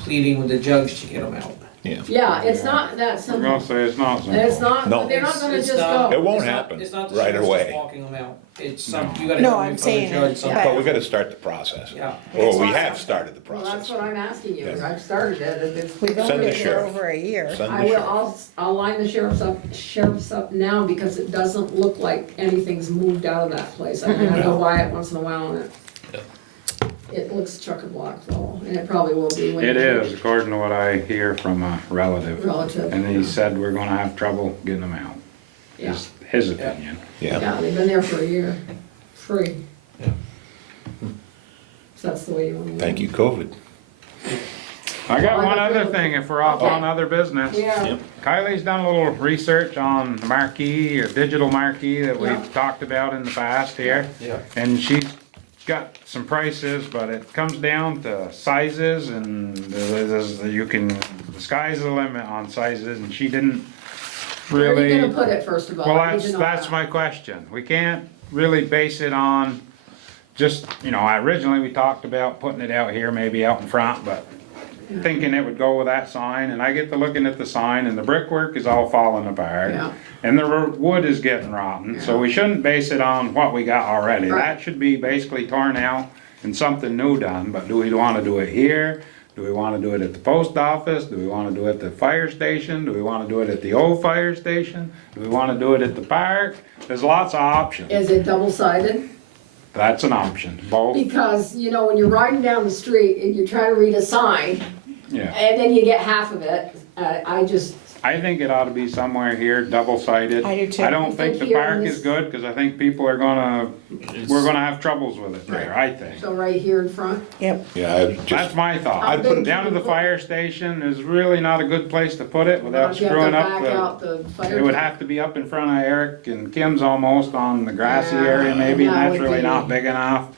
pleading with the judge to get them out. Yeah, it's not that I'm simple. gonna say it's not simple. It's not, No. they're not gonna It's just not- go. It won't it's not- happen It's not the right sheriff away. just walking them out. It's some, you gotta No, come I'm in from the saying judge it- sometime. But we gotta start the process. Yeah. Or we have started the Well, that's process. what I'm asking you. Yeah. I've started it. and it's- We've Send only the been here sheriff. over a year. Send I the will, sheriff. I'll line the sheriff's up now because it doesn't look like anything's moved out of that place. I mean, I go by it once in a while and it looks chock-a-block full, and it probably will be when. It is, according to what I hear from a relative. Relative. And he said we're gonna have trouble getting them out. Yeah. Is his opinion. Yeah. Yeah, they've been there for a year, free. Yeah. So that's the way you want to. Thank you, COVID. I got one other thing, if we're off on other business. Yeah, Kylie's done a little research on the marquee or digital marquee that Yeah. we've talked about in the past here. Yeah. And she's got some prices, but it comes down to sizes and the sky's the limit on sizes, and she didn't where are really. you gonna put it, first of all? Well, I need to know that's that. my question. We can't really base it on just, originally we talked about putting it out here, maybe out in front, but thinking it would go with that sign, and I get to looking at the sign, and the brickwork is all falling apart. Yeah. And the wood is getting rotten, so we shouldn't base it on what we got already. Right. That should be basically torn out and something new done, but do we wanna do it here? Do we wanna do it at the post office? Do we wanna do it at the fire station? Do we wanna do it at the old fire station? Do we wanna do it at the park? There's lots of options. Is it double-sided? That's an option, both, Because, when you're riding down the street and you try to read a sign, yeah. and then you get half of it, I think it ought to be somewhere here, double-sided. I do too. I don't think the Here park in is this- good, cause I think people are we're gonna have troubles with it there, I think. so right here in front. Yep. Yeah, I That's just, my thought. I'd put it- Down to the fire station is really not a good place to put it without You have to screwing back up out the fire. it would have to be up in front of Eric and Kim's almost on the grassy Yeah, area maybe, and that that's would really be- not big enough.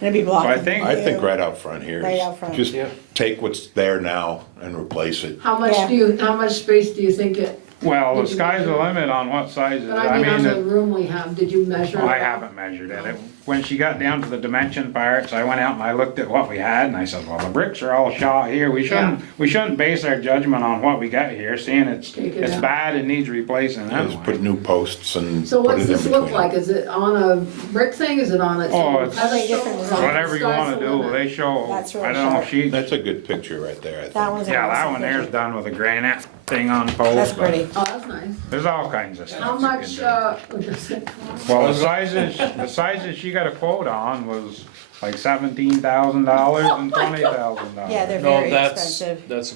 It'd be So blocking. I think, I think right out front here Right is out front. just Yeah. take what's there now and replace it. How much Yeah. how much space do you think it, well, the Did you sky's the measure? limit on what sizes. but I mean, on it- the room we have, did you measure? I it? haven't measured it. When she got down to the dimension parts, I went out and I looked at what we had and I said, well, the bricks are all shot here. We shouldn't base our judgment on what we got here, seeing it's Take it out. bad and needs replacing Just anyway. put new posts and So put what's it in this look between. like? Is it on a brick thing? Is it on a? Oh, it's I think different it's design. on Whatever you sky's wanna the do, limit. they show, That's really I don't know, sharp. she, That's a good picture right there, I think. That one's a yeah, that awesome one there's picture. done with a granite thing on post. That's but pretty. Oh, that's nice. There's all kinds of stuff. How you can much, do. what is it? Well, the sizes she got a quote on was like $17,000 and $20,000. Yeah, they're No, very that's, expensive. that's,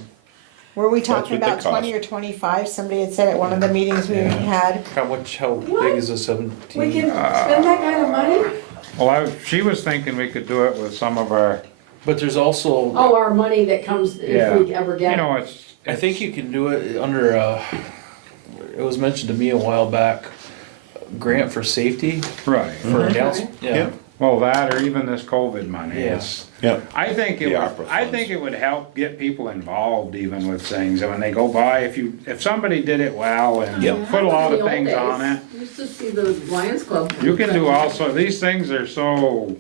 Were we talking what they about 20 or cost. 25? Somebody had said at one of the meetings we had. how big is a We 17? can spend that kind of money? Well, she was thinking we could do it with some of our, But there's also, Oh, our money that comes if we ever get you it. know, I think you can do it under, it was mentioned to me a while back, grant for safety right. for announcement, yeah. Yeah. Well, that or even this COVID money, Yeah. it's, Yeah. I think The ARPA I funds. think it would help get people involved even with things, and when they go by, if somebody did it well and Yep. put a lot In of the old things days, on it, you used to see the Lions Club. you can do also, these things are so,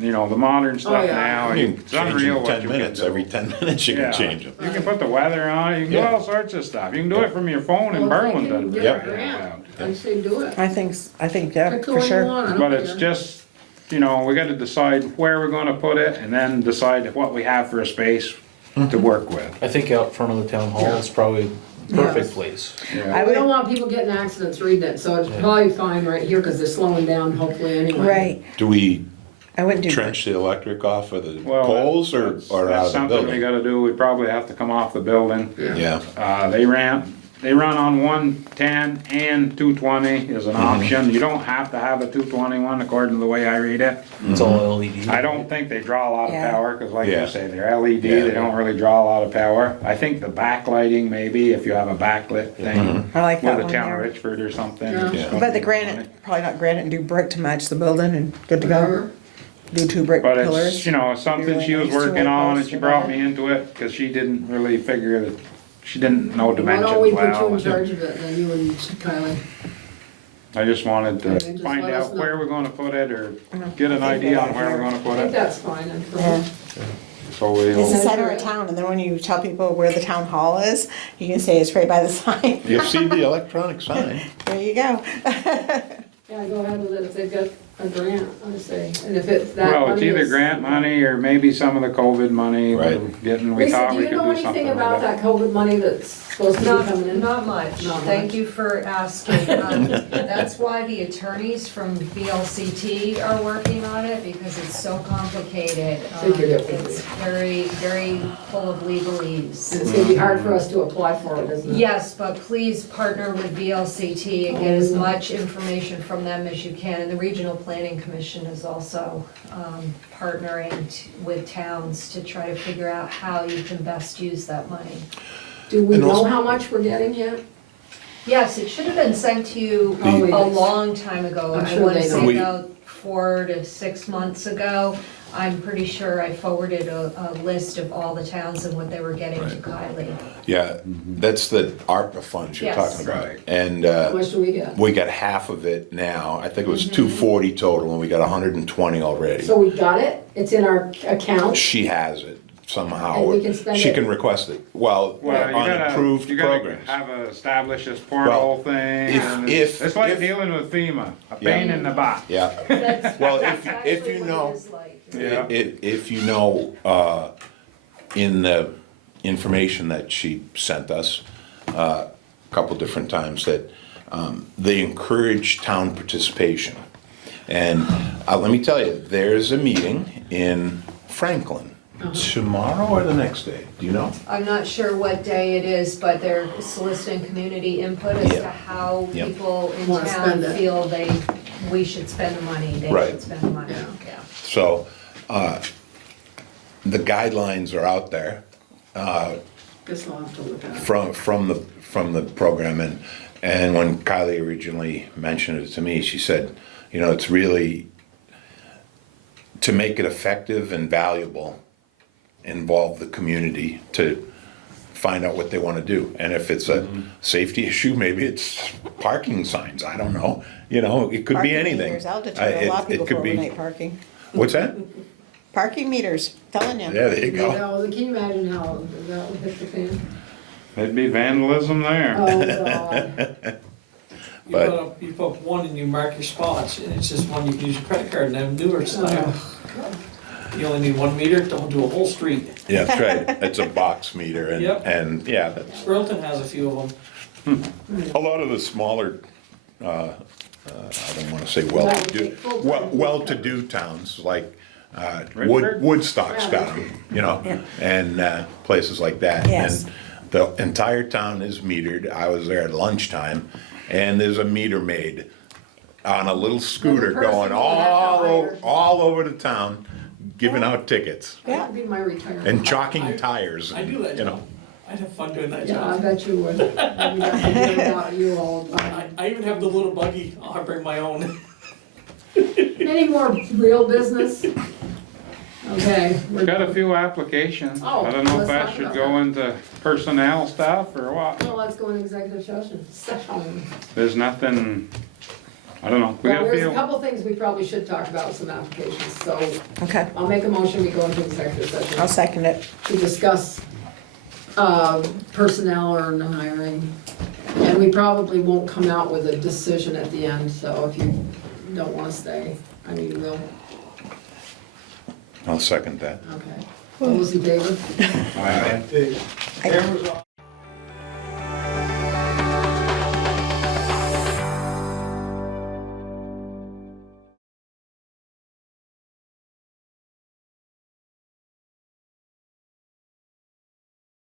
you know, the modern stuff yeah. now, You can it's change unreal them what 10 you can minutes, do. every 10 minutes you Yeah. can change them. You can put the weather on, you can do Yeah. all sorts of stuff, you can do it from your phone in Well, if we can Burlington. get Yep. a grant, I say do it. I think, yeah, Pick the for one you sure. want, I don't But it's care. just, you know, we gotta decide where we're gonna put it and then decide what we have for a space to work with. I think out front of the town hall is probably the perfect place. I We don't would, want people getting accidents reading it, so it's probably fine right here, cause they're slowing down hopefully anyway. right, Do we I wouldn't do. trench the electric off of the Well, poles or that's out of the something we building? gotta do, we probably have to come off the building. Yeah, They run on 110 and 220 is an option, you don't have to have a 221 according to the way I read it. It's all LED. I don't think they draw a lot of Yeah. power, cause like Yeah. you say, they're LED, Yeah. they don't really draw a lot of power. I think the backlighting maybe, if you have a backlit thing, I like that with one the town of there. Richford or something. Yeah. it's Yeah. gonna But the be granite, funny. probably not granite, and do brick to match the building and good to go. Do 2 brick But it's, pillars. you know, it's something really she was nice, 2 working white on and posts she with brought that. me into it, cause she didn't really figure that, she didn't know Why dimensions don't we put you well. in charge of it, then you and Kylie? I just wanted Okay, to just find let us out know. where we're gonna put it, or get an idea on where we're gonna I put think it, that's fine, and Yeah. so It's the we'll, center of town, and then when you tell people where the town hall is, you can say it's right by the sign. you'll see the electronic sign. There you go. Yeah, go ahead with it if they've got a grant, I say, and if it's that well, it's money either is- grant money or maybe some of the COVID money we're Right. getting, we Lisa, thought do we you could know do anything something with about it. that COVID money that's supposed to be coming in? Not much, Not thank much. you for asking. That's why the attorneys from VLCT are working on it, because it's so complicated. Figured it would be. It's very, very full of legalese. And it's gonna be hard for us to apply for it, isn't it? Yes, but please partner with VLCT and get as much information from them as you can. And the Regional Planning Commission is also partnering with towns to try to figure out how you can best use that money. Do we And know also- how much we're getting yet? Yes, it should have been sent to you Oh, a yes. long time ago. I'm I sure want to they say know. about 4 to 6 months ago. I'm pretty sure I forwarded a list of all the towns and what they were getting to Kylie. Yeah, that's the ARPA funds you're Yes. talking about. Right. And How much do we get? we got half of it now. I think it was Mm-hmm. 240 total, and we got 120 already. So we got it? It's in our account? She has it somehow. And we can spend She it- can request it. Well, Well, you on gotta, approved you gotta programs. have a establish this portal thing, and it's like if- dealing with FEMA, a Yeah. pain in the butt. Yeah. That's Well, that's if actually you what know- it is like. Yeah. If you know, in the information that she sent us, a couple different times, that they encourage town participation. And let me tell you, there's a meeting in Franklin tomorrow or the next day, do you know? I'm not sure what day it is, but they're soliciting community input as to Yeah. how Yeah. people in Wanna town spend it. feel we should spend the money, they Right. should spend the money, Yeah. yeah. So, the guidelines are out there. Guess I'll have to look at it. from the program, and when Kylie originally mentioned it to me, she said, you know, it's really to make it effective and valuable, involve the community to find out what they want to do. And if it's a safety issue, maybe it's parking signs, I don't know, you know, it could be Parking anything. meters, I'll deter a lot of It people could from be- overnight parking. What's that? Parking meters, telling you. Yeah, there you You go. know, can you imagine how that would hit the fan? There'd be vandalism there. Oh, God. You put one and you mark your spots, and it's just one you can use your credit card and have newer style. You only need 1 meter, don't do a whole street. Yeah, that's right, it's a box meter, Yep. and yeah, that's, Burlington has a few of them. a lot of the smaller, I don't wanna say well-to-do, well-to-do towns, like, Richford? Woodstock's got them, you know, and, places like that. Yes. And the entire town is metered, I was there at lunchtime, and there's a meter maid on a little scooter person going you would have to hire. all over the town, giving out tickets That would be my retirement. and chalking tires. I do that You know. job. I'd have fun doing that Yeah, I job. bet you would. We'd have to hear about you all the time. I even have the little buggy, I'll bring my own. Any more real business? Okay. we're Got a done. few applications. Oh, I don't know if let's that talk should about go that. into personnel stuff or what. Well, let's go in executive session. There's nothing, I don't know. We Well, got a there's a few. couple things we probably should talk about with some applications, so Okay, I'll make a motion, we go into executive I'll session second it. to discuss personnel or hiring. And we probably won't come out with a decision at the end, so if you don't wanna stay, I mean, we'll, I'll second that. okay. All those in favor? I-